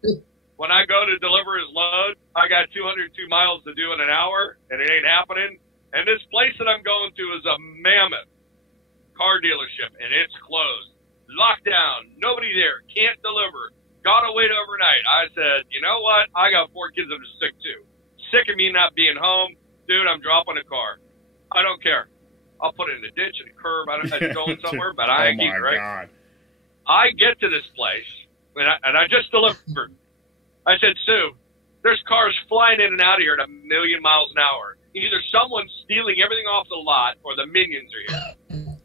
when I go to deliver his load, I got 202 miles to do in an hour, and it ain't happening. And this place that I'm going to is a mammoth car dealership, and it's closed. Lockdown, nobody there, can't deliver. Gotta wait overnight. I said, you know what? I got 4 kids that are sick too. Sick of me not being home. Dude, I'm dropping a car. I don't care. I'll put it in a ditch and a curb. I'm going somewhere, but I ain't keeping it, right? God. I get to this place, and I just delivered. I said, Sue, there's cars flying in and out of here at 1,000,000 miles an hour. Either someone's stealing everything off the lot or the minions are here.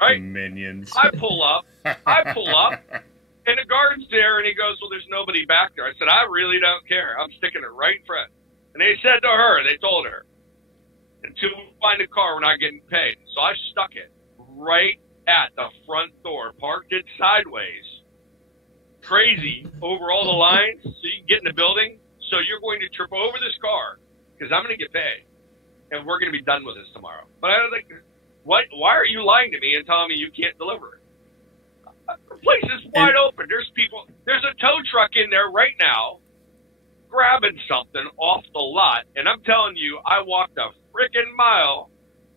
Right? Minions. I pull up, and the guard's there, and he goes, well, there's nobody back there. I said, I really don't care. I'm sticking it right in front. And they said to her, they told her, until we find a car, we're not getting paid. So I stuck it right at the front door, parked it sideways, crazy, over all the lines, so you can get in the building. So you're going to trip over this car, because I'm going to get paid, and we're going to be done with this tomorrow. But I was like, why are you lying to me and telling me you can't deliver it? The place is wide open. There's people. There's a tow truck in there right now grabbing something off the lot. And I'm telling you, I walked a freaking mile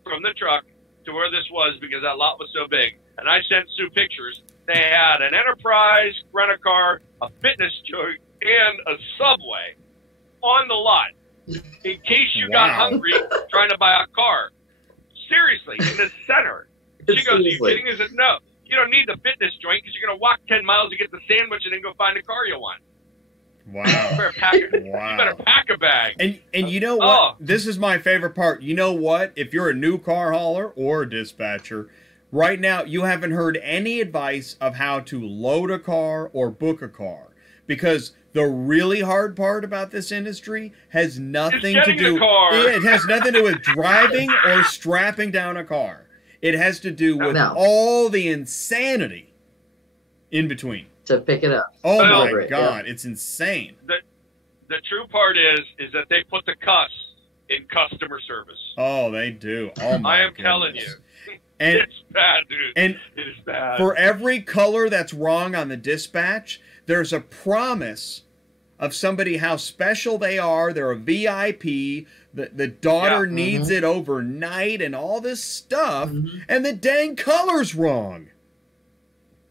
from the truck to where this was because that lot was so big. And I sent Sue pictures. They had an Enterprise, rent-a-car, a fitness joint, and a Subway on the lot in case you got hungry trying to buy a car. Seriously, in the center. She goes, are you kidding? I said, no. You don't need the fitness joint because you're going to walk 10 miles to get the sandwich and then go find the car you want. Wow. You better pack a bag. And you know what? This is my favorite part. You know what? If you're a new car hauler or a dispatcher, right now you haven't heard any advice of how to load a car or book a car. Because the really hard part about this industry has nothing to do. It has nothing to do with driving or strapping down a car. It has to do with all the insanity in between. To pick it up. Oh my God, it's insane. The true part is that they put the cuss in customer service. Oh, they do. Oh my I am telling you. And it's bad, dude. And it is bad. For every color that's wrong on the dispatch, there's a promise of somebody how special they are. They're a VIP. The daughter needs it overnight and all this stuff. And the dang color's wrong.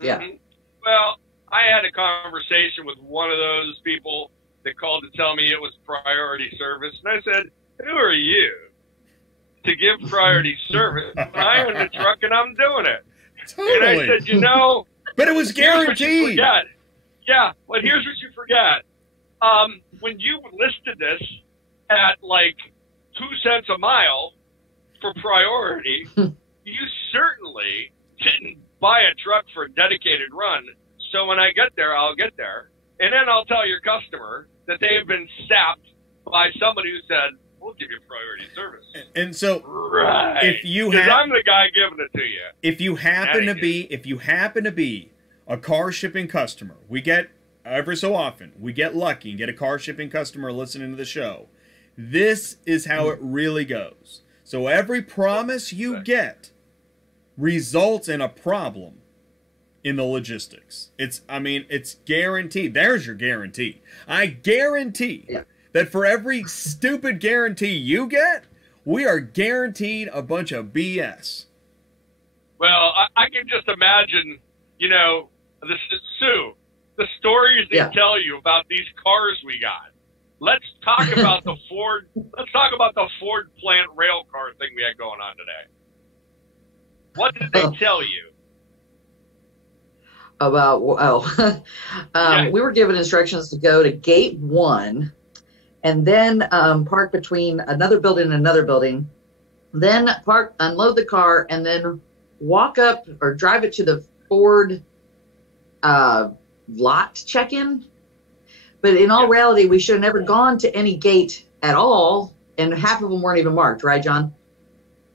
Yeah. Well, I had a conversation with one of those people that called to tell me it was priority service. And I said, who are you to give priority service? I own the truck and I'm doing it. Totally. And I said, you know. But it was guaranteed. Yeah, but here's what you forgot. When you listed this at like 2 cents a mile for priority, you certainly didn't buy a truck for a dedicated run. So when I get there, I'll get there. And then I'll tell your customer that they have been sapped by somebody who said, we'll give you priority service. And so if you I'm the guy giving it to you. If you happen to be a car shipping customer, we get every so often, we get lucky and get a car shipping customer listening to the show. This is how it really goes. So every promise you get results in a problem in the logistics. It's guaranteed. There's your guarantee. I guarantee that for every stupid guarantee you get, we are guaranteed a bunch of BS. Well, I can just imagine, Sue, the stories they tell you about these cars we got. Let's talk about the Ford. Let's talk about the Ford plant rail car thing we had going on today. What did they tell you? About we were given instructions to go to gate 1 and then park between another building and another building, then unload the car, and then walk up or drive it to the Ford lot check-in. But in all reality, we should have never gone to any gate at all, and half of them weren't even marked, right, John?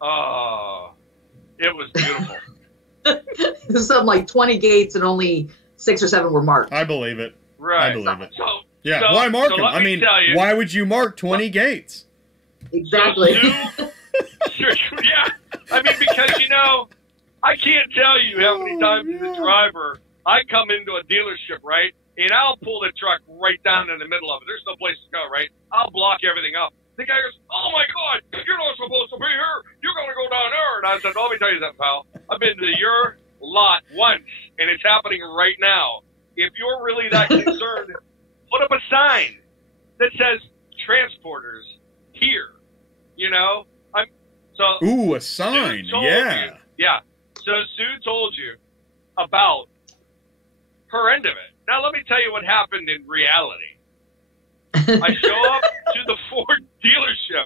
Oh, it was beautiful. Something like 20 gates and only 6 or 7 were marked. I believe it. Right. I believe it. So, Yeah, so, why mark so them? I mean, why would you mark 20 gates? Exactly. Yeah. I mean, because, you know, I can't tell you how many times as a driver I come into a dealership, right? And I'll pull the truck right down in the middle of it. There's no place to go, right? I'll block everything up. The guy goes, "Oh my God, you're not supposed to be here. You're going to go down there." And I said, "Let me tell you something, pal. I've been to your lot once, and it's happening right now. If you're really that concerned, put up a sign that says transporters here." You know? Ooh, a sign. Yeah. Yeah. So Sue told you about her end of it. Now let me tell you what happened in reality. I show up to the Ford dealership.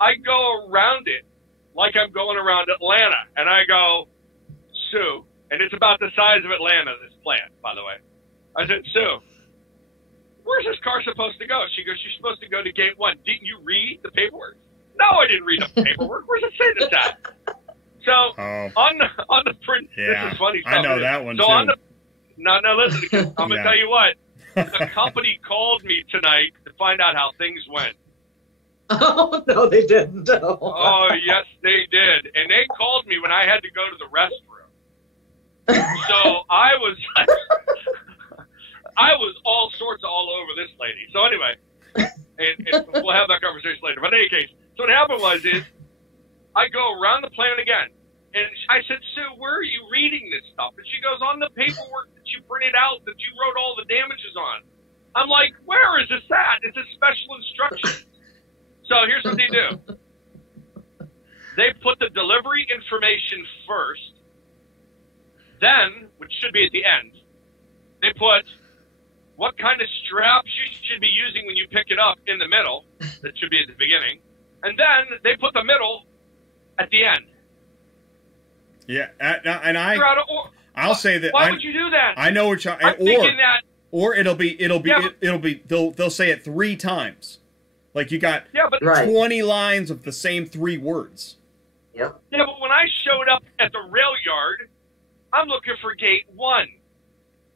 I go around it like I'm going around Atlanta. And I go, "Sue," and it's about the size of Atlanta, this plant, by the way. I said, "Sue, where's this car supposed to go?" She goes, "You're supposed to go to gate 1. Didn't you read the paperwork?" "No, I didn't read the paperwork. Where's it say this at?" So on the print, yeah, this is funny stuff. I know that one so too. No, listen, I'm going to tell you what. The company called me tonight to find out how things went. Oh, no, they didn't. Oh, yes, they did. And they called me when I had to go to the restroom. So I was all sorts of all over this lady. So anyway, and we'll have that conversation later. But in any case, so what happened is I go around the plant again. And I said, "Sue, where are you reading this stuff?" And she goes, "On the paperwork that you printed out that you wrote all the damages on." I'm like, "Where is this at? It's a special instruction." So here's what they do. They put the delivery information first. Then, which should be at the end, they put what kind of straps you should be using when you pick it up in the middle. That should be at the beginning. And then they put the middle at the end. Yeah, and I'll say that. Why would you do that? I know what you're. I'm thinking that. Or it'll be. They'll say it 3 times, like you got 20 lines of the same 3 words. Yep. Yeah, but when I showed up at the rail yard, I'm looking for gate 1.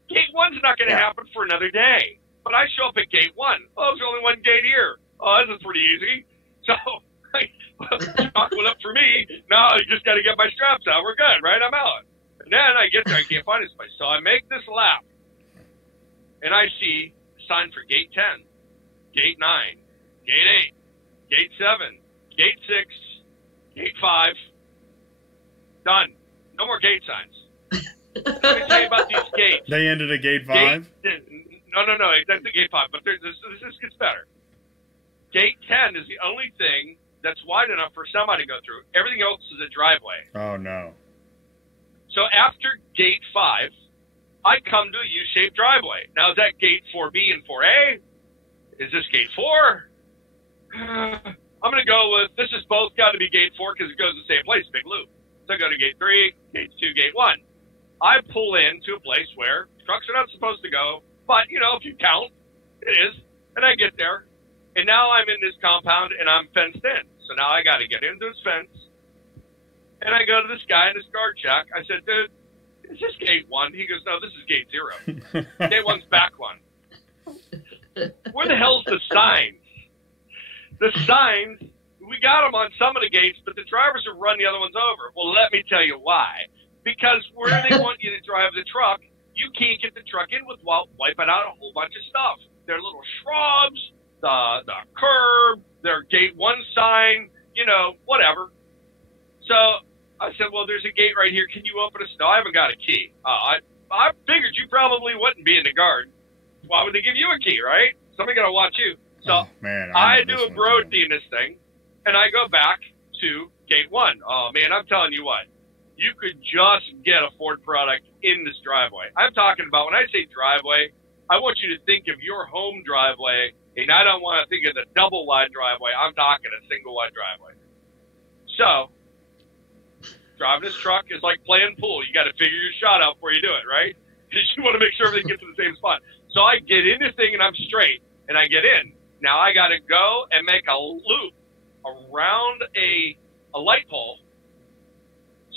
Gate 1's not going to happen for another day. But I show up at gate 1. Oh, there's only one gate here. Oh, this is pretty easy. So. Shock went up for me. Now I just got to get my straps out. We're good, right? I'm out. And then I get there. I can't find this place. So I make this lap. And I see a sign for gate 10, gate 9, gate 8, gate 7, gate 6, gate 5. Done. No more gate signs. Let me tell you about these gates. They ended at gate 5? No. That's the gate 5. But this gets better. Gate 10 is the only thing that's wide enough for somebody to go through. Everything else is a driveway. Oh, no. So after gate 5, I come to a U-shaped driveway. Now, is that gate 4B and 4A? Is this gate 4? I'm going to go with, this is both got to be gate 4 because it goes the same place, big loop. So I go to gate 3, gate 2, gate 1. I pull into a place where trucks are not supposed to go, but, you know, if you count, it is. And I get there. And now I'm in this compound, and I'm fenced in. So now I got to get into this fence. And I go to this guy in his guard check. I said, "Dude, is this gate 1? He goes, "No, this is gate 0. Gate 1's back 1. Where the hell's the signs? The signs, we got them on some of the gates, but the drivers have run the other ones over. Well, let me tell you why. Because where they want you to drive the truck, you can't get the truck in without wiping out a whole bunch of stuff. There are little shrubs, the curb, their gate 1 sign, you know, whatever. So I said, "Well, there's a gate right here. Can you open it?" "No, I haven't got a key." I figured you probably wouldn't be in the guard. Why would they give you a key, right? Somebody got to watch you. So I do a Brody in this thing, and I go back to gate 1. Oh, man, I'm telling you what. You could just get a Ford product in this driveway. I'm talking about, when I say driveway, I want you to think of your home driveway, and I don't want to think of the double-wide driveway. I'm talking a single-wide driveway. So driving this truck is like playing pool. You got to figure your shot out before you do it, right? Because you want to make sure everything gets to the same spot. So I get in this thing, and I'm straight, and I get in. Now I got to go and make a loop around a light pole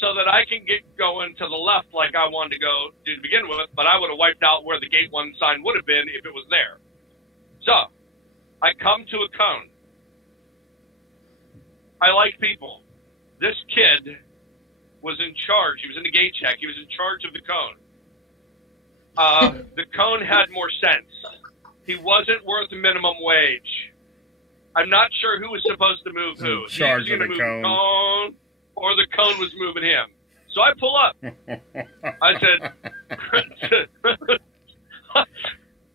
so that I can get going to the left like I wanted to go to begin with, but I would have wiped out where the gate 1 sign would have been if it was there. So I come to a cone. I like people. This kid was in charge. He was in the gate check. He was in charge of the cone. The cone had more sense. He wasn't worth minimum wage. I'm not sure who was supposed to move who. In charge he was of the move cone. Or the cone was moving him. So I pull up. I said,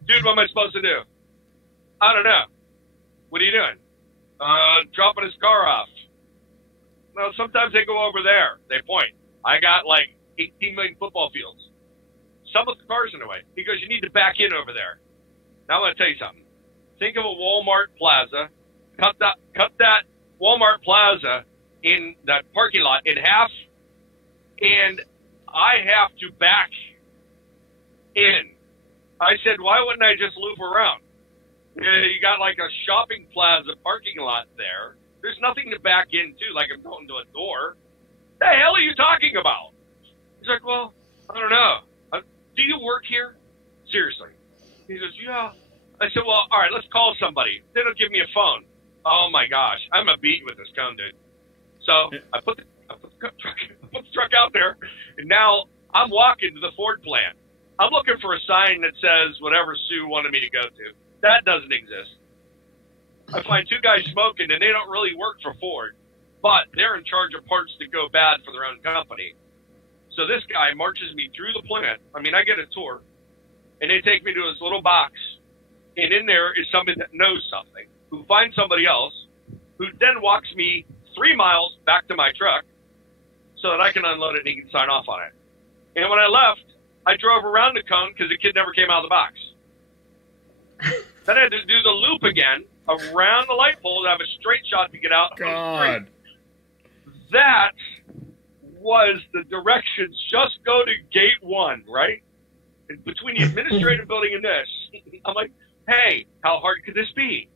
dude, what am I supposed to do? I don't know. What are you doing? Dropping his car off. Well, sometimes they go over there. They point. I got like 18 million football fields. Some of the cars in the way. He goes, you need to back in over there. Now I'm going to tell you something. Think of a Walmart plaza. Cut that Walmart plaza in that parking lot in half, and I have to back in. I said, why wouldn't I just loop around? You got like a shopping plaza parking lot there. There's nothing to back into, like I'm going to a door. The hell are you talking about? He's like, well, I don't know. Do you work here? Seriously. He goes, yeah. I said, well, all right, let's call somebody. They don't give me a phone. Oh, my gosh. I'm a beat with this cone, dude. So I put the truck out there, and now I'm walking to the Ford plant. I'm looking for a sign that says whatever Sue wanted me to go to. That doesn't exist. I find 2 guys smoking, and they don't really work for Ford, but they're in charge of parts that go bad for their own company. So this guy marches me through the plant. I mean, I get a tour, and they take me to this little box, and in there is somebody that knows something, who finds somebody else, who then walks me 3 miles back to my truck so that I can unload it and he can sign off on it. And when I left, I drove around the cone because the kid never came out of the box. Then I had to do the loop again around the light pole to have a straight shot to get out. God. That was the directions. Just go to gate 1, right? And between the administrative building and this, I'm like, hey, how hard could this be?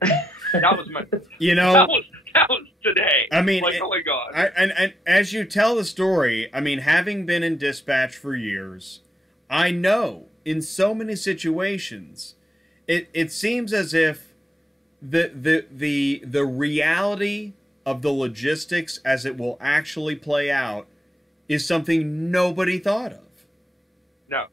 That was my. You know, that was today. I mean, like, oh my God. And as you tell the story, I mean, having been in dispatch for years, I know in so many situations, it seems as if the reality of the logistics as it will actually play out is something nobody thought of. No.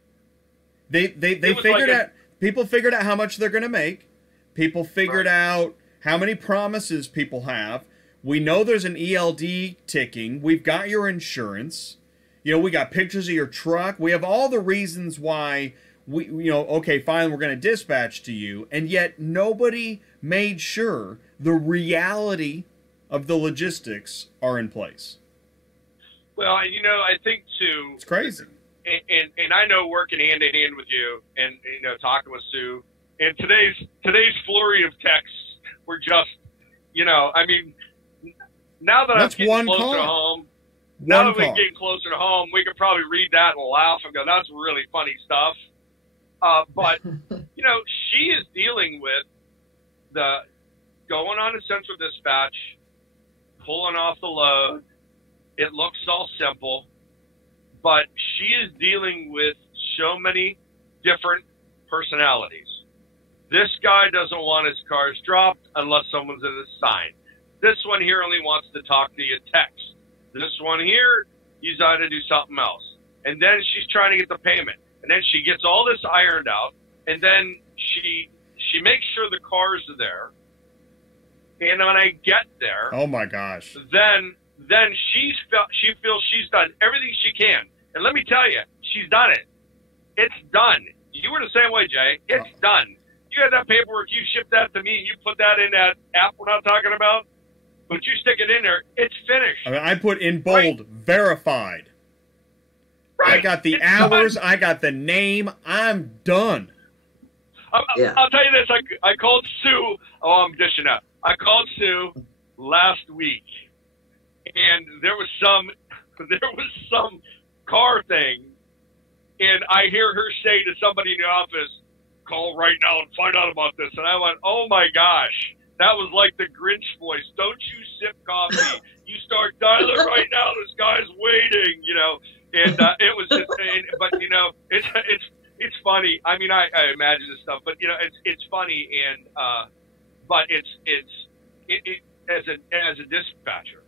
They figured out. People figured out how much they're going to make. People figured out how many promises people have. We know there's an ELD ticking. We've got your insurance. You know, we got pictures of your truck. We have all the reasons why we, you know, okay, fine, we're going to dispatch to you. And yet nobody made sure the reality of the logistics are in place. Well, you know, I think too. It's crazy. And I know working hand in hand with you and, you know, talking with Sue. And today's flurry of texts were just, you know, I mean, now that I'm getting closer to home, now that we're getting closer to home, we could probably read that and laugh and go, that's really funny stuff. But, you know, she is dealing with the going on to central dispatch, pulling off the load. It looks all simple, but she is dealing with so many different personalities. This guy doesn't want his cars dropped unless someone's in a sign. This one here only wants to talk to you text. This one here, he's trying to do something else. And then she's trying to get the payment. And then she gets all this ironed out. And then she makes sure the cars are there. And when I get there, oh my gosh, then she feels she's done everything she can. And let me tell you, she's done it. It's done. You were the same way, Jay. It's done. You had that paperwork, you shipped that to me, and you put that in that app we're not talking about, but you stick it in there, it's finished. I mean, I put in bold, verified. Right. I got the hours, done. I got the name, I'm done. I'll tell you this, I called Sue, I'm dishing up. I called Sue last week, and there was some car thing, and I hear her say to somebody in the office, call right now and find out about this. And I went, oh my gosh, that was like the Grinch voice. Don't you sip coffee. you start dialing right now. This guy's waiting, you know. And it was just, but you know, it's funny. I mean, I imagine this stuff, but you know, it's funny, and but it's as a dispatcher,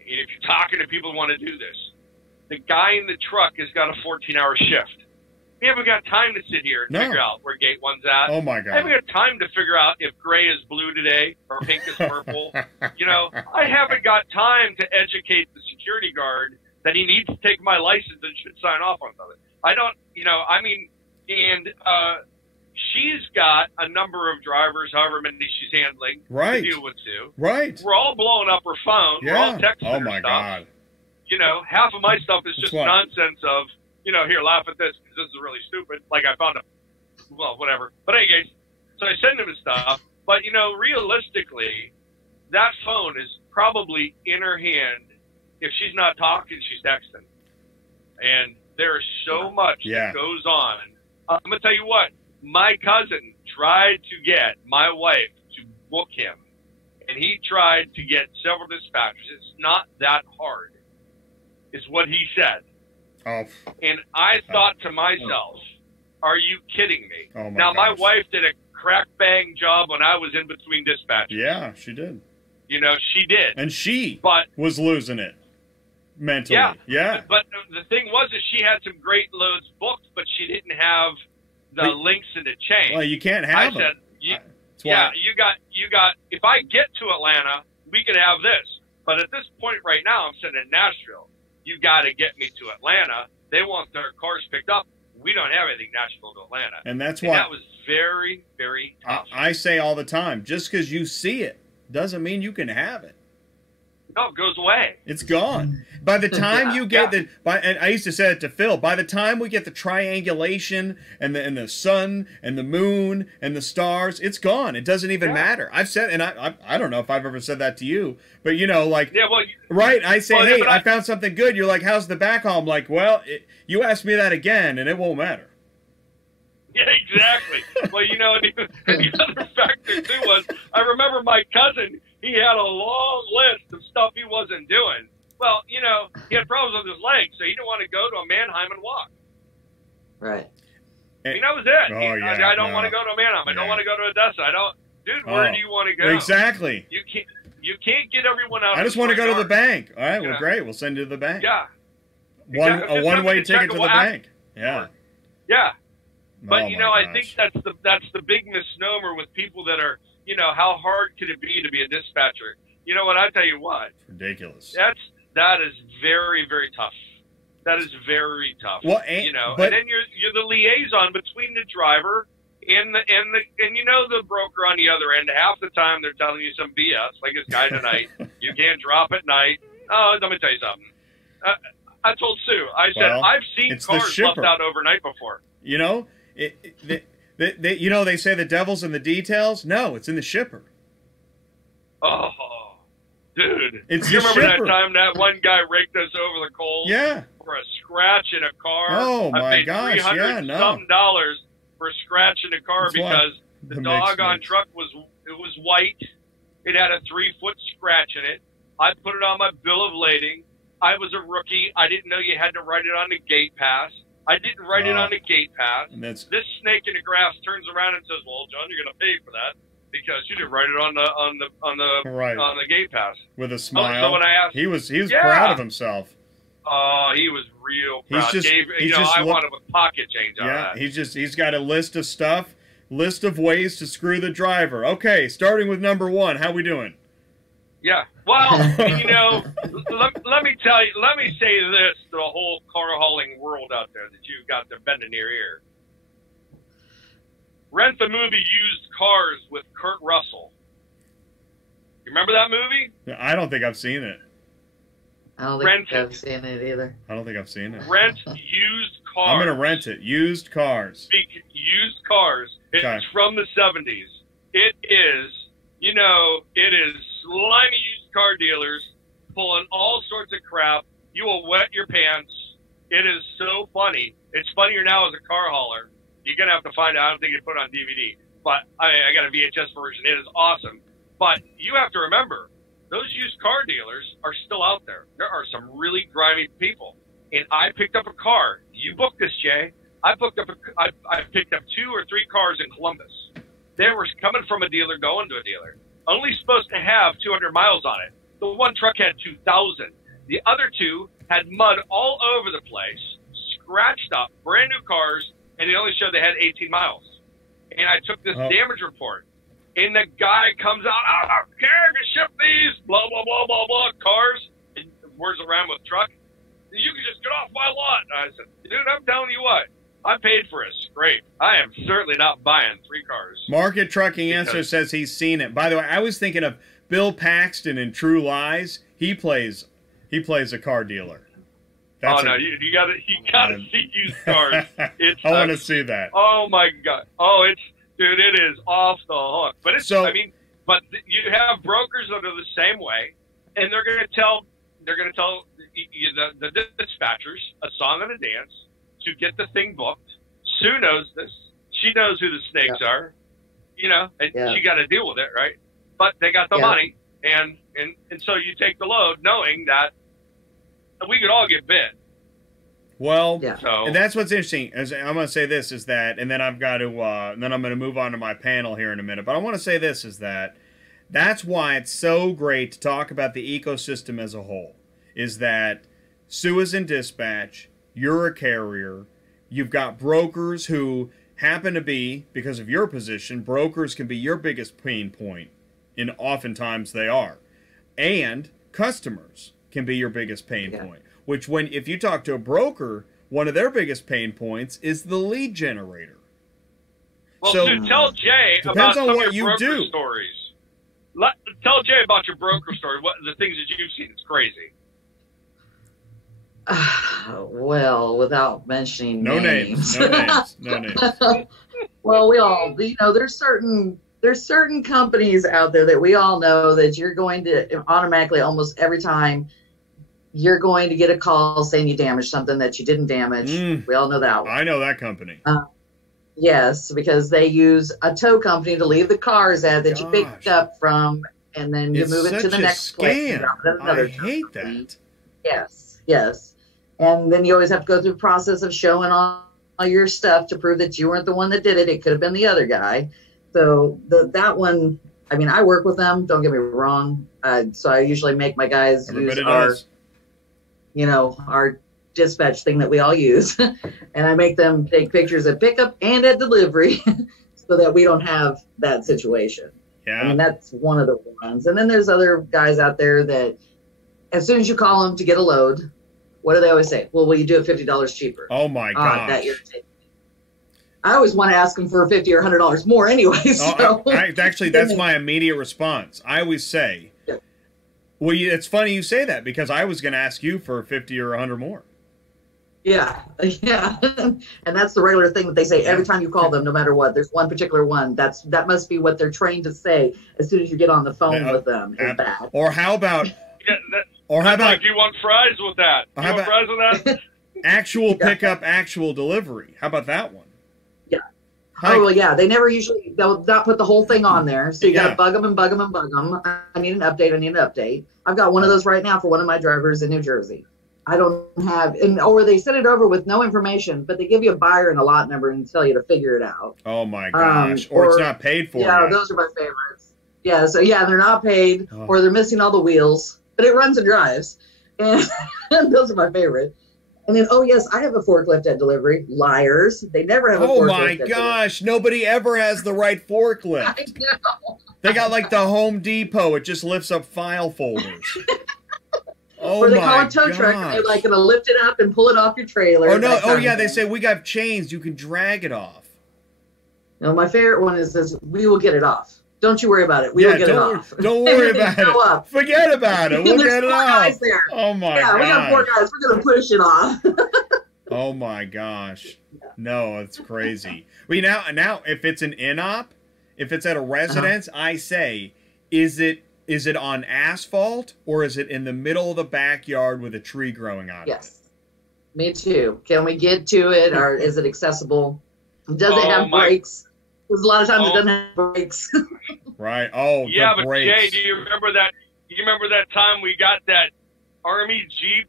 if you're talking to people who want to do this, the guy in the truck has got a 14-hour shift. We haven't got time to sit here and figure out where gate one's at. Oh my God! I haven't got time to figure out if gray is blue today or pink is purple. You know, I haven't got time to educate the security guard that he needs to take my license and should sign off on something. I don't, you know, I mean, and she's got a number of drivers, however many she's handling, to deal with too. Right. We're all blowing up her phone. Yeah. We're all texting her Oh my stuff. God. You know, half of my stuff is just nonsense of, you know, here, laugh at this because this is really stupid. Like I found well, whatever. But anyways, so I send him his stuff. But, you know, realistically, that phone is probably in her hand. If she's not talking, she's texting. And there's so much that goes on. I'm going to tell you what. My cousin tried to get my wife to book him. And he tried to get several dispatchers. It's not that hard, is what he said. Oh. And I thought to myself, are you kidding me? Oh now, my wife did a crack bang job when I was in between dispatchers. Yeah, she did. You know, she did. And she was losing it mentally. Yeah. But the thing was that she had some great loads booked, but she didn't have the links in the chain. Well, you can't have them. I said, you got, if I get to Atlanta, we could have this. But at this point right now, I'm sitting in Nashville. You got to get me to Atlanta. They want their cars picked up. We don't have anything Nashville to Atlanta. And that's why. That was very, very tough. I say all the time, just because you see it doesn't mean you can have it. No, it goes away. It's gone. By the time you get and I used to say it to Phil, by the time we get the triangulation and the sun and the moon and the stars, it's gone. It doesn't even matter. I've said, and I don't know if I've ever said that to you, but you know, like, right? I say, hey, I found something good. You're like, how's the backhaul? I'm like, well, you ask me that again, and it won't matter. Yeah, exactly. Well, you know, the other factor too was I remember my cousin. He had a long list of stuff he wasn't doing. Well, you know, he had problems with his legs, so he didn't want to go to a Mannheim and walk. Right. I mean, that was it. I don't want to go to Mannheim. I don't want to go to Odessa. Dude, where do you want to go? Exactly. You can't get everyone out. I just want to go to the bank. All right, well, great. We'll send you to the bank. Yeah. A one-way ticket to the bank. Yeah. Yeah. But you know, I think that's the big misnomer with people that are, you know, how hard could it be to be a dispatcher? You know what? I tell you what. It's ridiculous. That is very, very tough. That is very tough. Well, you know, and then you're the liaison between the driver and you know the broker on the other end. Half the time they're telling you some BS, like this guy tonight. You can't drop at night. Oh, let me tell you something. I told Sue. I said I've seen cars left out overnight before. You know. You know, they say the devil's in the details. No, it's in the shipper. Oh, dude. You remember that time that one guy raked us over the coals? Yeah. For a scratch in a car? Oh, my gosh. I paid $300 for a scratch in a car because the doggone truck was white. It had a 3-foot scratch in it. I put it on my bill of lading. I was a rookie. I didn't know you had to write it on the gate pass. I didn't write it on the gate pass. This snake in the grass turns around and says, "Well, John, you're going to pay for that because you didn't write it on the gate pass." With a smile. So when I asked, he was proud of himself. Oh, he was real proud. I wanted with pocket change on that. He's got a list of ways to screw the driver. Okay, starting with number 1. How we doing? Yeah. Well, you know, let me say this to the whole car hauling world out there that you've got to bend in your ear. Rent the movie Used Cars with Kurt Russell. You remember that movie? I don't think I've seen it. I don't think I've seen it either. I don't think I've seen it. Rent Used Cars. I'm going to rent it. Used Cars. Used Cars. It's from the 70s. It is, you know, it is slimy used car dealers pulling all sorts of crap. You will wet your pants. It is so funny. It's funnier now as a car hauler. You're going to have to find out. I don't think you put it on DVD. But I got a VHS version. It is awesome. But you have to remember, those used car dealers are still out there. There are some really grimy people. And I picked up a car. You booked this, Jay. I picked up 2 or 3 cars in Columbus. They were coming from a dealer going to a dealer. Only supposed to have 200 miles on it. The one truck had 2,000. The other 2 had mud all over the place, scratched up, brand new cars, and they only showed they had 18 miles. And I took this damage report. And the guy comes out, I don't care if you ship these, blah, blah, blah, blah, blah, cars, and words around with truck. You can just get off my lot. And I said, dude, I'm telling you what, I paid for a scrape. I am certainly not buying 3 cars. Market Trucking Answer says he's seen it. By the way, I was thinking of Bill Paxton in True Lies. He plays a car dealer. You gotta see used cars. I want to see that. Oh my God. Dude, it is off the hook. But but you have brokers that are the same way, and they're going to tell the dispatchers a song and a dance to get the thing booked. Sue knows this. She knows who the snakes are, and she got to deal with it, right? But they got the money, and so you take the load knowing that we could all get bit. Well, and that's what's interesting. As I'm going to say this is that, and then I've got to, then I'm going to move on to my panel here in a minute. But I want to say this is that that's why it's so great to talk about the ecosystem as a whole. Is that Sue is in dispatch, you're a carrier, you've got brokers who happen to be, because of your position, brokers can be your biggest pain point, and oftentimes they are, and customers can be your biggest pain point. Which, if you talk to a broker, one of their biggest pain points is the lead generator. Well, so tell Jay about some of your broker stories. Tell Jay about your broker story. What the things that you've seen? It's crazy. Well, without mentioning no names. Well, we all, there's certain companies out there that we all know that you're going to automatically, almost every time, you're going to get a call saying you damaged something that you didn't damage. We all know that one. I know that company. Yes, because they use a tow company to leave the cars at that you picked up from, and then you move it to the next place. I hate that. Yes. And then you always have to go through the process of showing all your stuff to prove that you weren't the one that did it. It could have been the other guy. So that one, I mean, I work with them. Don't get me wrong. So I usually make my guys use our dispatch thing that we all use. And I make them take pictures at pickup and at delivery so that we don't have that situation. Yeah. I mean, that's one of the ones. And then there's other guys out there that as soon as you call them to get a load, what do they always say? Well, will you do it $50 cheaper? Oh, my gosh. That irritates me. I always want to ask them for $50 or $100 more anyway. So. Actually, that's my immediate response. I always say, well, it's funny you say that because I was going to ask you for 50 or 100 more. Yeah. And that's the regular thing that they say every time you call them, no matter what. There's one particular one. That must be what they're trained to say as soon as you get on the phone with them. Is bad. Or how about... do you want fries with that? Do you want fries with that? Actual pickup, actual delivery. How about that one? Yeah. Oh, well, yeah. They never usually, they'll not put the whole thing on there. So you got to bug them. I need an update. I've got one of those right now for one of my drivers in New Jersey. I don't have, or they send it over with no information, but they give you a buyer and a lot number and tell you to figure it out. Oh, my gosh. Or it's not paid for. Yeah, those are my favorites. Yeah, so they're not paid or they're missing all the wheels. But it runs and drives, and those are my favorite. And then, I have a forklift at delivery. Liars. They never have a forklift. Oh, my gosh. Nobody ever has the right forklift. I know. They got like the Home Depot. It just lifts up file folders. Or they call it tow truck, and they're like going to lift it up and pull it off your trailer. Oh, no. Oh, yeah. They say, we got chains. You can drag it off. No, my favorite one is this, we will get it off. Don't you worry about it. We will get it off. Don't worry about it. Forget about it. We'll get it off. There. Oh, my gosh. Yeah, we got 4 guys. We're going to push it off. Oh, my gosh. No, it's crazy. Well, now, if it's an in-op, if it's at a residence, I say, is it on asphalt or is it in the middle of the backyard with a tree growing out of it? Yes. Me too. Can we get to it or is it accessible? Does it have brakes? Because a lot of times it doesn't have brakes. Right. Oh, yeah, the but brakes. Jay, do you remember that? You remember that time we got that Army Jeep?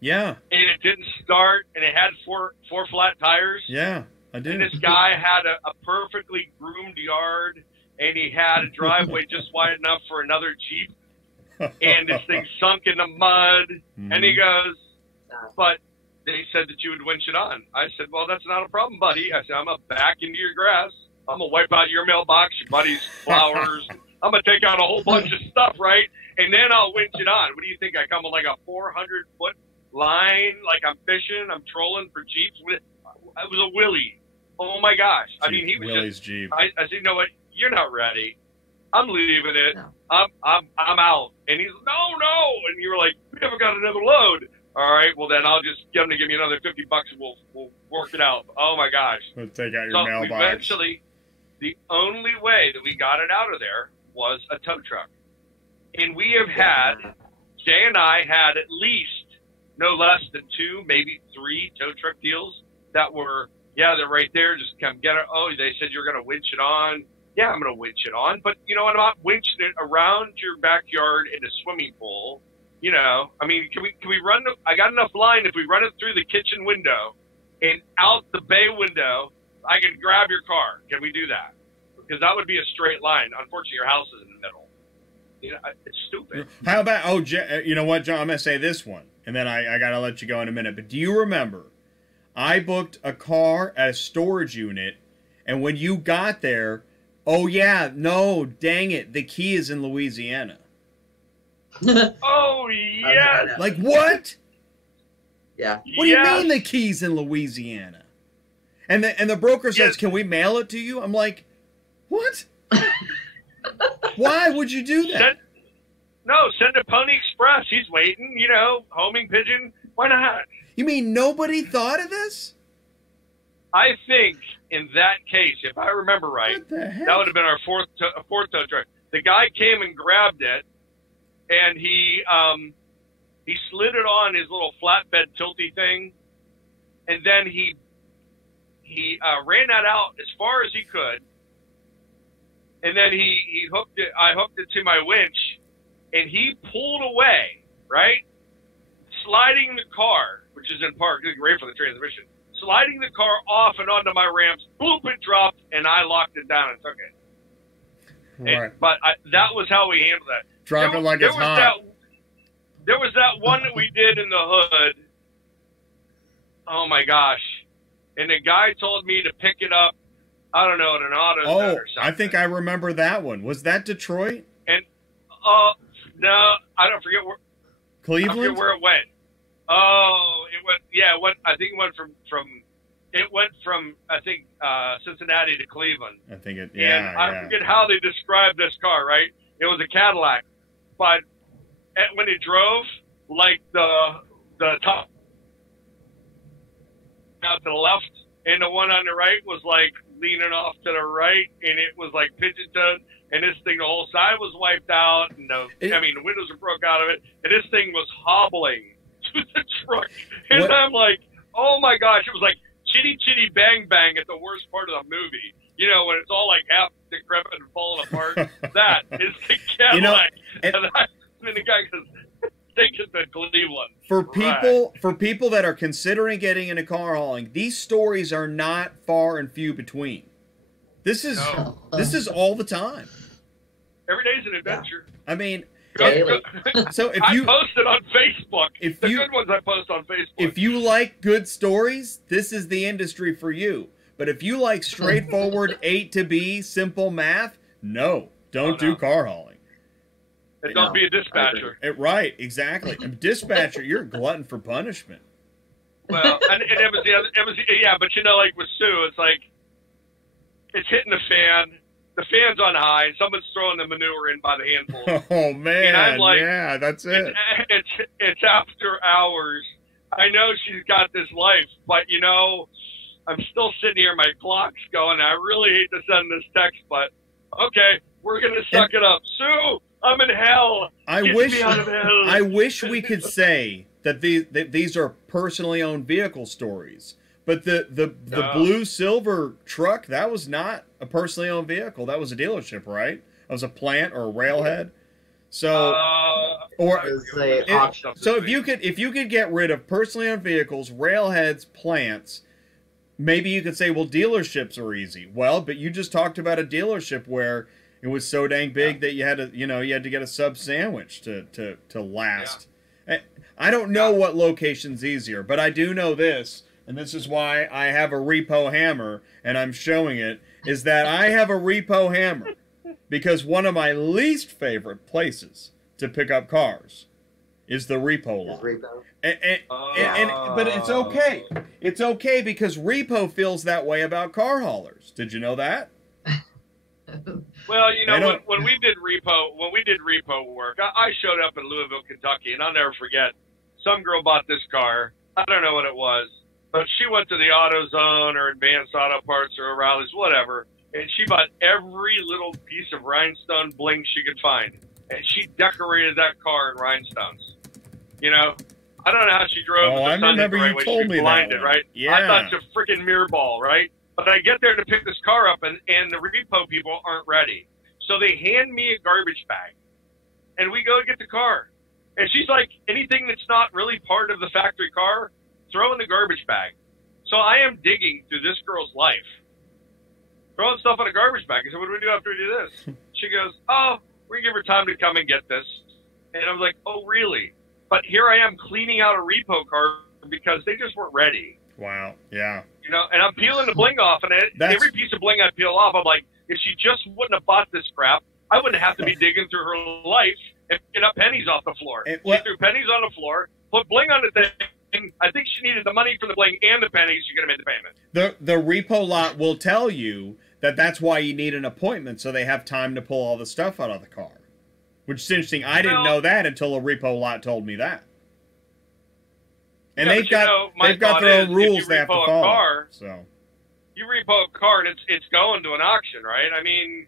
Yeah. And it didn't start, and it had four flat tires? Yeah, I did. And this guy had a perfectly groomed yard, and he had a driveway just wide enough for another Jeep. And this thing sunk in the mud. Mm-hmm. And he goes, but they said that you would winch it on. I said, well, that's not a problem, buddy. I said, I'm going to back into your grass. I'm going to wipe out your mailbox, your buddy's flowers. I'm going to take out a whole bunch of stuff, right? And then I'll winch it on. What do you think? I come with like a 400-foot line, like I'm fishing, I'm trolling for Jeeps. It was a Willie. Oh, my gosh. I mean, he was Willie's Jeep. I said, you know what? You're not ready. I'm leaving it. No. I'm out. And he's, no. And you were like, we haven't got another load. All right, well, then I'll just get him to give me another $50 and we'll work it out. Oh, my gosh. Let's take out your So mailbox. eventually, the only way that we got it out of there was a tow truck. And we have had, Jay and I had at least no less than 2, maybe 3 tow truck deals that were, yeah, they're right there. Just come get it. Oh, they said you're going to winch it on. Yeah, I'm going to winch it on. But, you know, I'm not winching it around your backyard in a swimming pool. You know, I mean, can we run? I got enough line. If we run it through the kitchen window and out the bay window, I can grab your car. Can we do that? Because that would be a straight line. Unfortunately, your house is in the middle. You know, it's stupid. How about, you know what, John? I'm going to say this one, and then I got to let you go in a minute. But do you remember, I booked a car at a storage unit, and when you got there, oh, yeah, no, dang it, the key is in Louisiana. Oh, yes. Like, what? Yeah. What do you mean the key's in Louisiana? And the broker says, can we mail it to you? I'm like, what? Why would you do that? Send a Pony Express. He's waiting, you know, homing pigeon. Why not? You mean nobody thought of this? I think in that case, if I remember right, What the heck? that would have been our fourth tow truck. The guy came and grabbed it, and he slid it on his little flatbed tilty thing, and then he ran that out as far as he could, and then he hooked it. I hooked it to my winch, and he pulled away, right, sliding the car, which is in park, great for the transmission, sliding the car off and onto my ramps. Boop! It dropped, and I locked it down and took it. Right. But that was how we handled that. Drop it like it's hot. There was that one that we did in the hood. Oh, my gosh. And the guy told me to pick it up, I don't know, at an auto center or something. I think I remember that one. Was that Detroit? And, no, I don't forget where. Cleveland? I forget where it went. Oh, I think it went from Cincinnati to Cleveland. I think it, And I forget how they described this car, right? It was a Cadillac. But when it drove, like the top out to the left, and the one on the right was like leaning off to the right, and it was like pigeon-toed, and this thing, the whole side was wiped out, and the windows were broke out of it, and this thing was hobbling to the truck. And I'm like, oh my gosh, it was like chitty chitty bang bang at the worst part of the movie. You know, when it's all like half decrepit and falling apart. That is the Cadillac. You know, and the guy goes, take it to Cleveland. For people that are considering getting into car hauling, these stories are not far and few between. This is all the time. Every day's an adventure. I mean, Daily. so if I you post it on Facebook. The you- good ones I post on Facebook. if you like good stories, this is the industry for you. But if you like straightforward A to B, simple math, no, don't do car hauling. And don't be a dispatcher. Right, exactly. A dispatcher, you're a glutton for punishment. Well, and it was but you know, like with Sue, it's like it's hitting the fan. The fan's on high. Someone's throwing the manure in by the handful. Oh man, and I'm like, yeah, that's it. It's after hours. I know she's got this life, but you know, I'm still sitting here. My clock's going. I really hate to send this text, but okay, we're gonna suck it up. Sue, I'm in hell. Get me out of hell. I wish we could say that these are personally owned vehicle stories. But the blue silver truck, that was not a personally owned vehicle. That was a dealership, right? That was a plant or a railhead. So, or so if you could get rid of personally owned vehicles, railheads, plants, maybe you could say, well, dealerships are easy. Well, but you just talked about a dealership where it was so dang big that you had to get a sub sandwich to last. Yeah. I don't know what location's easier, but I do know this, and this is why I have a repo hammer and I'm showing it, is that I have a repo hammer. Because one of my least favorite places to pick up cars is the repo lot. But it's okay. It's okay because repo feels that way about car haulers. Did you know that? Well, when we did repo work, I showed up in Louisville, Kentucky, and I'll never forget. Some girl bought this car. I don't know what it was, but she went to the AutoZone or Advanced Auto Parts or O'Reilly's, whatever. And she bought every little piece of rhinestone bling she could find. And she decorated that car in rhinestones. I don't know how she drove. Oh, I remember you told me blinded, that. Right? Yeah. I thought it's a freaking mirror ball, right? But I get there to pick this car up, and the repo people aren't ready. So they hand me a garbage bag. And we go get the car. And she's like, anything that's not really part of the factory car, throw in the garbage bag. So I am digging through this girl's life, throwing stuff in a garbage bag. I said, what do we do after we do this? She goes, oh, we're going to give her time to come and get this. And I was like, oh, really? But here I am cleaning out a repo car because they just weren't ready. Wow. Yeah. And I'm peeling the bling off. And every piece of bling I peel off, I'm like, if she just wouldn't have bought this crap, I wouldn't have to be digging through her life and picking up pennies off the floor. She threw pennies on the floor, put bling on the thing. I think she needed the money for the bling and the pennies. She could have made the payment. The repo lot will tell you that's why you need an appointment, so they have time to pull all the stuff out of the car. Which is interesting. I didn't know that until a repo lot told me that. And they've got their own rules they have to follow. So you repo a car and it's going to an auction, right? I mean,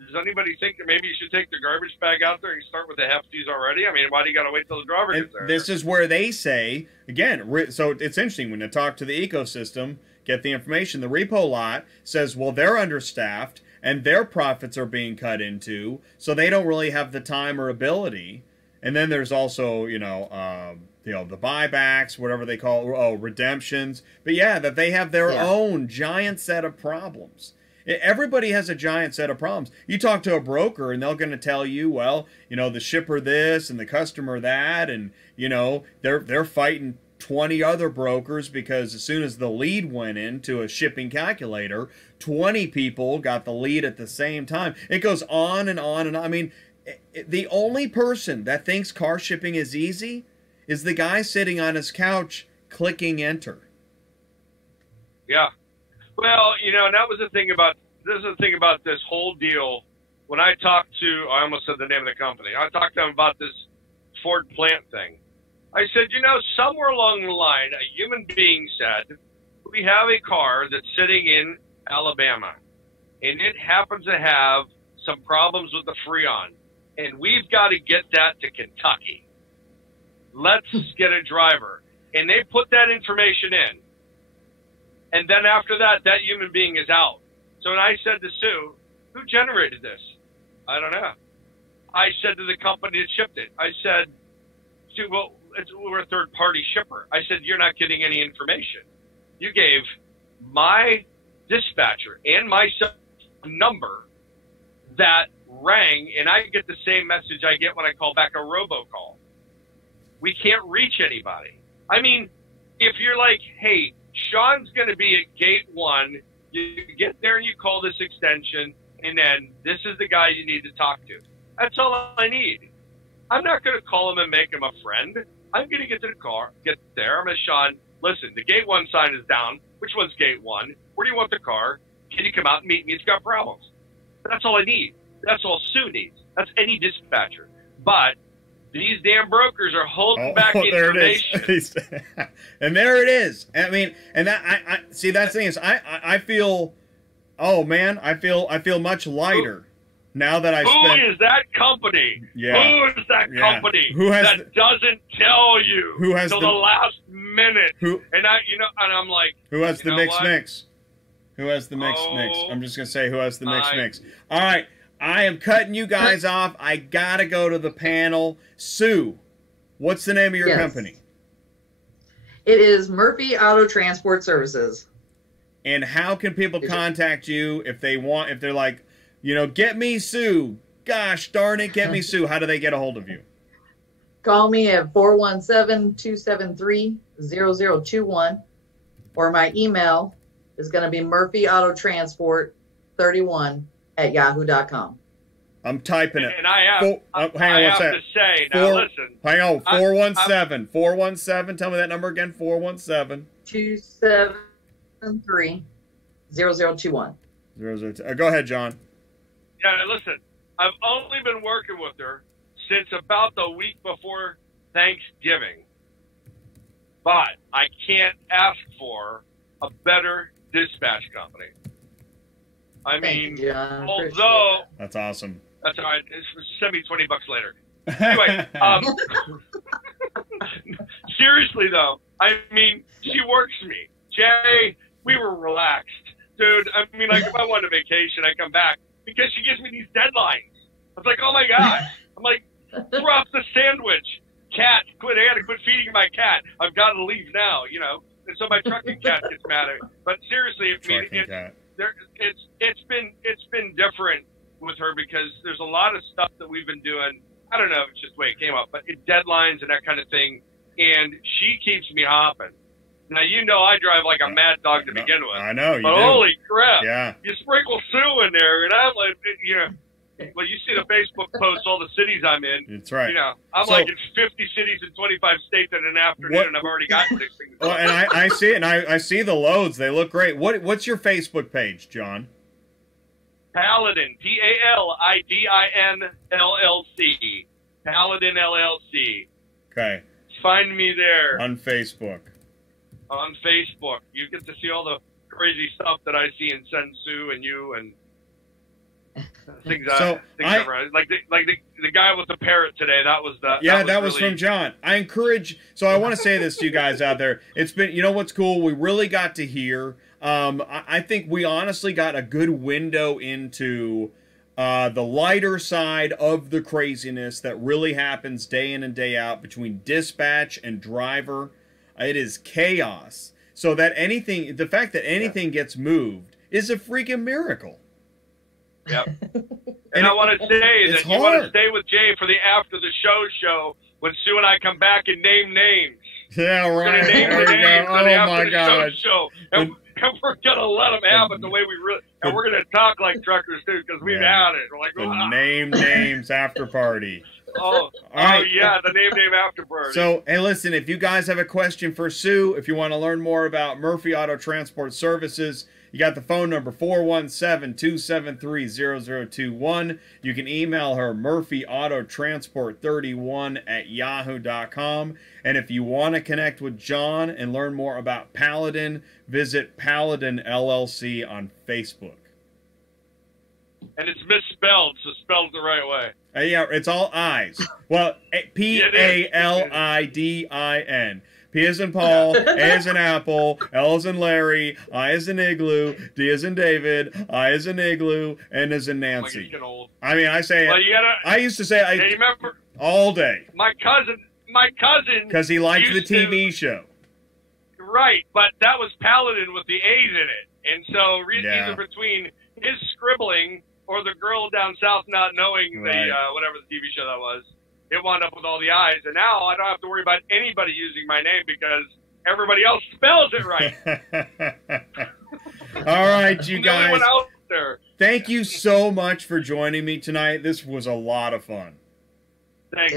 does anybody think that maybe you should take the garbage bag out there and start with the hefties already? I mean, why do you got to wait till the driver gets there? This is where they say, again, so it's interesting when you talk to the ecosystem, get the information. The repo lot says, well, they're understaffed and their profits are being cut into, so they don't really have the time or ability. And then there's also, the buybacks, whatever they call redemptions. But yeah, that they have their own giant set of problems. Everybody has a giant set of problems. You talk to a broker and they're going to tell you, well, the shipper this and the customer that, and they're fighting 20 other brokers because as soon as the lead went into a shipping calculator, 20 people got the lead at the same time. It goes on and on and on. I mean, the only person that thinks car shipping is easy is the guy sitting on his couch clicking enter. Yeah. Well, and that was the thing about this whole deal. When I almost said the name of the company. I talked to them about this Ford plant thing. I said, somewhere along the line, a human being said, we have a car that's sitting in Alabama, and it happens to have some problems with the Freon, and we've got to get that to Kentucky. Let's get a driver. And they put that information in. And then after that, that human being is out. So when I said to Sue, who generated this? I don't know. I said to the company that shipped it, I said, Sue, well, we're a third-party shipper. I said, you're not getting any information. You gave my dispatcher and my number that rang, and I get the same message I get when I call back a robocall. We can't reach anybody. I mean, if you're like, hey, Sean's going to be at gate 1, you get there and you call this extension, and then this is the guy you need to talk to. That's all I need. I'm not going to call him and make him a friend. I'm going to get to the car, get there. I'm going to Sean, listen, the gate 1 sign is down. Which one's gate 1? Where do you want the car? Can you come out and meet me? It's got problems. That's all I need. That's all Sue needs. That's any dispatcher. But these damn brokers are holding back information. There it is. And there it is. I mean, and that I see. That's the thing is, I feel, oh man, I feel much lighter now that I spent. Who is that company? Yeah. Who is that company that doesn't tell you who has till the last minute? Who and I'm like, who has the mix? Who has the mix? I'm just gonna say who has the mix. All right. I am cutting you guys off. I gotta go to the panel. Sue, what's the name of your company? It is Murphy Auto Transport Services. And how can people contact you if they want, if they're like, you know, get me Sue. Gosh darn it, get me Sue. How do they get a hold of you? Call me at 417-273-0021, or my email is going to be murphyautotransport31@yahoo.com. I'm typing it. And I have, hang on, to say, now listen. Hang on, 417. Tell me that number again, 417-273-0021. 002. Go ahead, John. Yeah, listen, I've only been working with her since about the week before Thanksgiving. But I can't ask for a better dispatch company. I mean, although... That's awesome. That's all right. Send me $20 later. Anyway, seriously, though, I mean, she works me. Jay, we were relaxed. Dude, I mean, like, if I wanted a vacation, I come back because she gives me these deadlines. I was like, oh, my God. I'm like, drop the sandwich. Cat, I got to quit feeding my cat. I've got to leave now, you know. And so my trucking cat gets mad at me. But seriously, I mean, it's been different with her because there's a lot of stuff that we've been doing. I don't know if it's just the way it came up, but deadlines and that kind of thing. And she keeps me hopping. Now, you know I drive like a mad dog to begin with. I know, you but do. Holy crap. Yeah. You sprinkle Sue in there, and I'm like, you know, well, you see the Facebook posts, all the cities I'm in. That's right. You know, I'm like in 50 cities in 25 states in an afternoon, and I've already gotten 6 things. Well, and I see it, and I see the loads. They look great. What's your Facebook page, John? Palidin, Palidin LLC. Palidin LLC. Okay. Find me there. On Facebook. On Facebook. You get to see all the crazy stuff that I see and send Sue and you and things. Like the guy with the parrot today. That was the. Yeah, that was from John. I encourage. So I want to say this to you guys out there. It's been. You know what's cool? We really got to hear. I think we honestly got a good window into the lighter side of the craziness that really happens day in and day out between dispatch and driver. It is chaos. So that the fact that anything gets moved is a freaking miracle. Yep. And I want to say that you want to stay with Jay for the after the show when Sue and I come back and name names. Yeah, right. We're going to name the names on the after the show. And we're going to let them have it the way we really... And we're going to talk like truckers, too, because we've had it. We're like, the name names after party. Oh, yeah, the name after party. So, hey, listen, if you guys have a question for Sue, if you want to learn more about Murphy Auto Transport Services, you got the phone number 417-273-0021. You can email her murphyautotransport31@yahoo.com. And if you want to connect with John and learn more about Palidin, visit Palidin LLC on Facebook. And it's misspelled, so spell it the right way. Yeah, it's all I's. Well, Palidin. P as in Paul, A as in Apple, L as in Larry, I as in Igloo, D as in David, I as in Igloo, N as in Nancy. I mean, I say it. I used to say it remember, all day. My cousin. Because he liked the TV show. Right, but that was Palidin with the A's in it. And so either between his scribbling or the girl down south not knowing whatever the TV show that was, it wound up with all the I's, and now I don't have to worry about anybody using my name because everybody else spells it right. All right, you guys. Out there. Thank you so much for joining me tonight. This was a lot of fun. Thanks,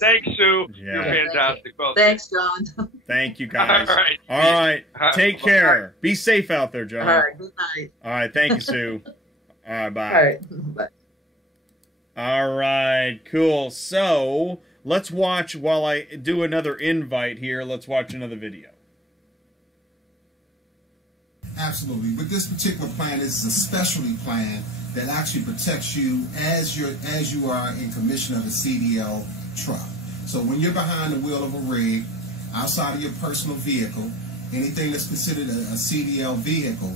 Thanks, Sue. Yeah. You're fantastic. Both. Thanks, John. Thank you, guys. All right. Take care. Be safe out there, John. All right. Good night. All right. Thank you, Sue. All right. Bye. All right. Bye. All right, cool. So let's watch, while I do another invite here, let's watch another video. Absolutely. With this particular plan, it's a specialty plan that actually protects you as you are in commission of a CDL truck. So when you're behind the wheel of a rig, outside of your personal vehicle, anything that's considered a CDL vehicle,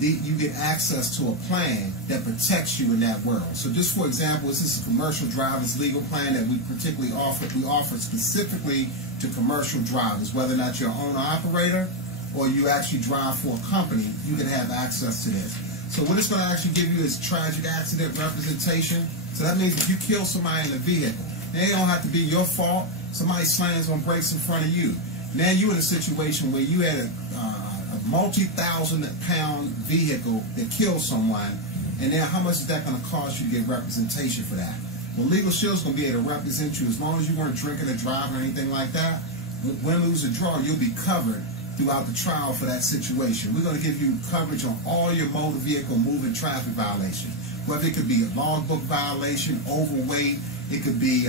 you get access to a plan that protects you in that world. So just for example, this is a commercial driver's legal plan that we particularly offer. We offer specifically to commercial drivers, whether or not you're an owner-operator or you actually drive for a company, you can have access to this. So what it's going to actually give you is tragic accident representation. So that means if you kill somebody in a vehicle, it don't have to be your fault. Somebody slams on brakes in front of you. Now you're in a situation where you had a multi-thousand-pound vehicle that killed someone, and now how much is that going to cost you to get representation for that? Well, Legal Shield's going to be able to represent you as long as you weren't drinking or driving or anything like that. Win, lose, or draw, you'll be covered throughout the trial for that situation. We're going to give you coverage on all your motor vehicle moving traffic violations. Whether it could be a logbook violation, overweight, it could be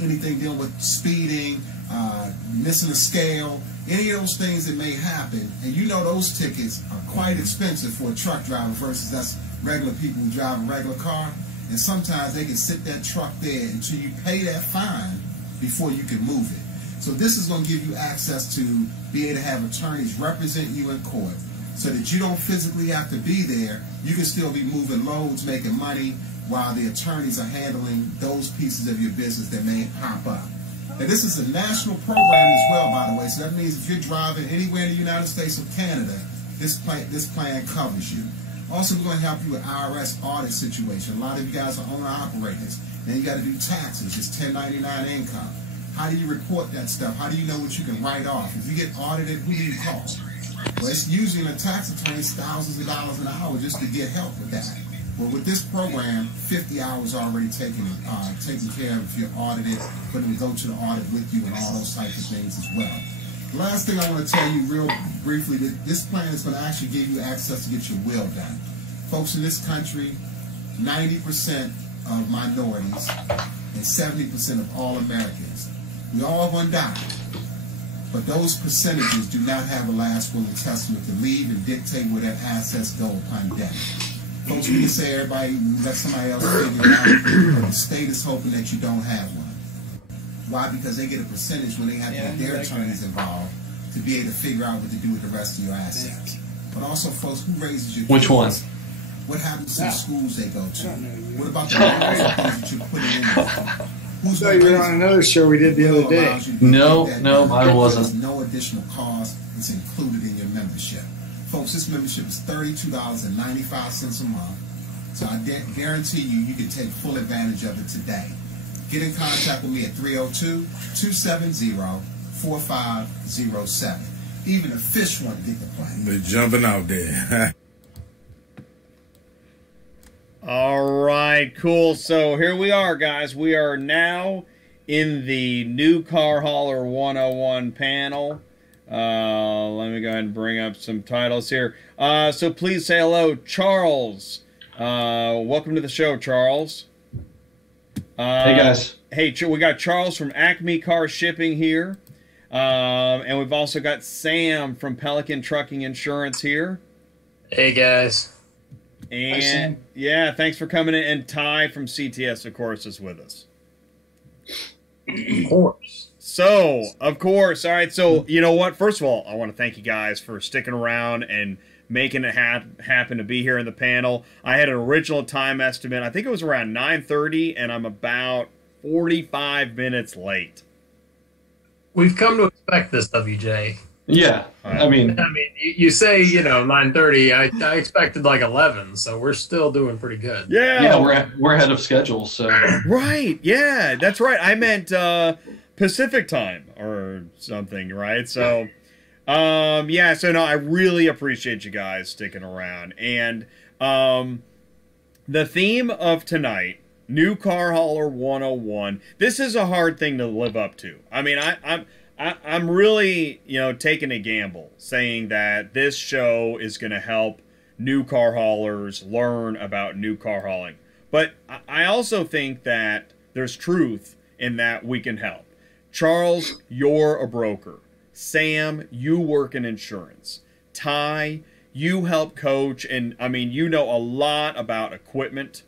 anything dealing with speeding, missing a scale, any of those things that may happen. And you know those tickets are quite expensive for a truck driver versus us regular people who drive a regular car. And sometimes they can sit that truck there until you pay that fine before you can move it. So this is going to give you access to be able to have attorneys represent you in court so that you don't physically have to be there. You can still be moving loads, making money, while the attorneys are handling those pieces of your business that may pop up. And this is a national program as well, by the way. So that means if you're driving anywhere in the United States or Canada, this plan covers you. Also, we're going to help you with IRS audit situation. A lot of you guys are owner-operators. Then you got to do taxes, just 1099 income. How do you report that stuff? How do you know what you can write off? If you get audited, who do you call? Well, it's usually in a tax attorney's thousands of dollars an hour just to get help with that. Well, with this program, 50 hours already taken care of if you're audited, but we go to the audit with you and all those types of things as well. The last thing I want to tell you real briefly, that this plan is going to actually give you access to get your will done. Folks in this country, 90% of minorities and 70% of all Americans, we all going to die. But those percentages do not have a last will and testament to leave and dictate where their assets go upon death. Folks, we can say everybody, let somebody else figure it out, but the state is hoping that you don't have one. Why? Because they get a percentage when they have to get their attorneys involved to be able to figure out what to do with the rest of your assets. But also, folks, who raises your kids? Which one? What happens to the schools they go to? What about the things that you're putting in there? So you were on another show we did the other day. No, I wasn't. There's no additional cost. It's included in your membership. Folks, this membership is $32.95 a month. So I guarantee you can take full advantage of it today. Get in contact with me at 302-270-4507. Even a fish want to get the plan. They're jumping out there. All right, cool. So here we are, guys. We are now in the New Car Hauler 101 panel. Let me go ahead and bring up some titles here. So please say hello, Charles. Welcome to the show, Charles. Hey, guys. Hey, we got Charles from Acme Car Shipping here. And we've also got Sam from Pelican Trucking Insurance here. Hey, guys. And yeah, thanks for coming in. And Ty from CTS, of course, is with us. Of course. So, of course. All right. So, you know what? First of all, I want to thank you guys for sticking around and making it happen to be here in the panel. I had an original time estimate. I think it was around 9:30, and I'm about 45 minutes late. We've come to expect this, WJ. Yeah, I mean, you say 9:30. I expected like 11, so we're still doing pretty good. Yeah, we're ahead of schedule. So right, yeah, that's right. I meant Pacific time or something, right? So, yeah. So no, I really appreciate you guys sticking around. And the theme of tonight, New Car Hauler 101. This is a hard thing to live up to. I mean, I'm really, taking a gamble saying that this show is going to help new car haulers learn about new car hauling. But I also think that there's truth in that we can help. Charles, you're a broker. Sam, you work in insurance. Ty, you help coach. And, you know a lot about equipment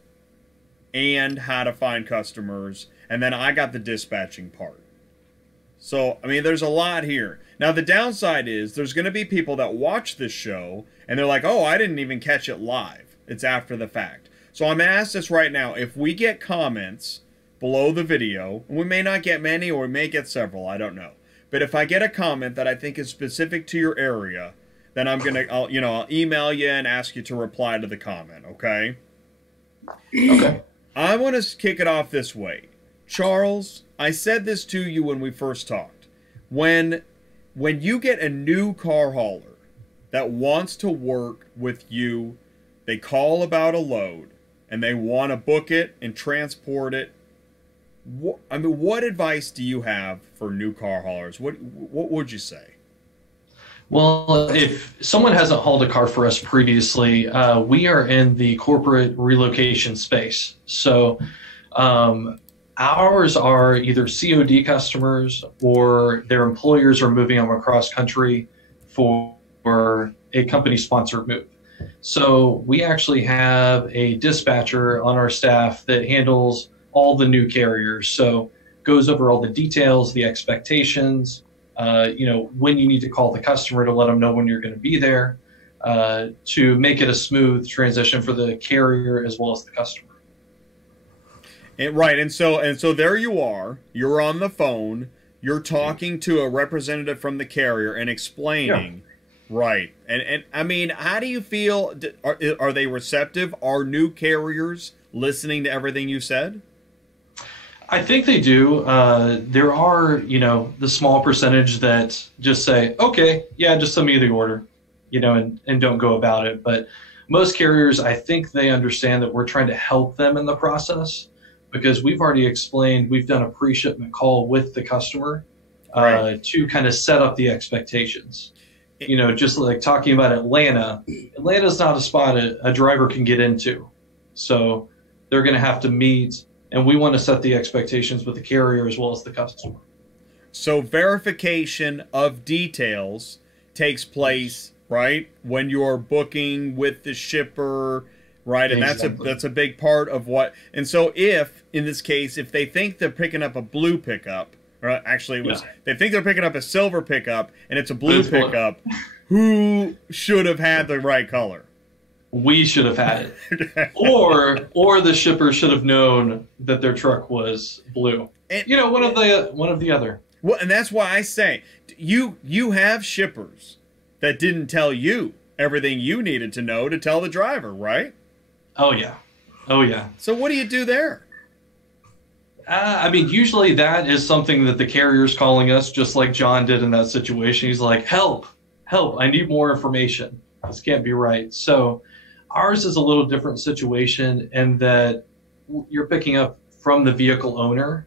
and how to find customers. And then I got the dispatching part. So, I mean, there's a lot here. Now, the downside is there's going to be people that watch this show, and they're like, oh, I didn't even catch it live. It's after the fact. So I'm going to ask this right now. If we get comments below the video, and we may not get many, or we may get several, I don't know. But if I get a comment that I think is specific to your area, then I'll email you and ask you to reply to the comment, okay? Okay. I want to kick it off this way. Charles, I said this to you when we first talked. When you get a new car hauler that wants to work with you, they call about a load, and they want to book it and transport it. What advice do you have for new car haulers? What would you say? Well, if someone hasn't hauled a car for us previously, we are in the corporate relocation space. So ours are either COD customers or their employers are moving them across country for a company-sponsored move. So we actually have a dispatcher on our staff that handles all the new carriers. So goes over all the details, the expectations, when you need to call the customer to let them know when you're going to be there, to make it a smooth transition for the carrier as well as the customer. And so there you are. You're on the phone. You're talking to a representative from the carrier and explaining. Yeah. Right. And I mean, how do you feel? Are they receptive? Are new carriers listening to everything you said? I think they do. There are, the small percentage that just say, okay, yeah, just send me the order, and don't go about it. But most carriers, I think they understand that we're trying to help them in the process because we've already explained, we've done a pre-shipment call with the customer to kind of set up the expectations. Just like talking about Atlanta's not a spot a driver can get into. So they're going to have to meet, and we want to set the expectations with the carrier as well as the customer. So verification of details takes place, right, when you're booking with the shipper, right? And exactly. that's a big part of what. And so if, in this case, if they think they're picking up a blue pickup, or actually they think they're picking up a silver pickup and it's a blue pickup, who should have had the right color? We should have had it. or the shipper should have known that their truck was blue. And, one of the other. Well, and that's why I say you have shippers that didn't tell you everything you needed to know to tell the driver, right? Oh yeah. So what do you do there? Usually that is something that the carrier's calling us, just like John did in that situation. He's like, help, I need more information. This can't be right. So ours is a little different situation in that you're picking up from the vehicle owner.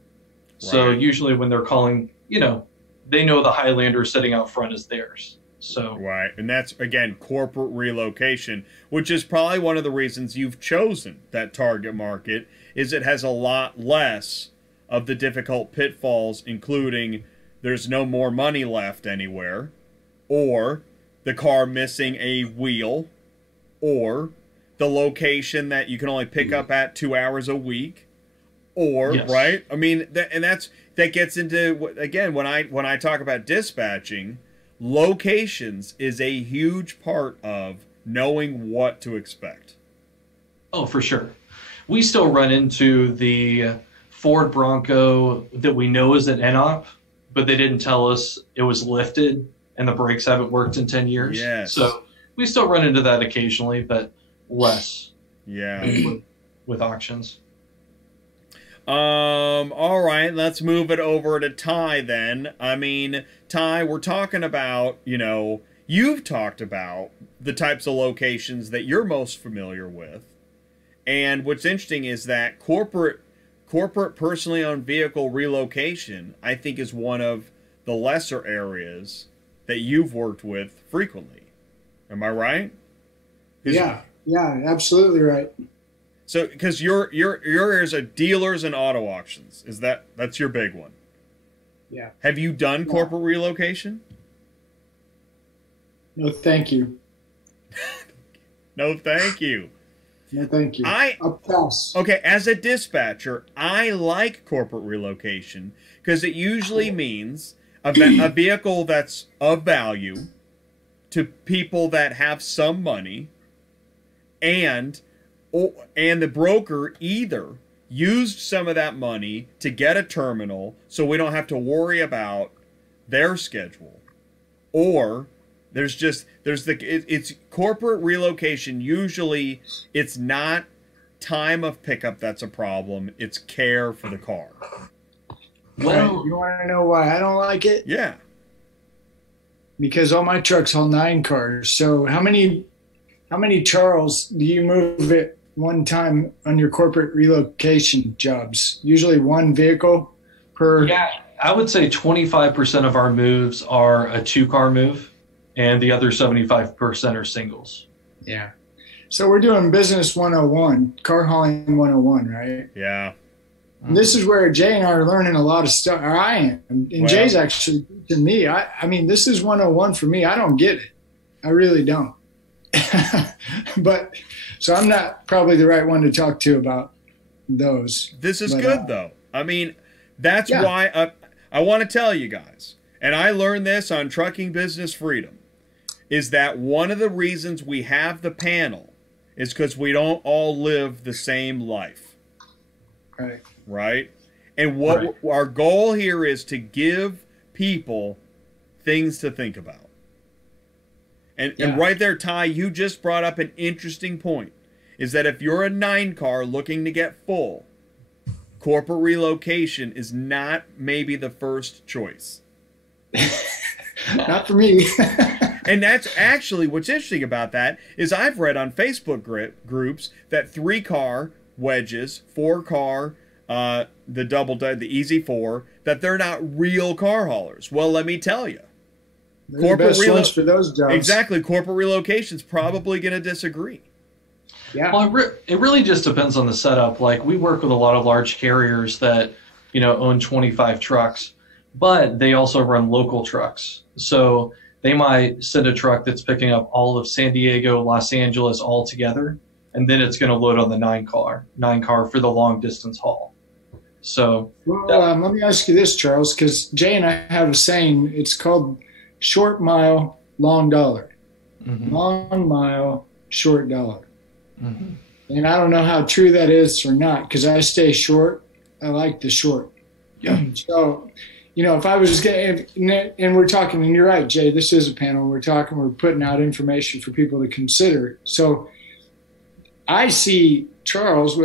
Right. So usually when they're calling, they know the Highlander sitting out front is theirs. So right, and that's, again, corporate relocation, which is probably one of the reasons you've chosen that target market, is it has a lot less of the difficult pitfalls, including there's no more money left anywhere, or the car missing a wheel, or the location that you can only pick up at 2 hours a week, or yes. Right? I mean, that gets into, again, when I talk about dispatching, locations is a huge part of knowing what to expect. Oh, for sure. We still run into the Ford Bronco that we know is an NOP, but they didn't tell us it was lifted and the brakes haven't worked in 10 years. Yes. So we still run into that occasionally, but less. Yeah. With auctions. All right, let's move it over to Ty then. I mean, Ty, we're talking about, you've talked about the types of locations that you're most familiar with. And what's interesting is that corporate personally owned vehicle relocation, I think, is one of the lesser areas that you've worked with frequently. Am I right? Yeah, absolutely right. So, because your areas are dealers and auto auctions, that's your big one? Yeah. Have you done corporate relocation? No, thank you. No, thank you. No, thank you. I'll pass. Okay, as a dispatcher, I like corporate relocation because it usually means a vehicle that's of value to people that have some money, and the broker either used some of that money to get a terminal so we don't have to worry about their schedule, or it's corporate relocation. Usually it's not time of pickup that's a problem, it's care for the car. Well, you want to know why I don't like it? Yeah. Because all my trucks haul 9 cars. So how many Charles do you move at one time on your corporate relocation jobs? Usually one vehicle per. Yeah, I would say 25% of our moves are a 2-car move, and the other 75% are singles. Yeah. So we're doing business 101, car hauling 101, right? Yeah. And this is where Jay and I are learning a lot of stuff. Or I am. And Jay's actually teaching me. I mean, this is 101 for me. I don't get it. I really don't. But so I'm not probably the right one to talk to about those. This is good, though. I mean, that's why I want to tell you guys, and I learned this on Trucking Business Freedom, is that one of the reasons we have the panel is because we don't all live the same life. Right. Right? And what our goal here is to give people things to think about. And right there, Ty, you just brought up an interesting point, is that if you're a 9-car looking to get full, corporate relocation is not maybe the first choice. Not for me. And that's actually what's interesting about that is I've read on Facebook groups that 3-car wedges, 4-car, the the Easy 4, that they're not real car haulers. Well, let me tell you, corporate relocation for those jobs. Exactly, corporate relocation's probably going to disagree. Yeah. Well, it really just depends on the setup. Like, we work with a lot of large carriers that, own 25 trucks, but they also run local trucks. So they might send a truck that's picking up all of San Diego, Los Angeles all together, and then it's going to load on the 9-car for the long distance haul. So, let me ask you this, Charles, because Jay and I have a saying. It's called short mile, long dollar. Mm-hmm. Long mile, short dollar. Mm-hmm. And I don't know how true that is or not, because I stay short. I like the short. Yeah. So, if I was getting, and we're talking, and you're right, Jay, this is a panel. We're putting out information for people to consider. So I see Charles,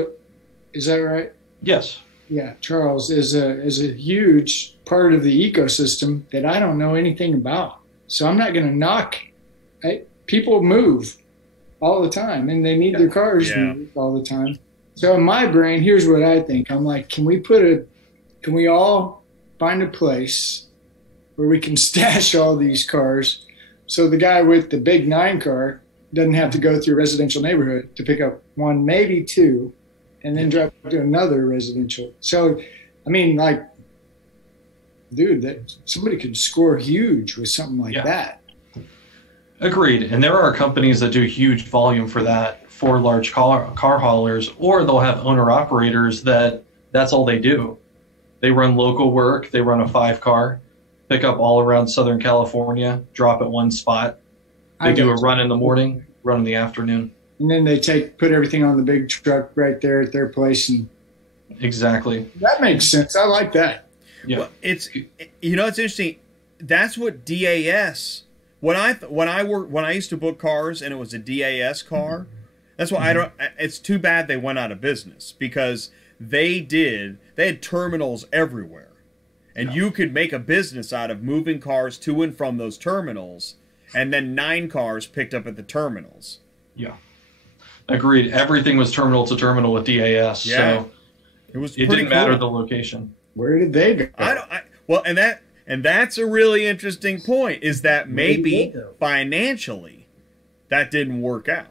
is that right? Yes. Yeah, Charles is a huge part of the ecosystem that I don't know anything about. So I'm not going to knock. People move all the time, and they need their cars moved all the time. So in my brain, here's what I think. I'm like, can we all find a place where we can stash all these cars so the guy with the big 9-car doesn't have to go through a residential neighborhood to pick up 1, maybe 2, and then drive to another residential. So, I mean, like, dude, that somebody could score huge with something like that. Agreed. And there are companies that do huge volume for that, for large car haulers, or they'll have owner-operators that's all they do. They run local work. They run a 5-car, pick up all around Southern California, drop at one spot. They do a run in the morning, run in the afternoon. And then they put everything on the big truck right there at their place. And exactly. That makes sense. I like that. Yeah. Well, it's interesting. That's what DAS. When I used to book cars and it was a DAS car, that's why it's too bad they went out of business, because they had terminals everywhere, and you could make a business out of moving cars to and from those terminals, and then 9 cars picked up at the terminals. Yeah. Agreed. Everything was terminal to terminal with DAS. Yeah. So it didn't matter the location. Where did they go? And that's a really interesting point, is that maybe financially that didn't work out.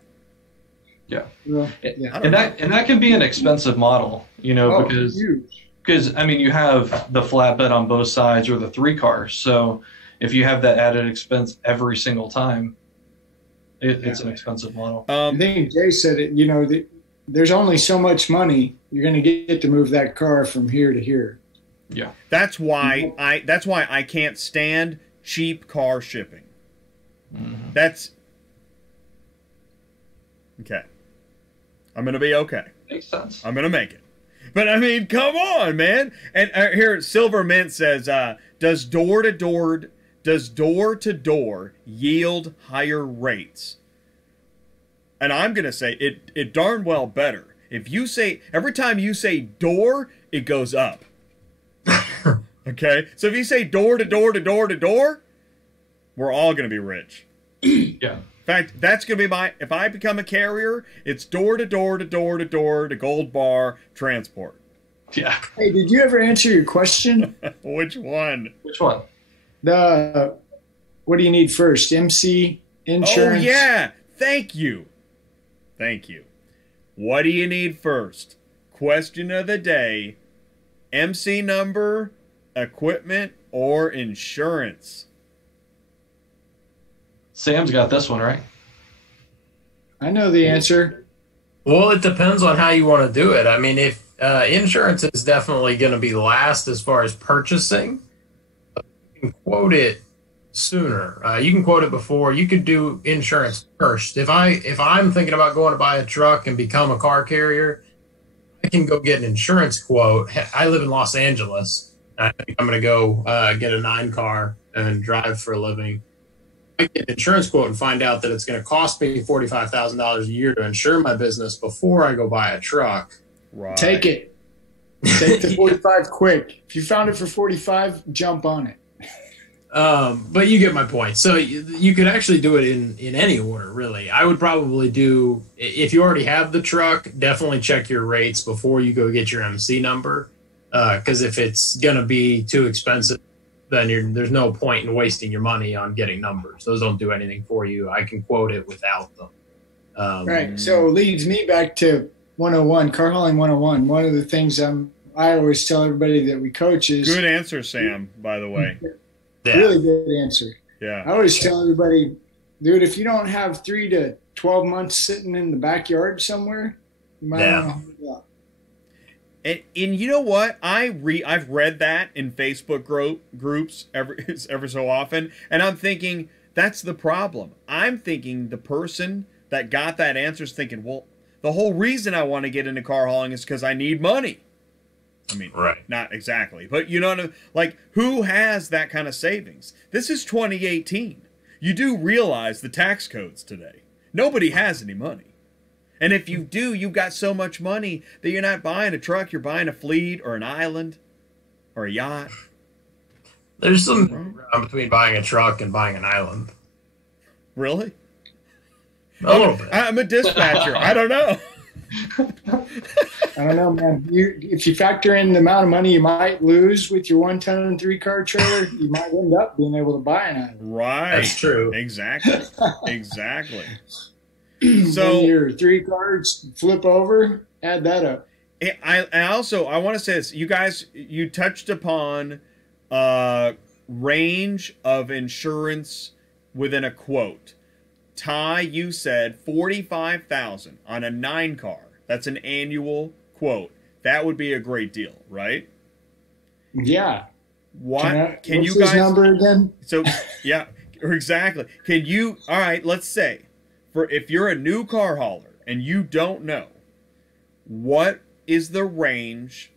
Yeah. And that can be an expensive model, because I mean, you have the flatbed on both sides or the 3-cars. So if you have that added expense every single time, it's an expensive model. I think Jay said it, there's only so much money you're going to get to move that car from here to here. Yeah. That's why I can't stand cheap car shipping. Mm-hmm. That's okay. I'm gonna be okay. Makes sense. I'm gonna make it. But I mean, come on, man. And here, Silver Mint says, does door to door yield higher rates? And I'm gonna say it darn well better. If you say every time you say door, it goes up. Okay, so if you say door to door to door to door, we're all gonna be rich. Yeah. In fact, that's going to be if I become a carrier, it's door to door to door to door to Gold Bar transport. Yeah. Hey, did you ever answer your question? Which one? Which one? What do you need first? MC, insurance? Oh, yeah. Thank you. What do you need first? Question of the day. MC number, equipment, or insurance? Sam's got this one, right? I know the answer. Well, it depends on how you want to do it. I mean, if insurance is definitely going to be last as far as purchasing, you can quote it sooner. You can quote it before. You could do insurance first. If I'm thinking about going to buy a truck and become a car carrier, I can go get an insurance quote. I live in Los Angeles. I think I'm going to go get a 9-car and drive for a living. I get an insurance quote and find out that it's going to cost me $45,000 a year to insure my business before I go buy a truck. Right. Take it. Take the 45 quick. If you found it for 45, jump on it. But you get my point. So you could actually do it in any order, really. I would probably do, if you already have the truck, definitely check your rates before you go get your MC number. Because if it's going to be too expensive, then there's no point in wasting your money on getting numbers. Those don't do anything for you. I can quote it without them. Right. So it leads me back to 101, car hauling 101. One of the things I always tell everybody that we coach is... Good answer, Sam, by the way. Yeah. Really good answer. Yeah. I always tell everybody, dude, if you don't have 3 to 12 months sitting in the backyard somewhere, you might want to hold it up. And you know what? I've read that in Facebook groups ever so often, and I'm thinking that's the problem. I'm thinking the person that got that answer is thinking, well, the whole reason I want to get into car hauling is because I need money. I mean, right. Not exactly, but you know what I mean? Like, who has that kind of savings? This is 2018. You do realize the tax codes today. Nobody has any money. And if you do, you've got so much money that you're not buying a truck, you're buying a fleet or an island or a yacht. There's some ground between buying a truck and buying an island. Really? A little bit. I'm a dispatcher. I don't know. I don't know, man. If you factor in the amount of money you might lose with your 1-ton and 3-car trailer, you might end up being able to buy an island. Right. That's true. Exactly. Exactly. So when your 3 cars flip over, add that up. I want to say this. You guys, you touched upon range of insurance within a quote. Ty, you said 45,000 on a 9-car. That's an annual quote. That would be a great deal, right? Yeah. What can you guys? His number again? So yeah, exactly. Can you? All right. Let's say, if you're a new car hauler and you don't know, what is the range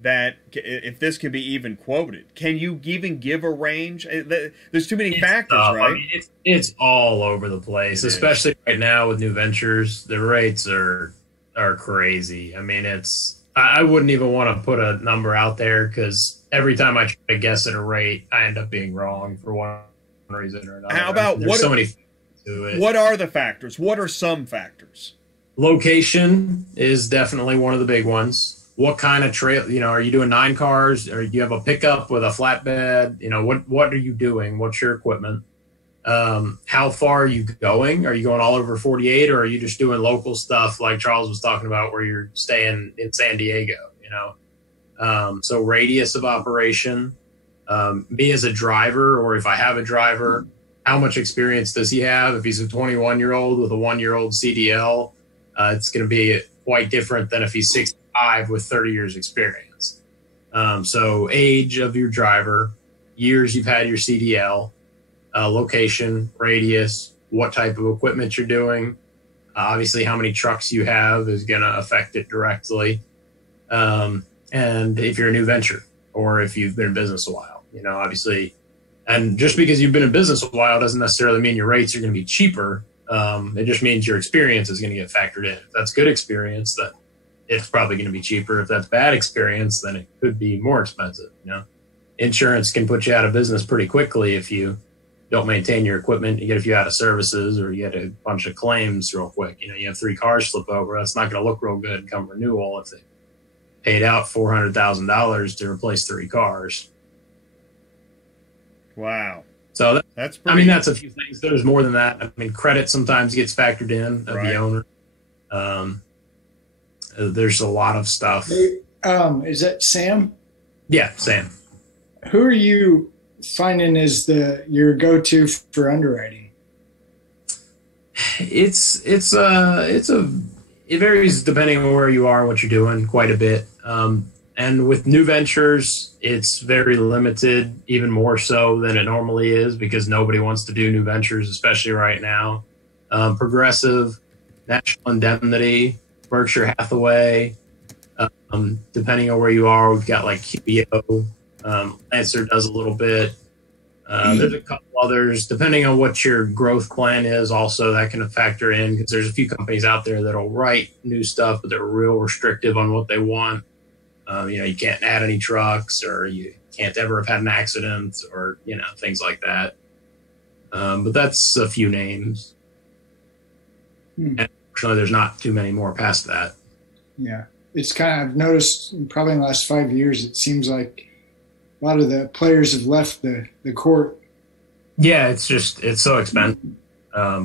that, if this can be even quoted, can you even give a range? There's too many factors, right? I mean, it's all over the place, especially right now with new ventures. The rates are crazy. I mean, I wouldn't even want to put a number out there because every time I try to guess at a rate, I end up being wrong for one reason or another. How about There's so many things to it. What are the factors? What are some factors? Location is definitely one of the big ones. What kind of trail, are you doing 9 cars or do you have a pickup with a flatbed? What are you doing? What's your equipment? How far are you going? Are you going all over 48 or are you just doing local stuff like Charles was talking about where you're staying in San Diego, So radius of operation, me as a driver, or if I have a driver, how much experience does he have? If he's a 21-year-old with a 1-year-old CDL, it's going to be quite different than if he's 65 with 30 years experience. So age of your driver, years you've had your CDL, location, radius, what type of equipment you're doing. Obviously, how many trucks you have is going to affect it directly. And if you're a new venture or if you've been in business a while, obviously. And just because you've been in business a while doesn't necessarily mean your rates are going to be cheaper. It just means your experience is going to get factored in. If that's good experience, then it's probably going to be cheaper. If that's bad experience, then it could be more expensive. Insurance can put you out of business pretty quickly if you don't maintain your equipment. You get a few out of services, or you get a bunch of claims real quick. You have 3 cars slip over. That's not going to look real good come renewal if they paid out $400,000 to replace 3 cars. Wow. So that's pretty. that's a few things. There's more than that. Credit sometimes gets factored in of the owner. There's a lot of stuff. Hey, is that Sam? Yeah, Sam. Who are you finding is your go-to for underwriting? It varies depending on where you are, what you're doing, quite a bit. And with new ventures, it's very limited, even more so than it normally is, because nobody wants to do new ventures, especially right now. Progressive, National Indemnity, Berkshire Hathaway. Depending on where you are, we've got like QBO. Lancer does a little bit. There's a couple others, depending on what your growth plan is. Also, that can factor in, because there's a few companies out there that'll write new stuff, but they're real restrictive on what they want. You can't add any trucks, or you can't ever have had an accident, or things like that. But that's a few names. And unfortunately, there's not too many more past that. Yeah, it's kind of, I've noticed probably in the last 5 years, it seems like a lot of the players have left the court. Yeah, it's so expensive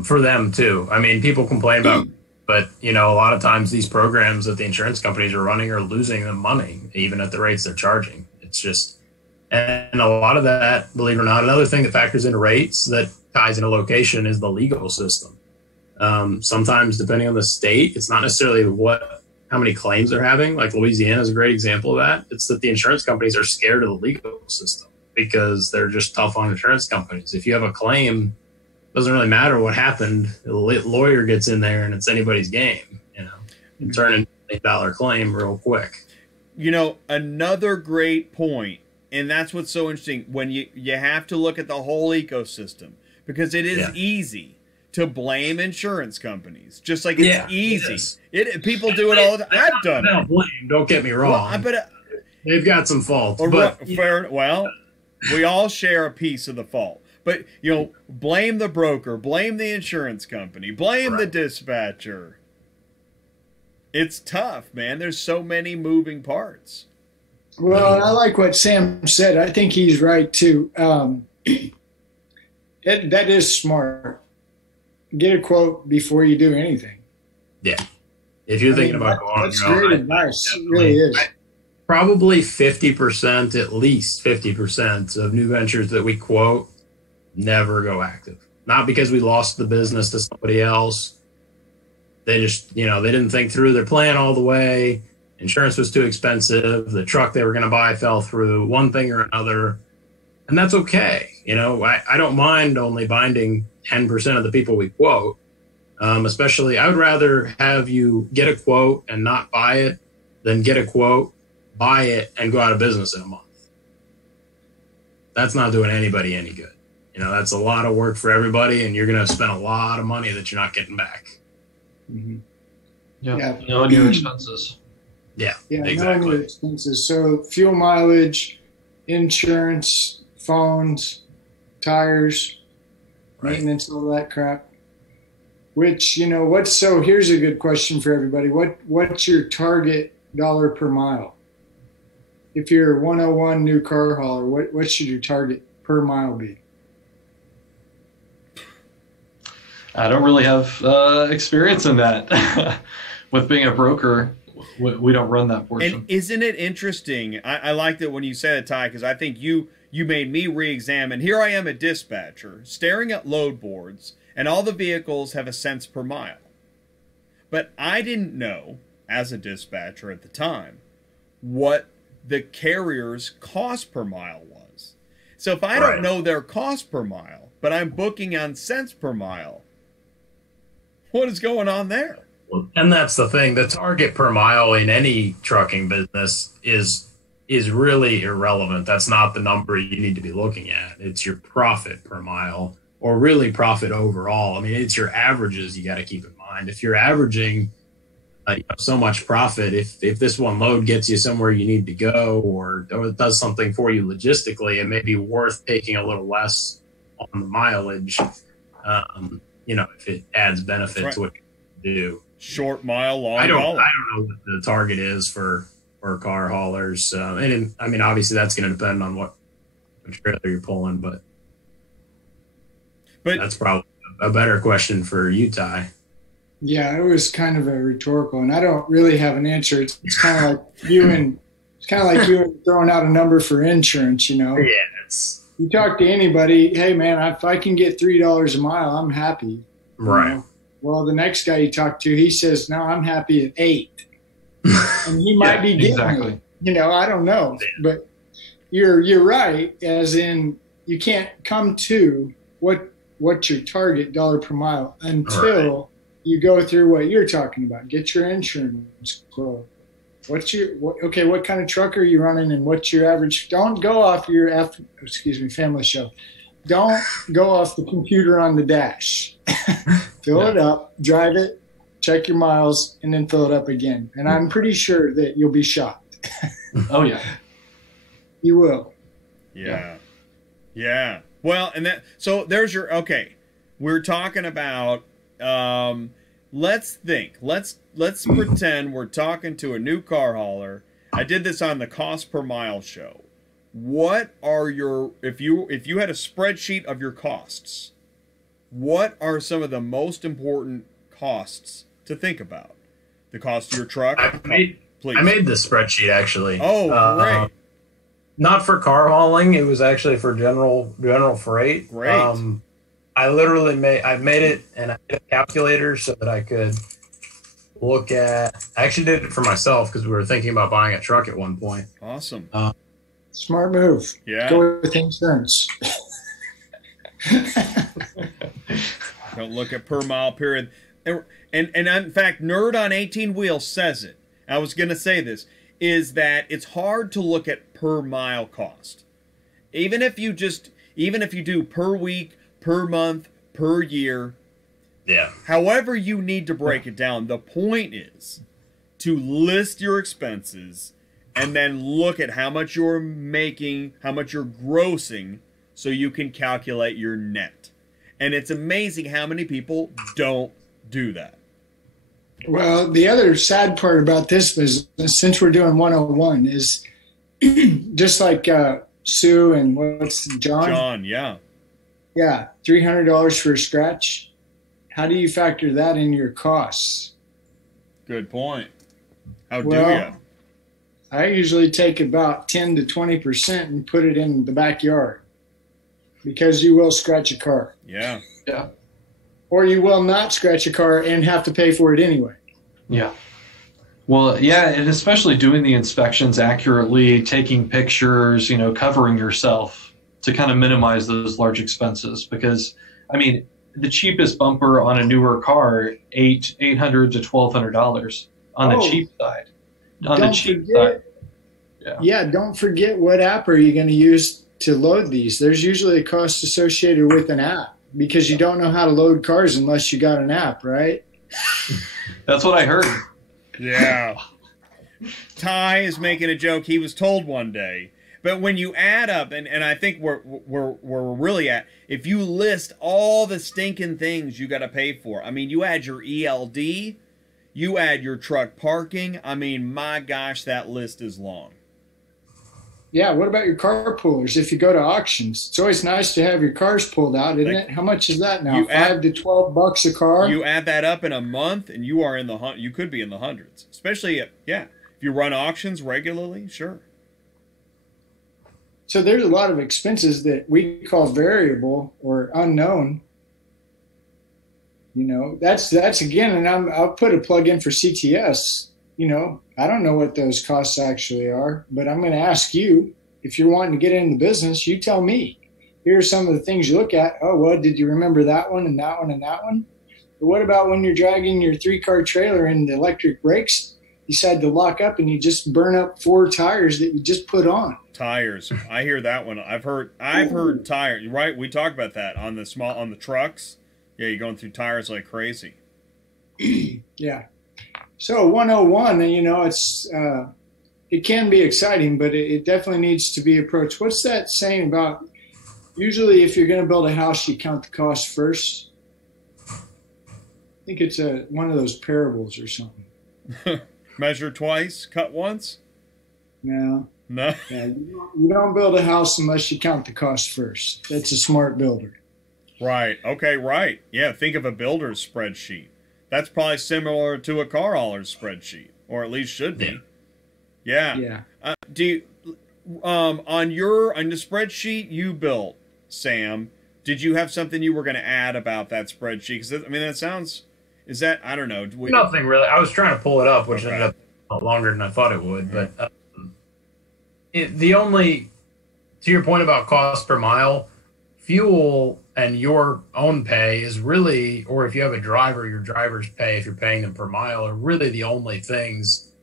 for them too. People complain about, but a lot of times these programs that the insurance companies are running are losing them money, even at the rates they're charging. It's just, and a lot of that, believe it or not, another thing that factors into rates that ties into location is the legal system. Sometimes, depending on the state, it's not necessarily how many claims they're having. Like Louisiana is a great example of that. It's that the insurance companies are scared of the legal system because they're just tough on insurance companies. If you have a claim, it doesn't really matter what happened. The lawyer gets in there and it's anybody's game. You turn in a $8 claim real quick. Another great point, and that's what's so interesting, when you have to look at the whole ecosystem, because it is easy to blame insurance companies, just like it's easy. People do it all the time. I've done it. Blame, don't get me wrong. But they've got some faults. Well, we all share a piece of the fault. But blame the broker, blame the insurance company, blame the dispatcher. It's tough, man. There's so many moving parts. Well, I like what Sam said. I think he's right too. That is smart. Get a quote before you do anything. Yeah. If you're thinking about going, that's great advice. It really is. Probably 50%, at least 50% of new ventures that we quote never go active. Not because we lost the business to somebody else. They just, they didn't think through their plan all the way. Insurance was too expensive. The truck they were going to buy fell through, one thing or another. And that's okay. I don't mind only binding 10% of the people we quote. Especially, I would rather have you get a quote and not buy it than get a quote, buy it, and go out of business in a month. That's not doing anybody any good. That's a lot of work for everybody, and you're going to spend a lot of money that you're not getting back. Mm-hmm. Yeah. Knowing your expenses. Yeah, exactly. Knowing your expenses. So fuel mileage, insurance, phones, tires, maintenance, all that crap. Which, here's a good question for everybody. What's your target dollar per mile? If you're a 101 new car hauler, what should your target per mile be? I don't really have experience in that. With being a broker, we don't run that portion. And isn't it interesting? I liked it when you said it, Ty, because I think you made me re-examine. Here I am, a dispatcher, staring at load boards, and all the vehicles have a cents per mile. But I didn't know, as a dispatcher at the time, what the carrier's cost per mile was. So if I don't know their cost per mile, but I'm booking on cents per mile, what is going on there? And that's the thing. The target per mile in any trucking business is really irrelevant. That's not the number you need to be looking at. It's your profit per mile, or really profit overall. I mean, it's your averages you got to keep in mind. If you're averaging so much profit, if this one load gets you somewhere you need to go, or it does something for you logistically, it may be worth taking a little less on the mileage, if it adds benefit to what you do. Short mile, long I don't haul. know what the target is for car haulers. Obviously that's going to depend on what trailer you're pulling, but that's probably a better question for you, Ty. Yeah, it was kind of a rhetorical, and I don't really have an answer. It's kind of like you and throwing out a number for insurance. Yeah, you talk to anybody. Hey, man, if I can get $3 a mile, I'm happy. Right. Well, the next guy you talk to, he says, "No, I'm happy at 8," and he might be getting it. I don't know, but you're right. As in, you can't come to what's your target dollar per mile until you go through what you're talking about. Get your insurance quote. What kind of truck are you running, and what's your average? Don't go off your family show. Don't go off the computer on the dash. Fill it up, drive it, check your miles, and then fill it up again. And I'm pretty sure that you'll be shocked. Oh, yeah. You will. Yeah. Yeah. Well, so there's your, okay. We're talking about, let's think. Let's pretend we're talking to a new car hauler. I did this on the cost per mile show. What are if you had a spreadsheet of your costs, what are some of the most important costs to think about? The cost of your truck? I made the spreadsheet, actually. Oh, great. Not for car hauling. It was actually for general freight. Great. I've made it, and I made a calculator so that I could look at. I actually did it for myself because we were thinking about buying a truck at one point. Awesome. Smart move. Yeah. Go with insurance. Don't look at per mile period. And in fact, Nerd on 18 Wheels says it. I was going to say this, is that it's hard to look at per mile cost. Even if you do per week, per month, per year. Yeah. However you need to break it down, the point is to list your expenses and then look at how much you're making, how much you're grossing, so you can calculate your net. And it's amazing how many people don't do that. Well, the other sad part about this business, since we're doing 101, is just like Sue and John? John, yeah. Yeah, $300 for a scratch. How do you factor that in your costs? Good point. How do you? I usually take about 10 to 20% and put it in the backyard, because you will scratch a car. Yeah. Yeah. Or you will not scratch a car and have to pay for it anyway. Yeah. Well, yeah, and especially doing the inspections accurately, taking pictures, covering yourself to kind of minimize those large expenses. Because, the cheapest bumper on a newer car, $800 to $1,200 on the cheap side. Don't forget what app are you going to use to load these. There's usually a cost associated with an app, because you don't know how to load cars unless you got an app, right? That's what I heard. Yeah. Ty is making a joke he was told one day. But when you add up, and I think where we're really at, if you list all the stinking things you got to pay for, you add your ELD, you add your truck parking, my gosh, that list is long. Yeah, what about your car pullers? If you go to auctions, it's always nice to have your cars pulled out, isn't it? How much is that now? $5 to $12 a car? You add that up in a month, and you are you could be in the hundreds. Especially, if you run auctions regularly, sure. So there's a lot of expenses that we call variable or unknown. That's again, and I'll put a plug in for CTS. you know, I don't know what those costs actually are, but I'm going to ask you, if you're wanting to get into the business, you tell me. Here are some of the things you look at. Oh, well, did you remember that one and that one and that one? But what about when you're dragging your 3-car trailer and the electric brakes decide to lock up and you just burn up 4 tires that you just put on? Tires. I hear that one. I've heard tires, right? We talked about that on the trucks. Yeah, you're going through tires like crazy. Yeah. So 101, you know, it can be exciting, but it definitely needs to be approached. What's that saying about usually if you're going to build a house, you count the cost first? I think it's one of those parables or something. Measure twice, cut once? No. No. Yeah, you don't build a house unless you count the cost first. That's a smart builder. Right. Okay, right. Yeah, think of a builder's spreadsheet. That's probably similar to a car hauler's spreadsheet, or at least should be. Yeah. Yeah. Do you, on the spreadsheet you built, Sam, did you have something you were going to add about that spreadsheet? Because, I mean, that sounds... Is that, I don't know. Nothing really. I was trying to pull it up, which ended up a lot longer than I thought it would. But to your point about cost per mile, fuel and your own pay is really, or if you have a driver, your driver's pay, if you're paying them per mile, are really the only things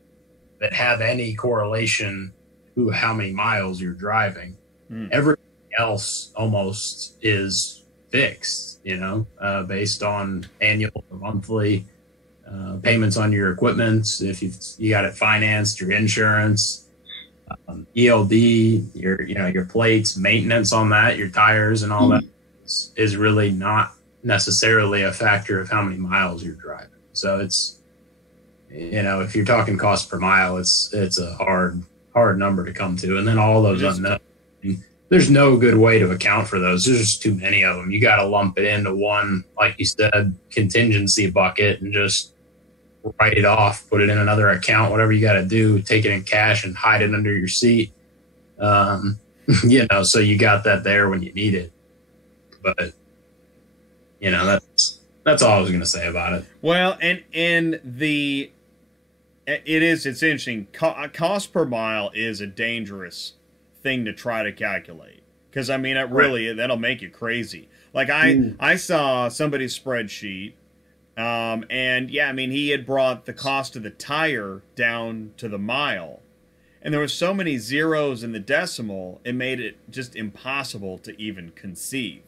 that have any correlation to how many miles you're driving. Everything else almost is fixed, you know, based on annual or monthly payments on your equipment. If you got it financed, your insurance, ELD, your plates, maintenance on that, your tires and all that is really not necessarily a factor of how many miles you're driving. So it's, you know, if you're talking cost per mile, it's a hard number to come to. And then all those unknowns. There's no good way to account for those. There's just too many of them. You got to lump it into one, like you said, contingency bucket and just write it off, put it in another account, whatever you got to do, take it in cash and hide it under your seat. You know, so you got that there when you need it. But, you know, that's all I was going to say about it. Well, it's interesting. Cost per mile is a dangerous thing to try to calculate, because I mean that'll make you crazy. Like I saw somebody's spreadsheet, and yeah, I mean he had brought the cost of the tire down to the mile, and there were so many zeros in the decimal, it made it just impossible to even conceive.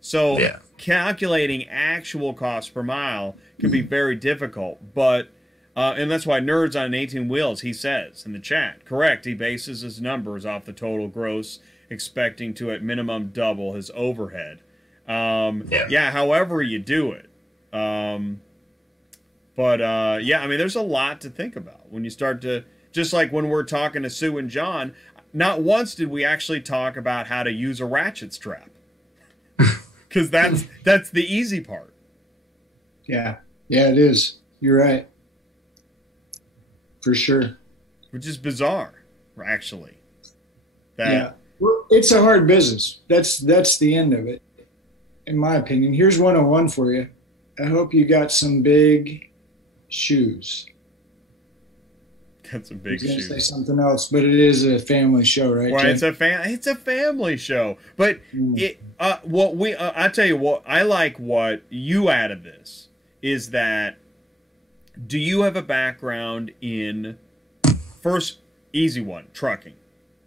So calculating actual cost per mile can be very difficult, but and that's why Nerds on 18 Wheels, he says in the chat, correct, he bases his numbers off the total gross, expecting to at minimum double his overhead. Yeah, however you do it. Yeah, I mean, there's a lot to think about when you start to, just like when we're talking to Sue and John, not once did we actually talk about how to use a ratchet strap. Because that's the easy part. Yeah, it is. You're right. For sure. Which is bizarre, actually. Yeah. Well, it's a hard business. That's the end of it, in my opinion. Here's 101 for you. I hope you got some big shoes. Got some big shoes. I was going to say something else, but it is a family show, right? Well, Jay? it's a family show. But I tell you what, I like what you added this, is that do you have a background in, first, easy one, trucking,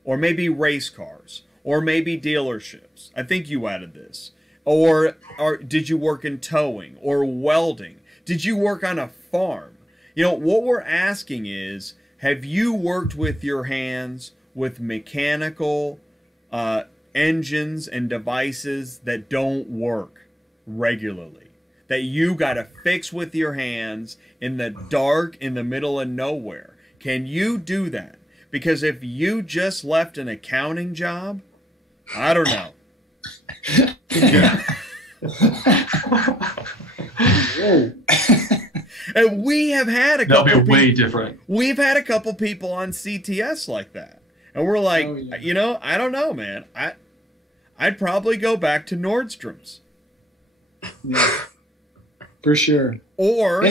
or maybe race cars, or maybe dealerships? I think you added this. Or did you work in towing or welding? Did you work on a farm? You know, what we're asking is, have you worked with your hands with mechanical engines and devices that don't work regularly, that you got to fix with your hands in the dark, in the middle of nowhere? Can you do that? Because if you just left an accounting job, I don't know. And we have had a couple. That'll be way different. We've had a couple people on CTS like that, and we're like, you know, I don't know, man. I'd probably go back to Nordstrom's. Yeah, for sure. Or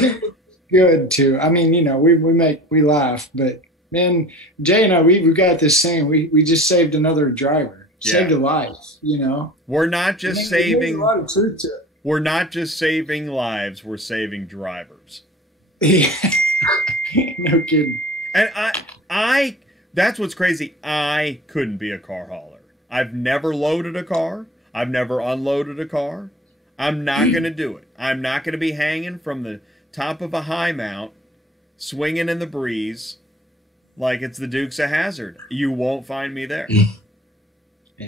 good too. I mean, we laugh, but man, Jay and I, we got this saying, we just saved another driver, saved a life, We're not just There's saving, a lot of truth to it. we're not just saving lives, we're saving drivers. Yeah. No kidding. And I that's what's crazy. I couldn't be a car hauler. I've never loaded a car. I've never unloaded a car. I'm not going to do it. I'm not going to be hanging from the top of a high mount, swinging in the breeze like it's the Dukes of Hazzard. You won't find me there. Yeah.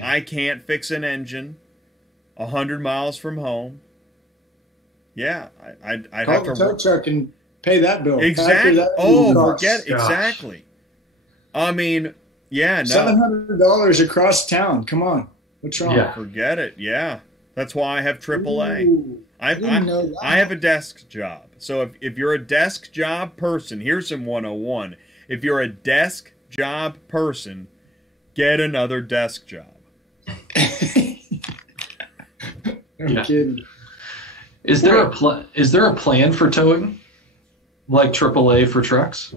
I can't fix an engine 100 miles from home. Yeah, I'd have to call the tow truck and pay that bill. Exactly. Forget exactly. I mean, yeah, no. $700 across town. Come on. What's wrong? Yeah. Forget it. Yeah. That's why I have AAA. Ooh, I didn't know that. I have a desk job. So if you're a desk job person, here's some 101. If you're a desk job person, get another desk job. No kidding. Is there a plan for towing, like AAA for trucks?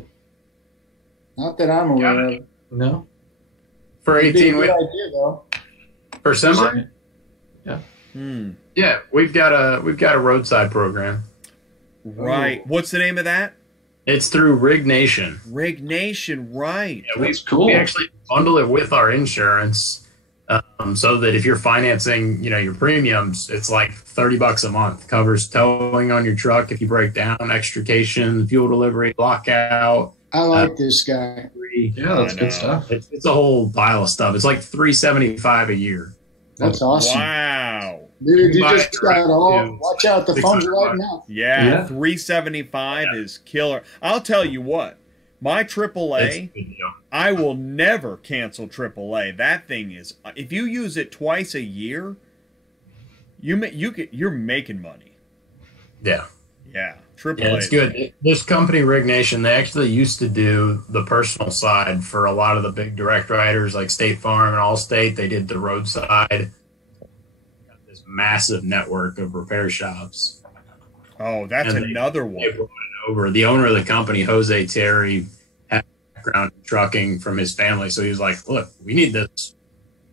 Not that I'm aware of. No. For 18 weeks. weeks. Though. For semi? Yeah. Yeah, we've got a roadside program. Right. Oh. What's the name of that? It's through Rig Nation. Rig Nation, right. Yeah, that's cool. We actually bundle it with our insurance, so that if you're financing, your premiums, it's like $30 a month. Covers towing on your truck if you break down, extrication, fuel delivery, lockout. I like this guy. Yeah, that's good stuff. It's a whole pile of stuff. It's like $375 a year. That's awesome. Wow. Dude, you just got it all. Watch out, the phones are lighting up. Yeah, $375 is killer. I'll tell you what, my AAA, I will never cancel AAA. That thing is, if you use it twice a year, you're making money. Yeah. Yeah, AAA. Yeah, it's good. This company, Rig Nation, they actually used to do the personal side for a lot of the big direct writers like State Farm and Allstate. They did the roadside. Got this massive network of repair shops. Oh, that's another one. They brought it over. The owner of the company, Jose Terry, had a background in trucking from his family, so he was like, "Look, we need this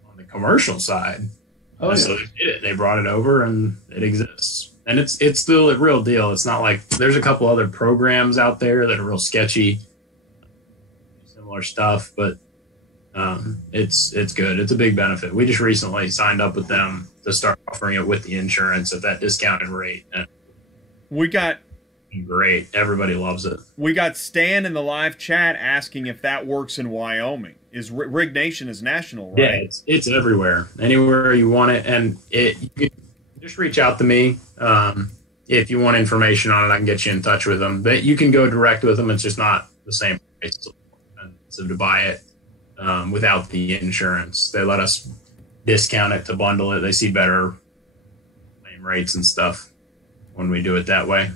on the commercial side." So they did it. They brought it over, and it exists. And it's still a real deal. It's not like there's a couple other programs out there that are real sketchy, similar stuff, but it's good. It's a big benefit. We just recently signed up with them to start offering it with the insurance at that discounted rate. And we got great. Everybody loves it. We got Stan in the live chat asking if that works in Wyoming. Is Rig Nation is national, right? Yeah, it's everywhere, anywhere you want it, and you can just reach out to me. If you want information on it, I can get you in touch with them. But you can go direct with them. It's just not the same price. It's expensive to buy it without the insurance. They let us discount it to bundle it. They see better claim rates and stuff when we do it that way.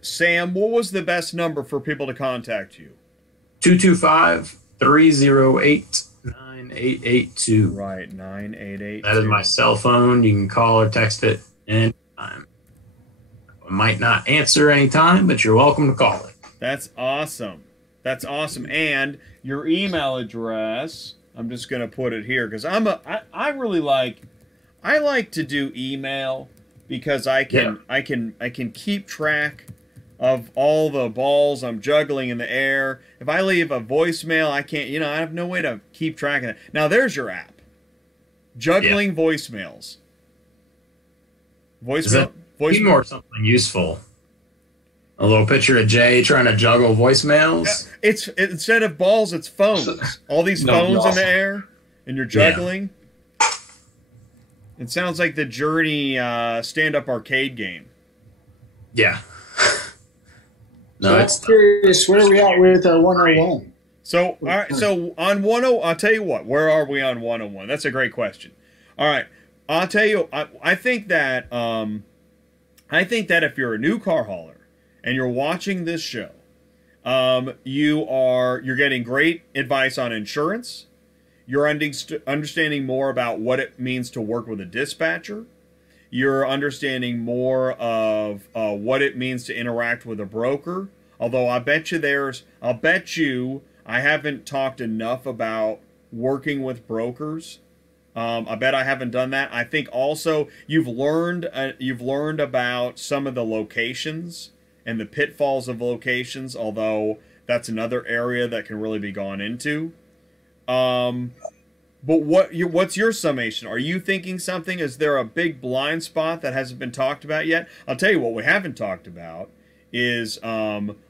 Sam, what was the best number for people to contact you? 225-308-9882. Right, 9882. That is my cell phone. You can call or text it anytime. I might not answer anytime, but you're welcome to call it. That's awesome. That's awesome. And your email address, I'm just going to put it here because I like to do email because I can keep track of all the balls I'm juggling in the air. If I leave a voicemail, I can't, I have no way to keep track of it. Now there's your app. Juggling voicemails. Voicemail more something useful. A little picture of Jay trying to juggle voicemails. It's instead of balls, it's phones. All these phones in the air, and you're juggling. Yeah. It sounds like the Journey stand-up arcade game. Yeah. No, I'm curious. Where are we at with our 101? So, all right. So on 101, I'll tell you what. Where are we on 101? That's a great question. All right. I'll tell you. I think that if you're a new car hauler and you're watching this show, you're getting great advice on insurance. You're understanding more about what it means to work with a dispatcher. you're understanding more of what it means to interact with a broker. Although I'll bet you I haven't talked enough about working with brokers. I bet I haven't done that. I think also you've learned about some of the locations and the pitfalls of locations, although that's another area that can really be gone into. But what's your summation? Are you thinking something? Is there a big blind spot that hasn't been talked about yet? I'll tell you what we haven't talked about is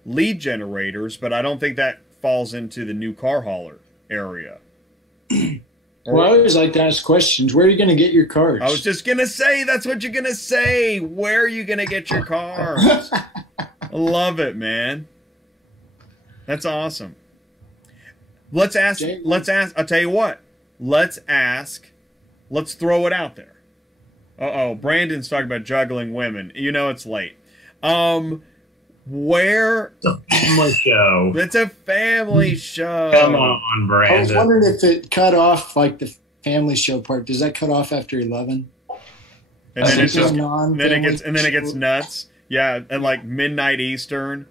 lead generators, but I don't think that falls into the new car hauler area. Well, I always like to ask questions. Where are you going to get your cars? I was just going to say, that's what you're going to say. Where are you going to get your cars? I love it, man. That's awesome. Let's ask, I'll tell you what. Let's throw it out there. Uh-oh, Brandon's talking about juggling women. You know it's late. Where? It's a family show. It's a family show. Come on, Brandon. I was wondering if it cut off, like the family show part. Does that cut off after 11? And then it gets nuts. Yeah, at like midnight Eastern.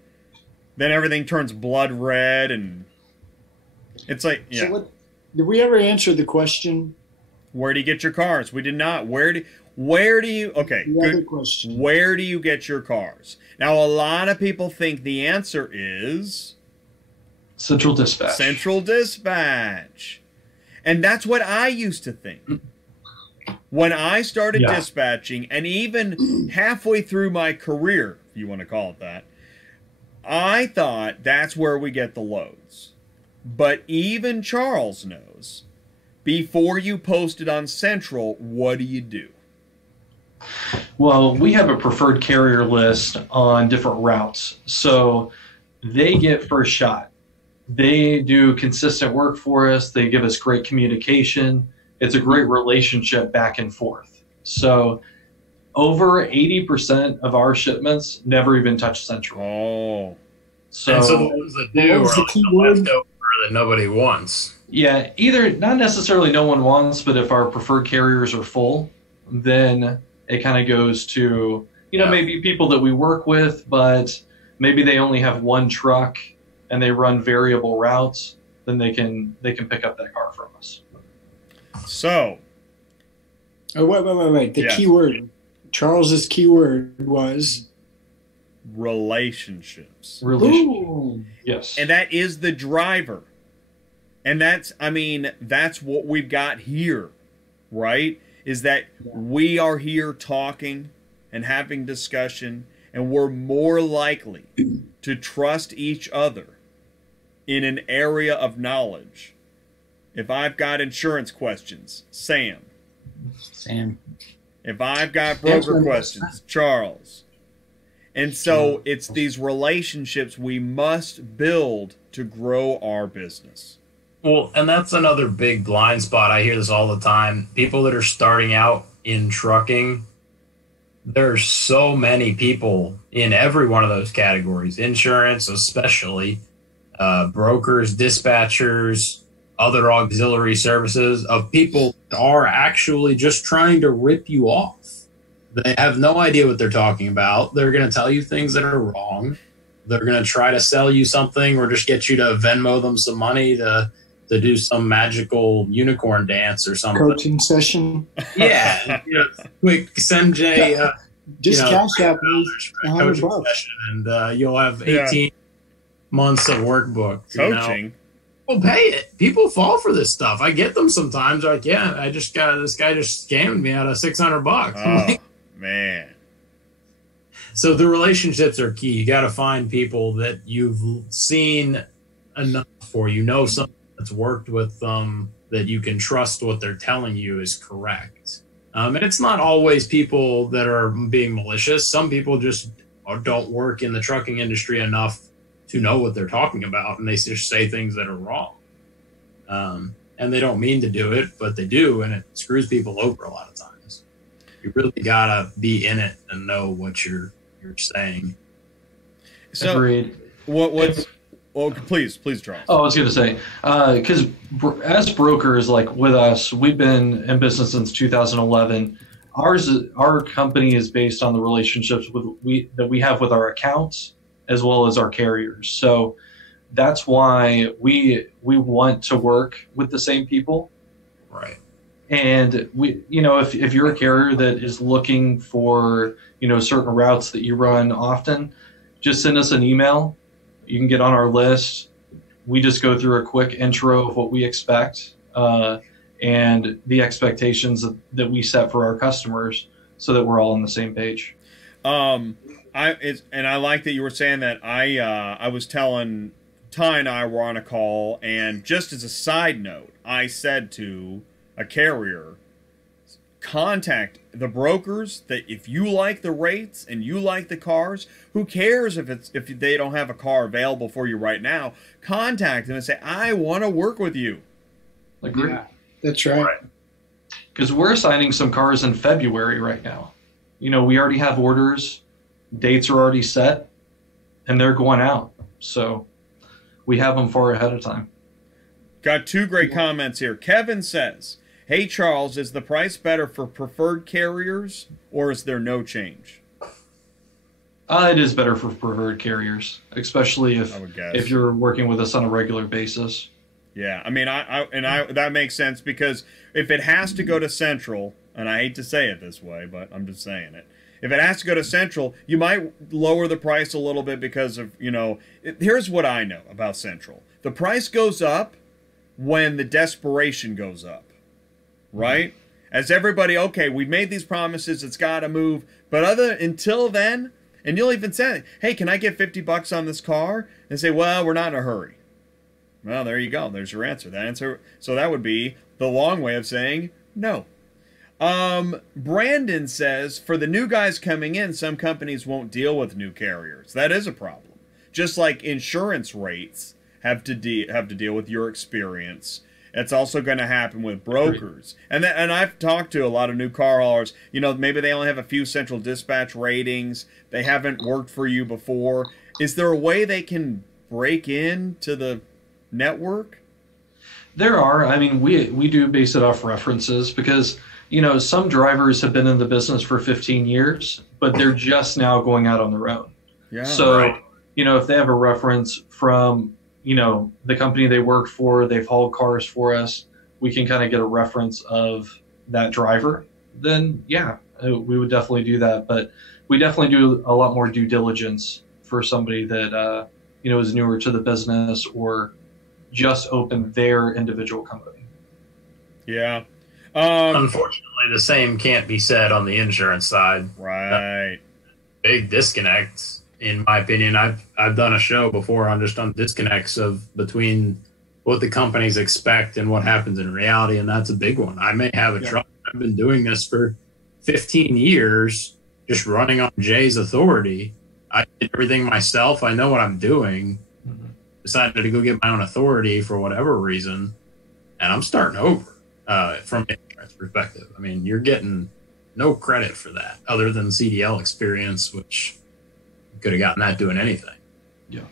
Then everything turns blood red, and it's like, yeah. So did we ever answer the question? Where do you get your cars? We did not. Where do you? Okay, good question. Where do you get your cars? Now, a lot of people think the answer is Central Dispatch. Central Dispatch, and that's what I used to think when I started dispatching, and even halfway through my career, if you want to call it that. I thought that's where we get the loads. But even Charles knows, before you post it on Central, what do? Well, we have a preferred carrier list on different routes. So they get first shot. They do consistent work for us. They give us great communication. It's a great relationship back and forth. So over 80% of our shipments never even touch Central. Oh. So the ones that do are like the leftover that nobody wants. Yeah, either not necessarily no one wants, but if our preferred carriers are full, then it kind of goes to, maybe people that we work with, but maybe they only have one truck and they run variable routes, then they can pick up that car from us. So. Oh, wait. The key word. Charles's key word was relationships. Ooh. Yes. And that is the driver. And that's what we've got here, right? Is that we are here talking and having discussion, and we're more likely to trust each other in an area of knowledge. If I've got insurance questions, Sam. If I've got broker questions, Charles. And so it's these relationships we must build to grow our business. Well, and that's another big blind spot. I hear this all the time. People that are starting out in trucking, there's so many people in every one of those categories, insurance especially, brokers, dispatchers, other auxiliary services, of people that are actually just trying to rip you off. They have no idea what they're talking about. They're going to tell you things that are wrong. They're going to try to sell you something or just get you to Venmo them some money to do some magical unicorn dance or something. Coaching session. Yeah. Quick, send Jay just cash out $100 and you'll have 18 months of workbook. Coaching. Well, pay it. People fall for this stuff. I get them sometimes. Like, this guy just scammed me out of $600. Oh, man. So the relationships are key. You got to find people that you've seen enough for. Someone that's worked with them, that you can trust what they're telling you is correct. And it's not always people that are being malicious. Some people just don't work in the trucking industry enough to know what they're talking about, and they just say things that are wrong. And they don't mean to do it, but they do, and it screws people over a lot of times. You really gotta be in it and know what you're saying. So, agreed. Well, please, Charles. Oh, I was going to say, because as brokers, like with us, we've been in business since 2011. Our company is based on the relationships that we have with our accounts as well as our carriers. So that's why we want to work with the same people. Right. And if you're a carrier that is looking for, certain routes that you run often, just send us an email. You can get on our list. We just go through a quick intro of what we expect and the expectations that we set for our customers so that we're all on the same page. I like that you were saying that. I was telling Ty and I were on a call, and just as a side note, I said to a carrier, contact the brokers, that if you like the rates and you like the cars, who cares if they don't have a car available for you right now, contact them and say, I want to work with you. Agree. Yeah, that's right. Because we're assigning some cars in February right now. We already have orders, dates are already set, and they're going out. So we have them far ahead of time. Got two great comments here. Kevin says, hey, Charles, is the price better for preferred carriers, or is there no change? It is better for preferred carriers, especially if you're working with us on a regular basis. Yeah, I mean, that makes sense, because if it has to go to Central, and I hate to say it this way, but I'm just saying it. If it has to go to Central, you might lower the price a little bit because of, here's what I know about Central. The price goes up when the desperation goes up, right? As everybody, okay, we've made these promises, it's got to move. But until then, and you'll even say, hey, can I get $50 on this car? And say, well, we're not in a hurry. Well, there you go. There's your answer. So that would be the long way of saying no. Brandon says, for the new guys coming in, some companies won't deal with new carriers. That is a problem. Just like insurance rates have to deal with your experience. It's also going to happen with brokers. And I've talked to a lot of new car haulers. Maybe they only have a few central dispatch ratings. They haven't worked for you before. Is there a way they can break into the network? There are. I mean, we do base it off references because, some drivers have been in the business for 15 years, but they're just now going out on their own. Yeah. So, right. If they have a reference from, the company they work for, they've hauled cars for us, we can kind of get a reference of that driver, then yeah, we would definitely do that. But we definitely do a lot more due diligence for somebody that, is newer to the business or just opened their individual company. Yeah. Unfortunately, the same can't be said on the insurance side. Right. Big disconnect, in my opinion. I've done a show before on disconnects between what the companies expect and what happens in reality, and that's a big one. I may have a truck. I've been doing this for 15 years, just running on Jay's authority. I did everything myself. I know what I'm doing. Decided to go get my own authority for whatever reason, and I'm starting over from an insurance perspective. I mean, you're getting no credit for that other than CDL experience, which you could have gotten that doing anything. Yeah,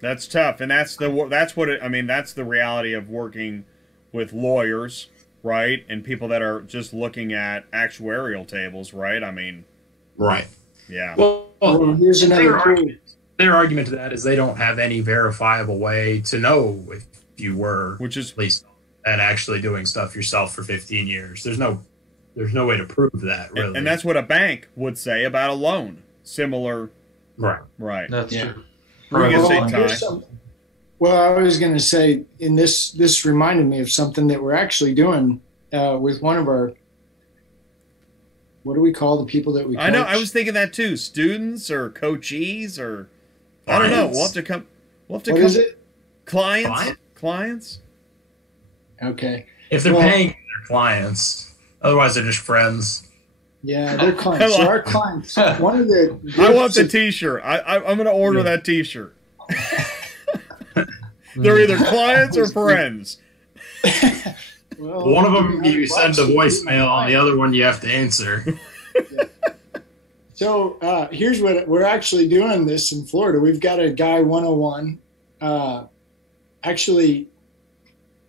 that's tough, and that's the reality of working with lawyers, right, and people that are just looking at actuarial tables, right? I mean, right. Yeah. Well, here's another argument. Their argument to that is they don't have any verifiable way to know if you were, which is at least, and actually doing stuff yourself for 15 years. There's no way to prove that, really. And that's what a bank would say about a loan. Similar. Right. That's true. Well, I was going to say, in this reminded me of something that we're actually doing with one of our, what do we call the people that we coach? I know, I was thinking that too. Students or coachees or, I don't know. We'll have to come. What is it? Clients? Okay. If they're paying their clients. Otherwise, they're just friends. Yeah, they're clients. So our clients, one of the... I want the T-shirt. I'm going to order that T-shirt. They're either clients or friends. Well, one of them you send a voicemail, and the other one you have to answer. Yeah. So here's what we're actually doing this in Florida. We've got a guy 101. Actually,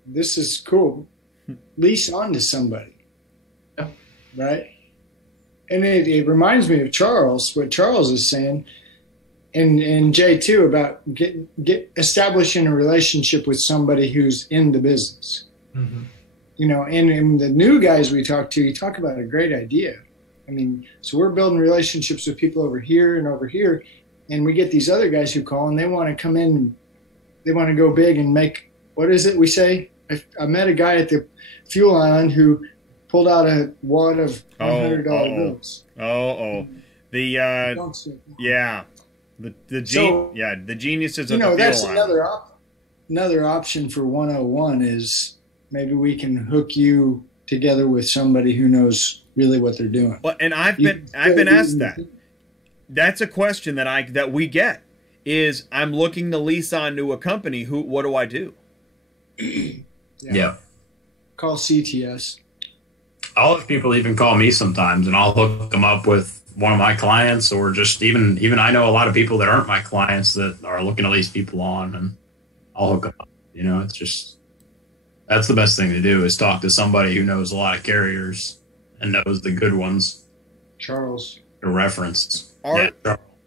this is cool. Lease on to somebody. Yeah. right? And it reminds me of Charles, what Charles is saying, and Jay too, about establishing a relationship with somebody who's in the business. Mm-hmm. You know, and the new guys we talk to, you talk about a great idea. I mean, so we're building relationships with people over here and over here, and we get these other guys who call and they want to come in, and they want to go big and make, what is it we say? I met a guy at the fuel island who pulled out a wad of $100 bills. The geniuses of the fuel that's island. another option for 101 is maybe we can hook you together with somebody who knows really what they're doing. Well, and I've been asked that. That's a question that we get. Is I'm looking to lease on to a company. What do I do? Yeah. Call CTS. I'll have people even call me sometimes, and I'll hook them up with one of my clients, or just even I know a lot of people that aren't my clients that are looking to lease people on, and I'll hook them up. You know, it's just, that's the best thing to do, is talk to somebody who knows a lot of carriers and knows the good ones. Charles. A reference. Charles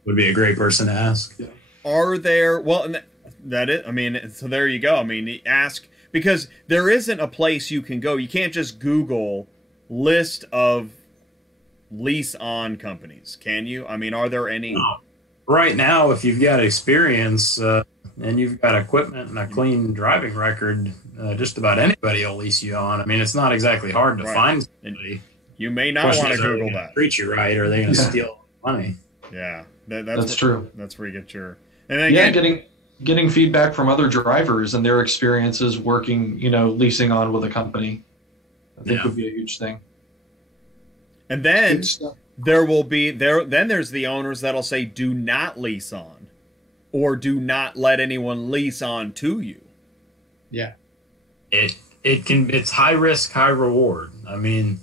would be a great person to ask. Yeah. Are there, so there you go. I mean, ask, because there isn't a place you can go. You can't just Google list of lease on companies, can you? I mean, are there any? No. Right now, if you've got experience and you've got equipment and a clean driving record, just about anybody will lease you on. I mean, it's not exactly hard to find somebody. You may not want to Google that. Treat you right, or are they going to steal money? Yeah, that's true. That's where you get your. And then getting feedback from other drivers and their experiences working, leasing on with a company, I think would be a huge thing. And then there will be Then there's the owners that'll say, "Do not lease on," or "Do not let anyone lease on to you." Yeah, it's high risk, high reward. I mean,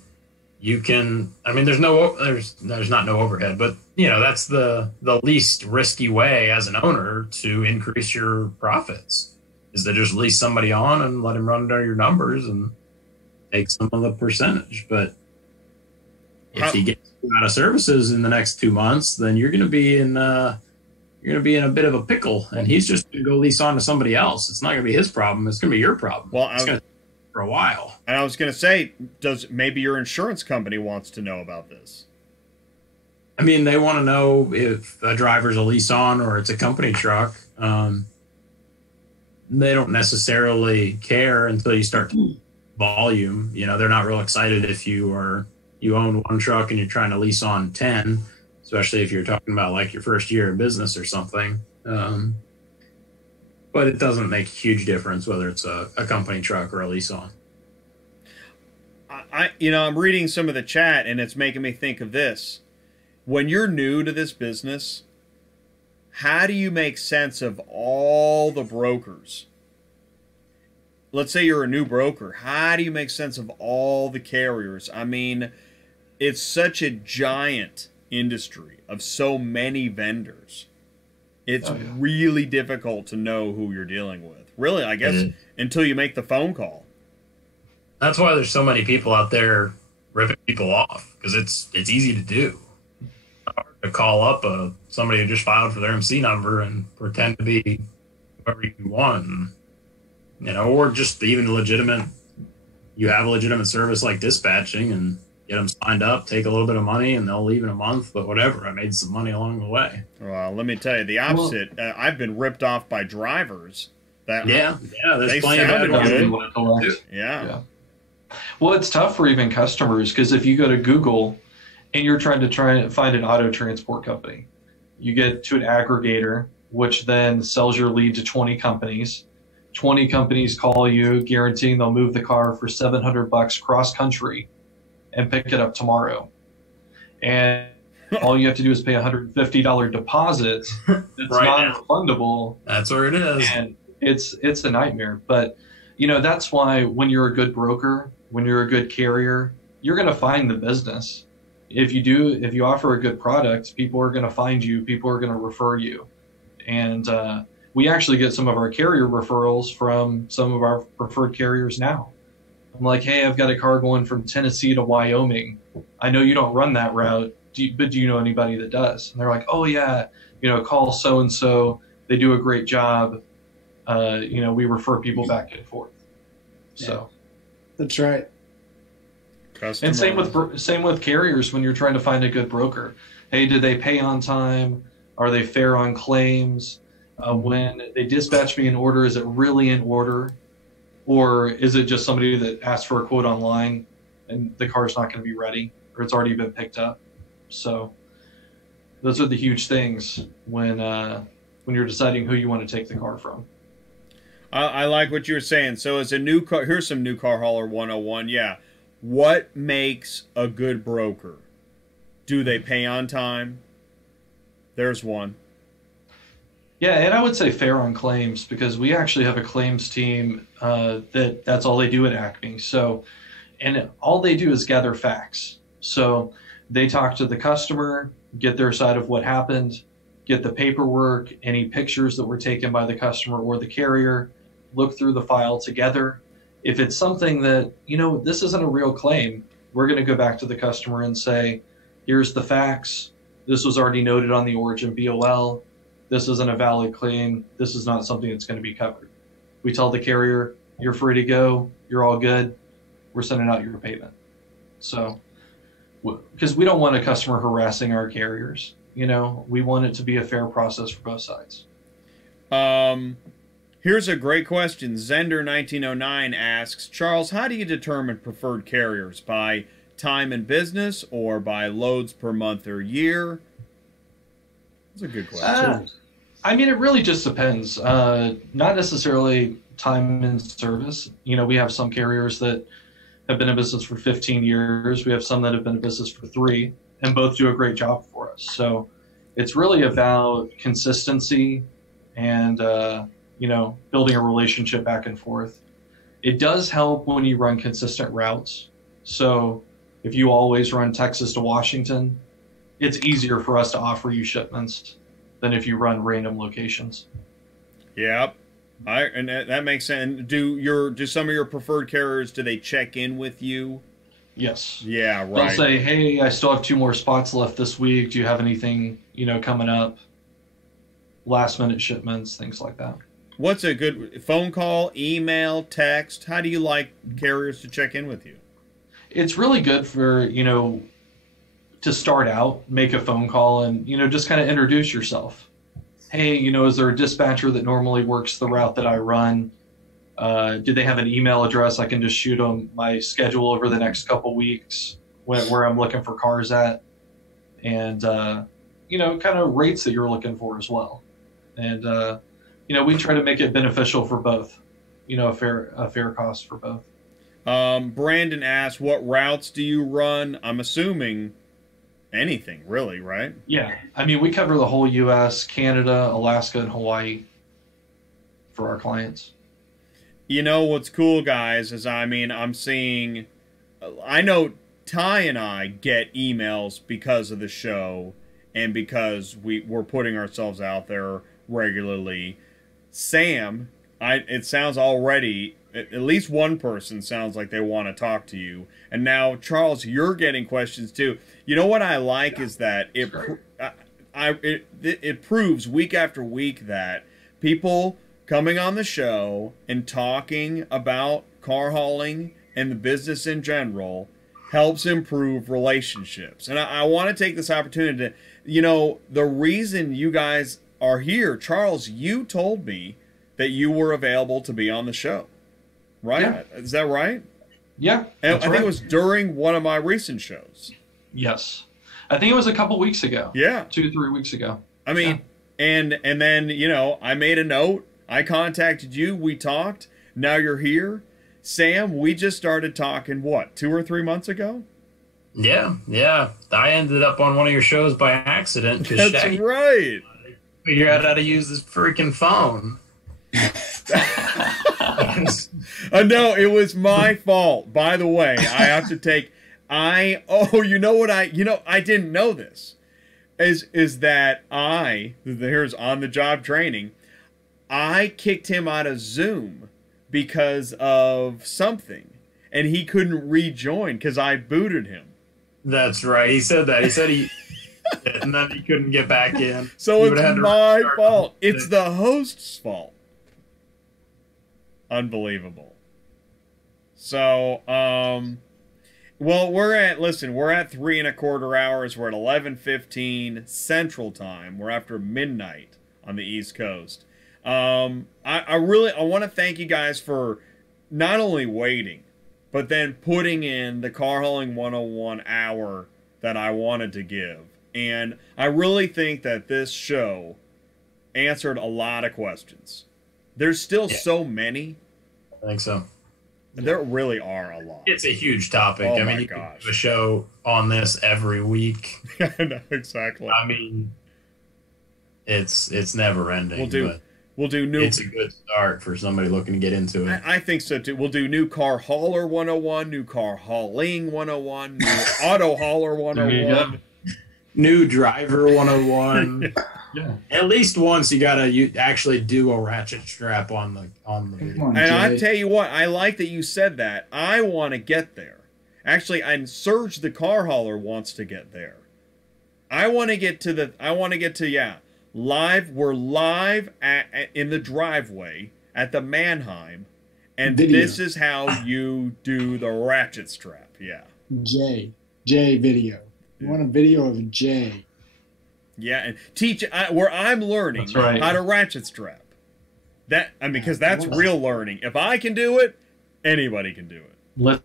there's not no overhead, but that's the least risky way as an owner to increase your profits, is to just lease somebody on and let him run under your numbers and take some of the percentage. But if he gets out of services in the next 2 months, then you're going to be in a bit of a pickle, and he's just going to go lease on to somebody else. It's not going to be his problem. It's going to be your problem. Well, it's going to take for a while. And I was going to say, maybe your insurance company wants to know about this? I mean, they want to know if a driver's a lease on or it's a company truck. They don't necessarily care until you start to volume. They're not real excited if you own one truck and you're trying to lease on 10, especially if you're talking about like your first year in business or something. But it doesn't make a huge difference whether it's a company truck or a lease on. I'm reading some of the chat, and it's making me think of this. When you're new to this business, how do you make sense of all the brokers? Let's say you're a new broker. How do you make sense of all the carriers? I mean, it's such a giant industry of so many vendors. It's really difficult to know who you're dealing with. Really, I guess, until you make the phone call. That's why there's so many people out there ripping people off, because it's easy to do. To call up somebody who just filed for their MC number and pretend to be whoever you want, or just even you have a legitimate service like dispatching, and get them signed up, take a little bit of money, and they'll leave in a month, but whatever, I made some money along the way. Well, let me tell you, the opposite. I've been ripped off by drivers. There's plenty of bad ones. Yeah. Well, it's tough for even customers, because if you go to Google and you're trying to find an auto transport company, you get to an aggregator, which then sells your lead to 20 companies. 20 companies call you, guaranteeing they'll move the car for $700 cross country and pick it up tomorrow. And all you have to do is pay $150 deposit. That's non-refundable. That's where it is. And it's a nightmare. But that's why when you're a good broker, when you're a good carrier, you're going to find the business. If you offer a good product, people are going to find you, people are going to refer you. And we actually get some of our carrier referrals from some of our preferred carriers now. I'm like, hey, I've got a car going from Tennessee to Wyoming. I know you don't run that route, but do you know anybody that does? And they're like, oh, yeah, call so-and-so. They do a great job. We refer people back and forth. So that's right. Customer. And same with carriers when you're trying to find a good broker. Hey, did they pay on time? Are they fair on claims? When they dispatch me an order, is it really in order? Or is it just somebody that asked for a quote online and the car's not going to be ready or it's already been picked up? So those are the huge things when you're deciding who you want to take the car from. I like what you're saying. So as a new car, here's some new car hauler 101. Yeah. What makes a good broker? Do they pay on time? There's one. Yeah, and I would say fair on claims, because we actually have a claims team that's all they do at Acme. So, and all they do is gather facts. So they talk to the customer, get their side of what happened, get the paperwork, any pictures that were taken by the customer or the carrier, look through the file together. If it's something that, this isn't a real claim, we're going to go back to the customer and say, here's the facts. This was already noted on the origin BOL. This isn't a valid claim. This is not something that's going to be covered. We tell the carrier, you're free to go. You're all good. We're sending out your payment. So, because we don't want a customer harassing our carriers. We want it to be a fair process for both sides. Here's a great question. Zender1909 asks, Charles, how do you determine preferred carriers? By time in business or by loads per month or year? That's a good question. It really just depends. Not necessarily time in service. We have some carriers that have been in business for 15 years. We have some that have been in business for 3, and both do a great job for us. So it's really about consistency and, building a relationship back and forth. It does help when you run consistent routes. So if you always run Texas to Washington, it's easier for us to offer you shipments than if you run random locations. Yep. And that makes sense. Do some of your preferred carriers, do they check in with you? Yes. Yeah, right. They'll say, hey, I still have 2 more spots left this week. Do you have anything, coming up? Last minute shipments, things like that. What's a good phone call, email, text? How do you like carriers to check in with you? It's really good for, to start out, make a phone call and, just kind of introduce yourself. Hey, is there a dispatcher that normally works the route that I run? Do they have an email address I can just shoot them my schedule over the next couple weeks where I'm looking for cars at? And, kind of rates that you're looking for as well. And, we try to make it beneficial for both, a fair cost for both. Brandon asks, what routes do you run? I'm assuming anything, really, right? Yeah. We cover the whole U.S., Canada, Alaska, and Hawaii for our clients. What's cool, guys, is, I'm seeing, I know Ty and I get emails because of the show and because we're putting ourselves out there regularly. Sam, it sounds already, at least one person sounds like they want to talk to you. And now, Charles, you're getting questions too. What I like is that it proves week after week that people coming on the show and talking about car hauling and the business in general helps improve relationships. And I want to take this opportunity to, the reason you guys are here, Charles, you told me that you were available to be on the show, right? Yeah. Is that right? Yeah. And I think it was during one of my recent shows. Yes. I think it was a couple weeks ago. Yeah. 2-3 weeks ago. And then, I made a note. I contacted you. We talked. Now you're here. Sam, we just started talking, 2 or 3 months ago? Yeah. I ended up on one of your shows by accident. That's right. Figure out how to use this freaking phone. No, it was my fault. By the way, I have to take. I didn't know this. Is that here's on the job training. I kicked him out of Zoom because of something, and he couldn't rejoin because I booted him. That's right. He said that. He said he and then he couldn't get back in. So it's my fault. It's the host's fault. Unbelievable. So, well, we're at 3¼ hours. We're at 11:15 Central Time. We're after midnight on the East Coast. I want to thank you guys for not only waiting, but then putting in the car hauling 101 hour that I wanted to give. And I really think that this show answered a lot of questions. There's still so many. I think so. There really are a lot. It's a huge topic. Oh I mean, my you gosh. can do a show on this every week. I know, exactly. I mean, it's never ending. We'll do new. It's a good start for somebody looking to get into it. I think so too. We'll do new car hauler 101, new car hauling 101, new auto hauler 101. New driver 101. Yeah. At least once you actually do a ratchet strap on the video. And I tell you what, I like that you said that. I want to get there. Actually, and Serge the car hauler wants to get there. I want to get to live. We're live in the driveway at the Mannheim, and this is how you do the ratchet strap. Yeah. J video. You want a video of J. Yeah, and teach where I'm learning how to ratchet strap. Because that's real learning. If I can do it, anybody can do it. Let's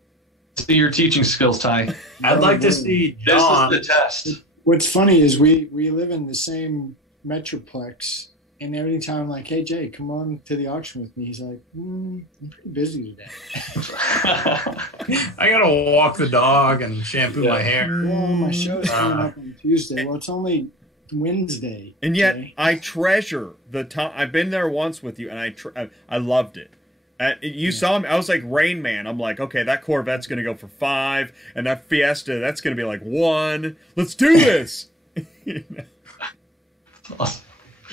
see your teaching skills, Ty. I'd like to see John. This is the test. What's funny is we live in the same metroplex, and every time I'm like, hey Jay, come on to the auction with me, he's like, I'm pretty busy today. I gotta walk the dog and shampoo my hair. Well, my show's coming up on Tuesday. Well, it's only Wednesday. And yet I treasure the time. I've been there once with you, and I loved it. You saw me. I was like Rain Man. I'm like, okay, that Corvette's gonna go for 5, and that Fiesta, that's gonna be like 1. Let's do this.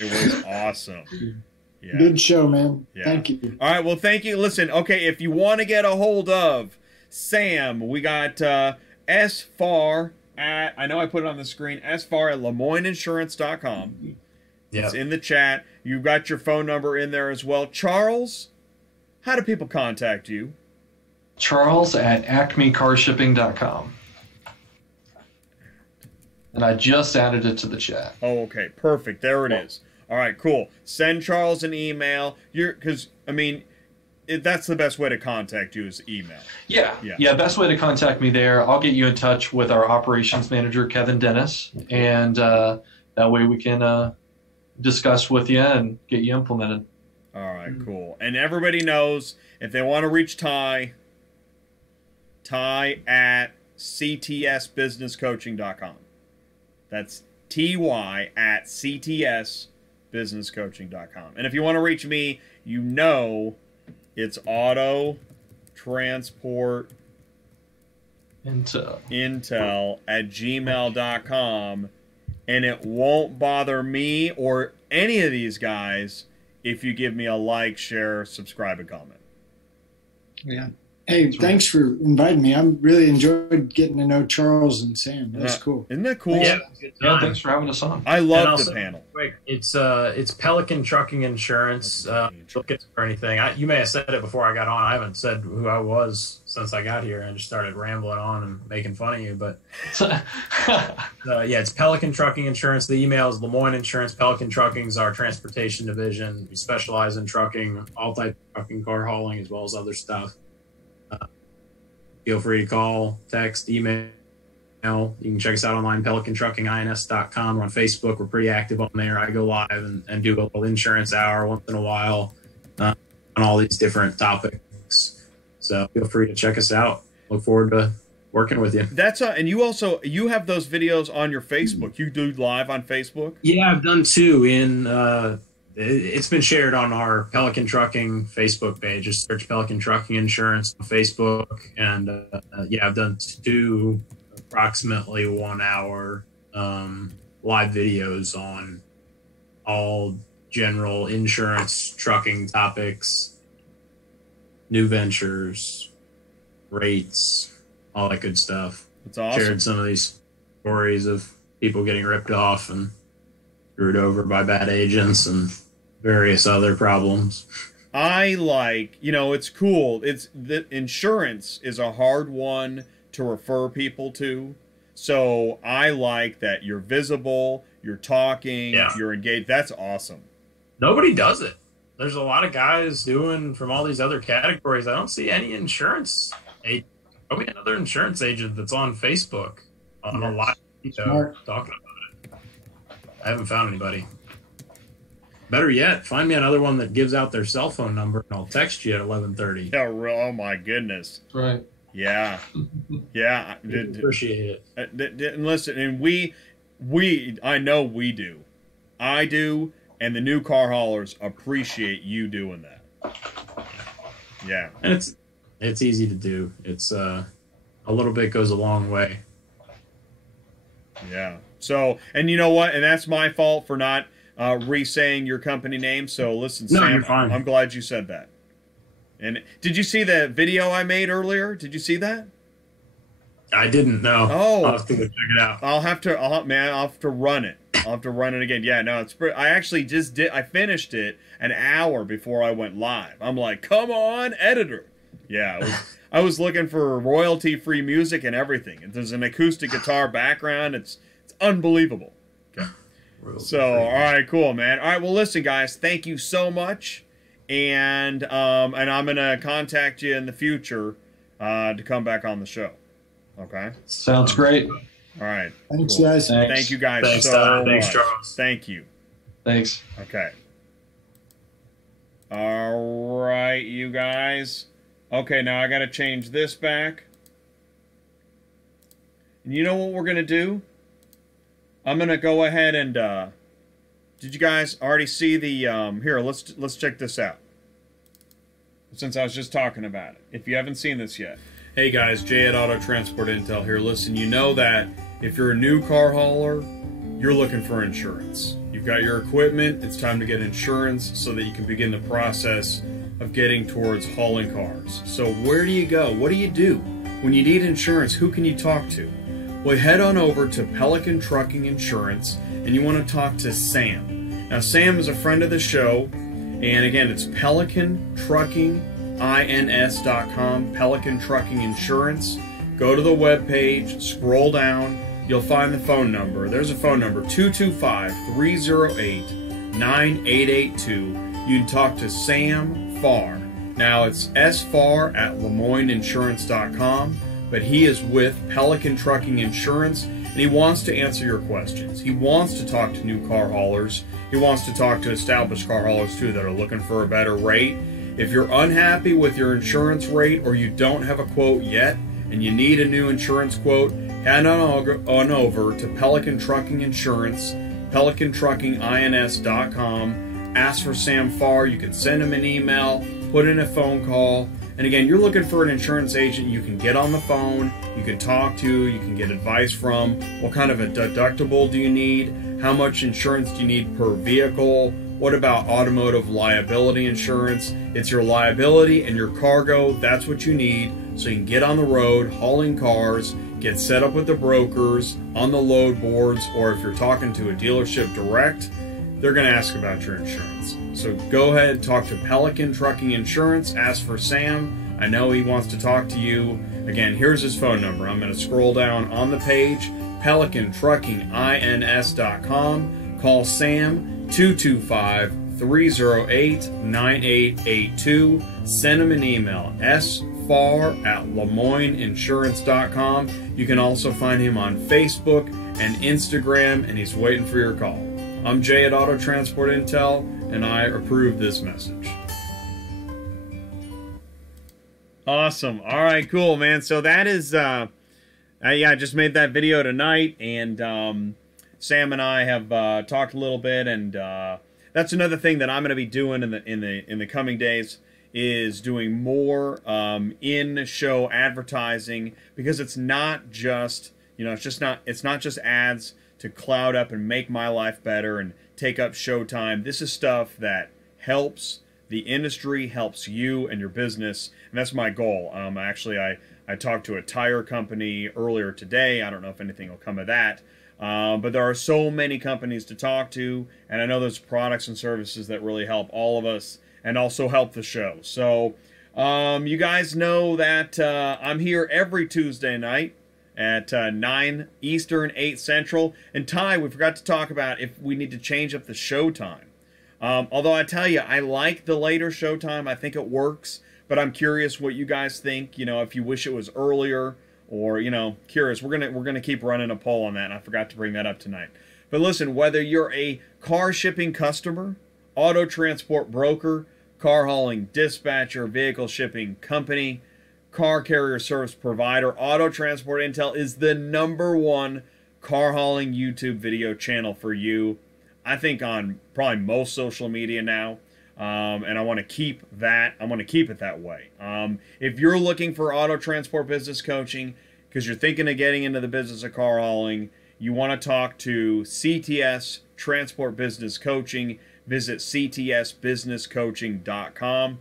It was awesome. Yeah. Good show, man. Yeah. Thank you. All right, well, thank you. Listen, okay, if you want to get a hold of Sam, we got SFAR at, I know I put it on the screen, SFAR at LeMoyneInsurance.com. Yep. It's in the chat. You've got your phone number in there as well. Charles, how do people contact you? Charles at AcmeCarshipping.com. And I just added it to the chat. Oh, okay. Perfect. There it is. All right, cool. Send Charles an email. Because, I mean, that's the best way to contact you is email. Yeah. Best way to contact me there. I'll get you in touch with our operations manager, Kevin Dennis. And that way we can discuss with you and get you implemented. All right, cool. And everybody knows if they want to reach Ty at ctsbusinesscoaching.com. That's TY at ctsbusinesscoaching.com. And if you want to reach me, you know it's auto transport intel at gmail.com. And it won't bother me or any of these guys if you give me a like, share, subscribe, and comment. Yeah. Hey, thanks for inviting me. I really enjoyed getting to know Charles and Sam. That's cool. Isn't that cool? Yeah, thanks for having us on. I love the panel. Quick, it's Pelican Trucking Insurance. Look at for anything. You may have said it before I got on. I haven't said who I was since I got here. I just started rambling on and making fun of you. But it's Pelican Trucking Insurance. The email is Lemoyne Insurance. Pelican Trucking is our transportation division. We specialize in trucking, all type of trucking, car hauling, as well as other stuff. Feel free to call, text, email. You can check us out online, PelicanTruckingINS.com. We're on Facebook. We're pretty active on there. I go live and do a little insurance hour once in a while on all these different topics. So feel free to check us out. Look forward to working with you. And you have those videos on your Facebook. You do live on Facebook? Yeah, I've done 2 it's been shared on our Pelican Trucking Facebook page. Just search Pelican Trucking Insurance on Facebook. And I've done 2 approximately 1 hour live videos on all general insurance, trucking topics, new ventures, rates, all that good stuff. That's awesome. Shared some of these stories of people getting ripped off and screwed over by bad agents and various other problems. I like, it's cool. It's the insurance is a hard one to refer people to. So I like that you're visible, you're talking, you're engaged. That's awesome. Nobody does it. There's a lot of guys doing from all these other categories. I don't see any insurance agent. Probably another insurance agent that's on Facebook on a live video talking about it. I haven't found anybody. Better yet, find me another one that gives out their cell phone number, and I'll text you at 11:30. Yeah, oh my goodness. Right. Yeah. Yeah. Appreciate it. And listen, and I know we do. I do, and the new car haulers appreciate you doing that. Yeah. And it's easy to do. It's a little bit goes a long way. Yeah. So, and you know what? And that's my fault for not re-saying your company name. So listen, no, Sam, you're fine. I'm glad you said that. And did you see the video I made earlier? Did you see that? I didn't know. Oh, I'll have to go check it out. I'll have to run it. I'll have to run it again. Yeah, no, I actually just did. I finished it an hour before I went live. I'm like, come on, editor. Yeah, I was looking for royalty-free music and everything. And there's an acoustic guitar background. It's unbelievable. Okay. So, all right, cool, man. All right, well, listen, guys, thank you so much. And I'm going to contact you in the future to come back on the show. Okay? Sounds great. All right. Thanks, guys. Thanks. Thank you, guys, Thanks, so Tom. much. Thanks, Charles. Thank you. Thanks. Okay. All right, you guys. Okay, now I got to change this back. And you know what we're going to do? I'm going to go ahead and... did you guys already see the... here, let's check this out. Since I was just talking about it. If you haven't seen this yet. Hey guys, Jay at Auto Transport Intel here. Listen, you know that if you're a new car hauler, you're looking for insurance. You've got your equipment, it's time to get insurance so that you can begin the process of getting towards hauling cars. So where do you go? What do you do? When you need insurance, who can you talk to? Well, head on over to Pelican Trucking Insurance and you want to talk to Sam. Now, Sam is a friend of the show, and again, it's PelicanTruckingINS.com, Pelican Trucking Insurance. Go to the webpage, scroll down, you'll find the phone number. There's a phone number, 225-308-9882. You can talk to Sam Farr. Now, it's sfarr@LeMoyneInsurance.com, but he is with Pelican Trucking Insurance, and he wants to answer your questions. He wants to talk to new car haulers. He wants to talk to established car haulers, too, that are looking for a better rate. If you're unhappy with your insurance rate or you don't have a quote yet and you need a new insurance quote, head on over to Pelican Trucking Insurance, PelicanTruckingINS.com. Ask for Sam Farr. You can send him an email, put in a phone call. And again, you're looking for an insurance agent you can get on the phone, you can talk to, you can get advice from. What kind of a deductible do you need? How much insurance do you need per vehicle? What about automotive liability insurance? It's your liability and your cargo. That's what you need so you can get on the road hauling cars, get set up with the brokers, on the load boards, or if you're talking to a dealership direct, they're going to ask about your insurance. So go ahead and talk to Pelican Trucking Insurance. Ask for Sam. I know he wants to talk to you. Again, here's his phone number. I'm going to scroll down on the page, PelicanTruckingINS.com. Call Sam, 225-308-9882. Send him an email, sfarr@LeMoyneInsurance.com. You can also find him on Facebook and Instagram, and he's waiting for your call. I'm Jay at Auto Transport Intel, and I approve this message. Awesome. All right, cool, man. So that is, yeah, I just made that video tonight, and Sam and I have talked a little bit, and that's another thing that I'm going to be doing in the coming days is doing more in-show advertising, because it's not just, it's not just ads to cloud up and make my life better and take up showtime. This is stuff that helps the industry helps you and your business, and that's my goal. Actually, I talked to a tire company earlier today. I don't know if anything will come of that, but there are so many companies to talk to, and I know there's products and services that really help all of us and also help the show. So you guys know that I'm here every Tuesday night at 9 Eastern, 8 Central. And Ty, we forgot to talk about if we need to change up the show time. Although I tell you, I like the later show time. I think it works, but I'm curious what you guys think. You know, if you wish it was earlier, or, you know, curious. We're gonna keep running a poll on that, and I forgot to bring that up tonight. But listen, whether you're a car shipping customer, auto transport broker, car hauling dispatcher, vehicle shipping company, car carrier service provider, Auto Transport Intel is the #1 car hauling YouTube video channel for you. I think on probably most social media now, and I want to keep that. I want to keep it that way. If you're looking for auto transport business coaching because you're thinking of getting into the business of car hauling, you want to talk to CTS Transport Business Coaching. Visit ctsbusinesscoaching.com.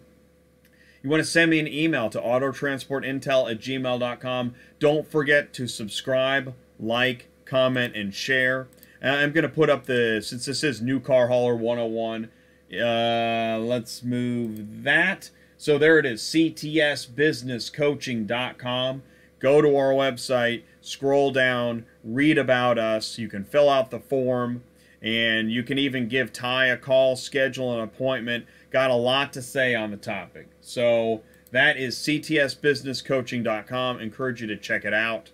You want to send me an email to autotransportintel@gmail.com. Don't forget to subscribe, like, comment, and share. I'm going to put up since this is New Car Hauler 101, let's move that. So there it is, ctsbusinesscoaching.com. Go to our website, scroll down, read about us. You can fill out the form, and you can even give Ty a call, schedule an appointment. Got a lot to say on the topic. So that is ctsbusinesscoaching.com. Encourage you to check it out.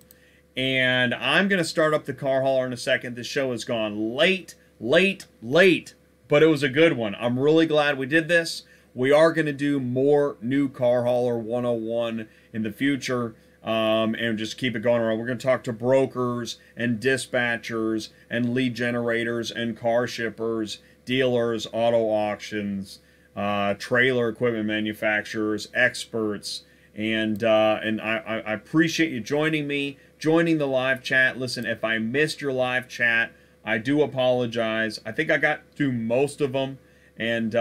And I'm going to start up the car hauler in a second. This show has gone late, but it was a good one. I'm really glad we did this. We are going to do more New Car Hauler 101 in the future, and just keep it going around. We're going to talk to brokers and dispatchers and lead generators and car shippers, dealers, auto auctions, trailer equipment manufacturers, experts, and I appreciate you joining me, joining the live chat. Listen, if I missed your live chat, I do apologize. I think I got through most of them, and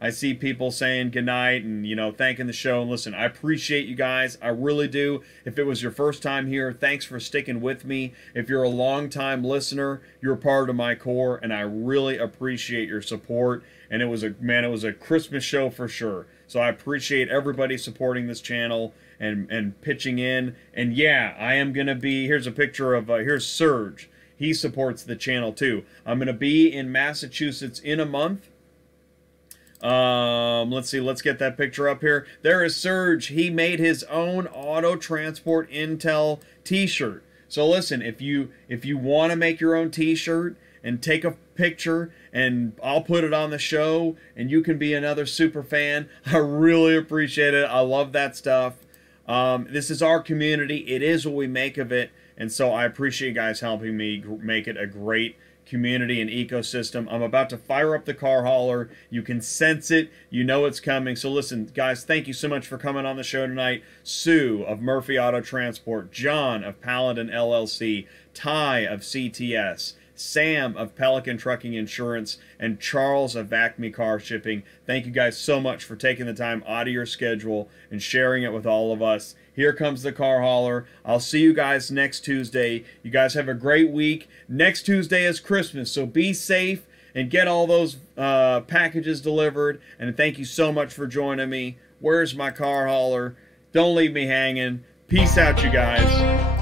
I see people saying goodnight and, you know, thanking the show. And listen, I appreciate you guys. I really do. If it was your first time here, thanks for sticking with me. If you're a long-time listener, you're part of my core, and I really appreciate your support. And it was a Christmas show for sure. So I appreciate everybody supporting this channel and pitching in. And yeah, I am going to be, here's a picture of, here's Serge. He supports the channel too. I'm going to be in Massachusetts in a month. Let's see, let's get that picture up here. There is Serge. He made his own Auto Transport Intel t-shirt. So listen, if you want to make your own t-shirt and take a picture, and I'll put it on the show, and you can be another super fan. I really appreciate it. I love that stuff. This is our community. It is what we make of it, and so I appreciate you guys helping me make it a great community and ecosystem. I'm about to fire up the car hauler. You can sense it. You know it's coming. So listen, guys, thank you so much for coming on the show tonight. Sue of Murphy Auto Transport, John of Palidin LLC, Ty of CTS, Sam of Pelican Trucking Insurance, and Charles of Acme Car Shipping. Thank you guys so much for taking the time out of your schedule and sharing it with all of us. Here comes the car hauler. I'll see you guys next Tuesday. You guys have a great week. Next Tuesday is Christmas, so be safe and get all those packages delivered. And thank you so much for joining me. Where's my car hauler? Don't leave me hanging. Peace out, you guys.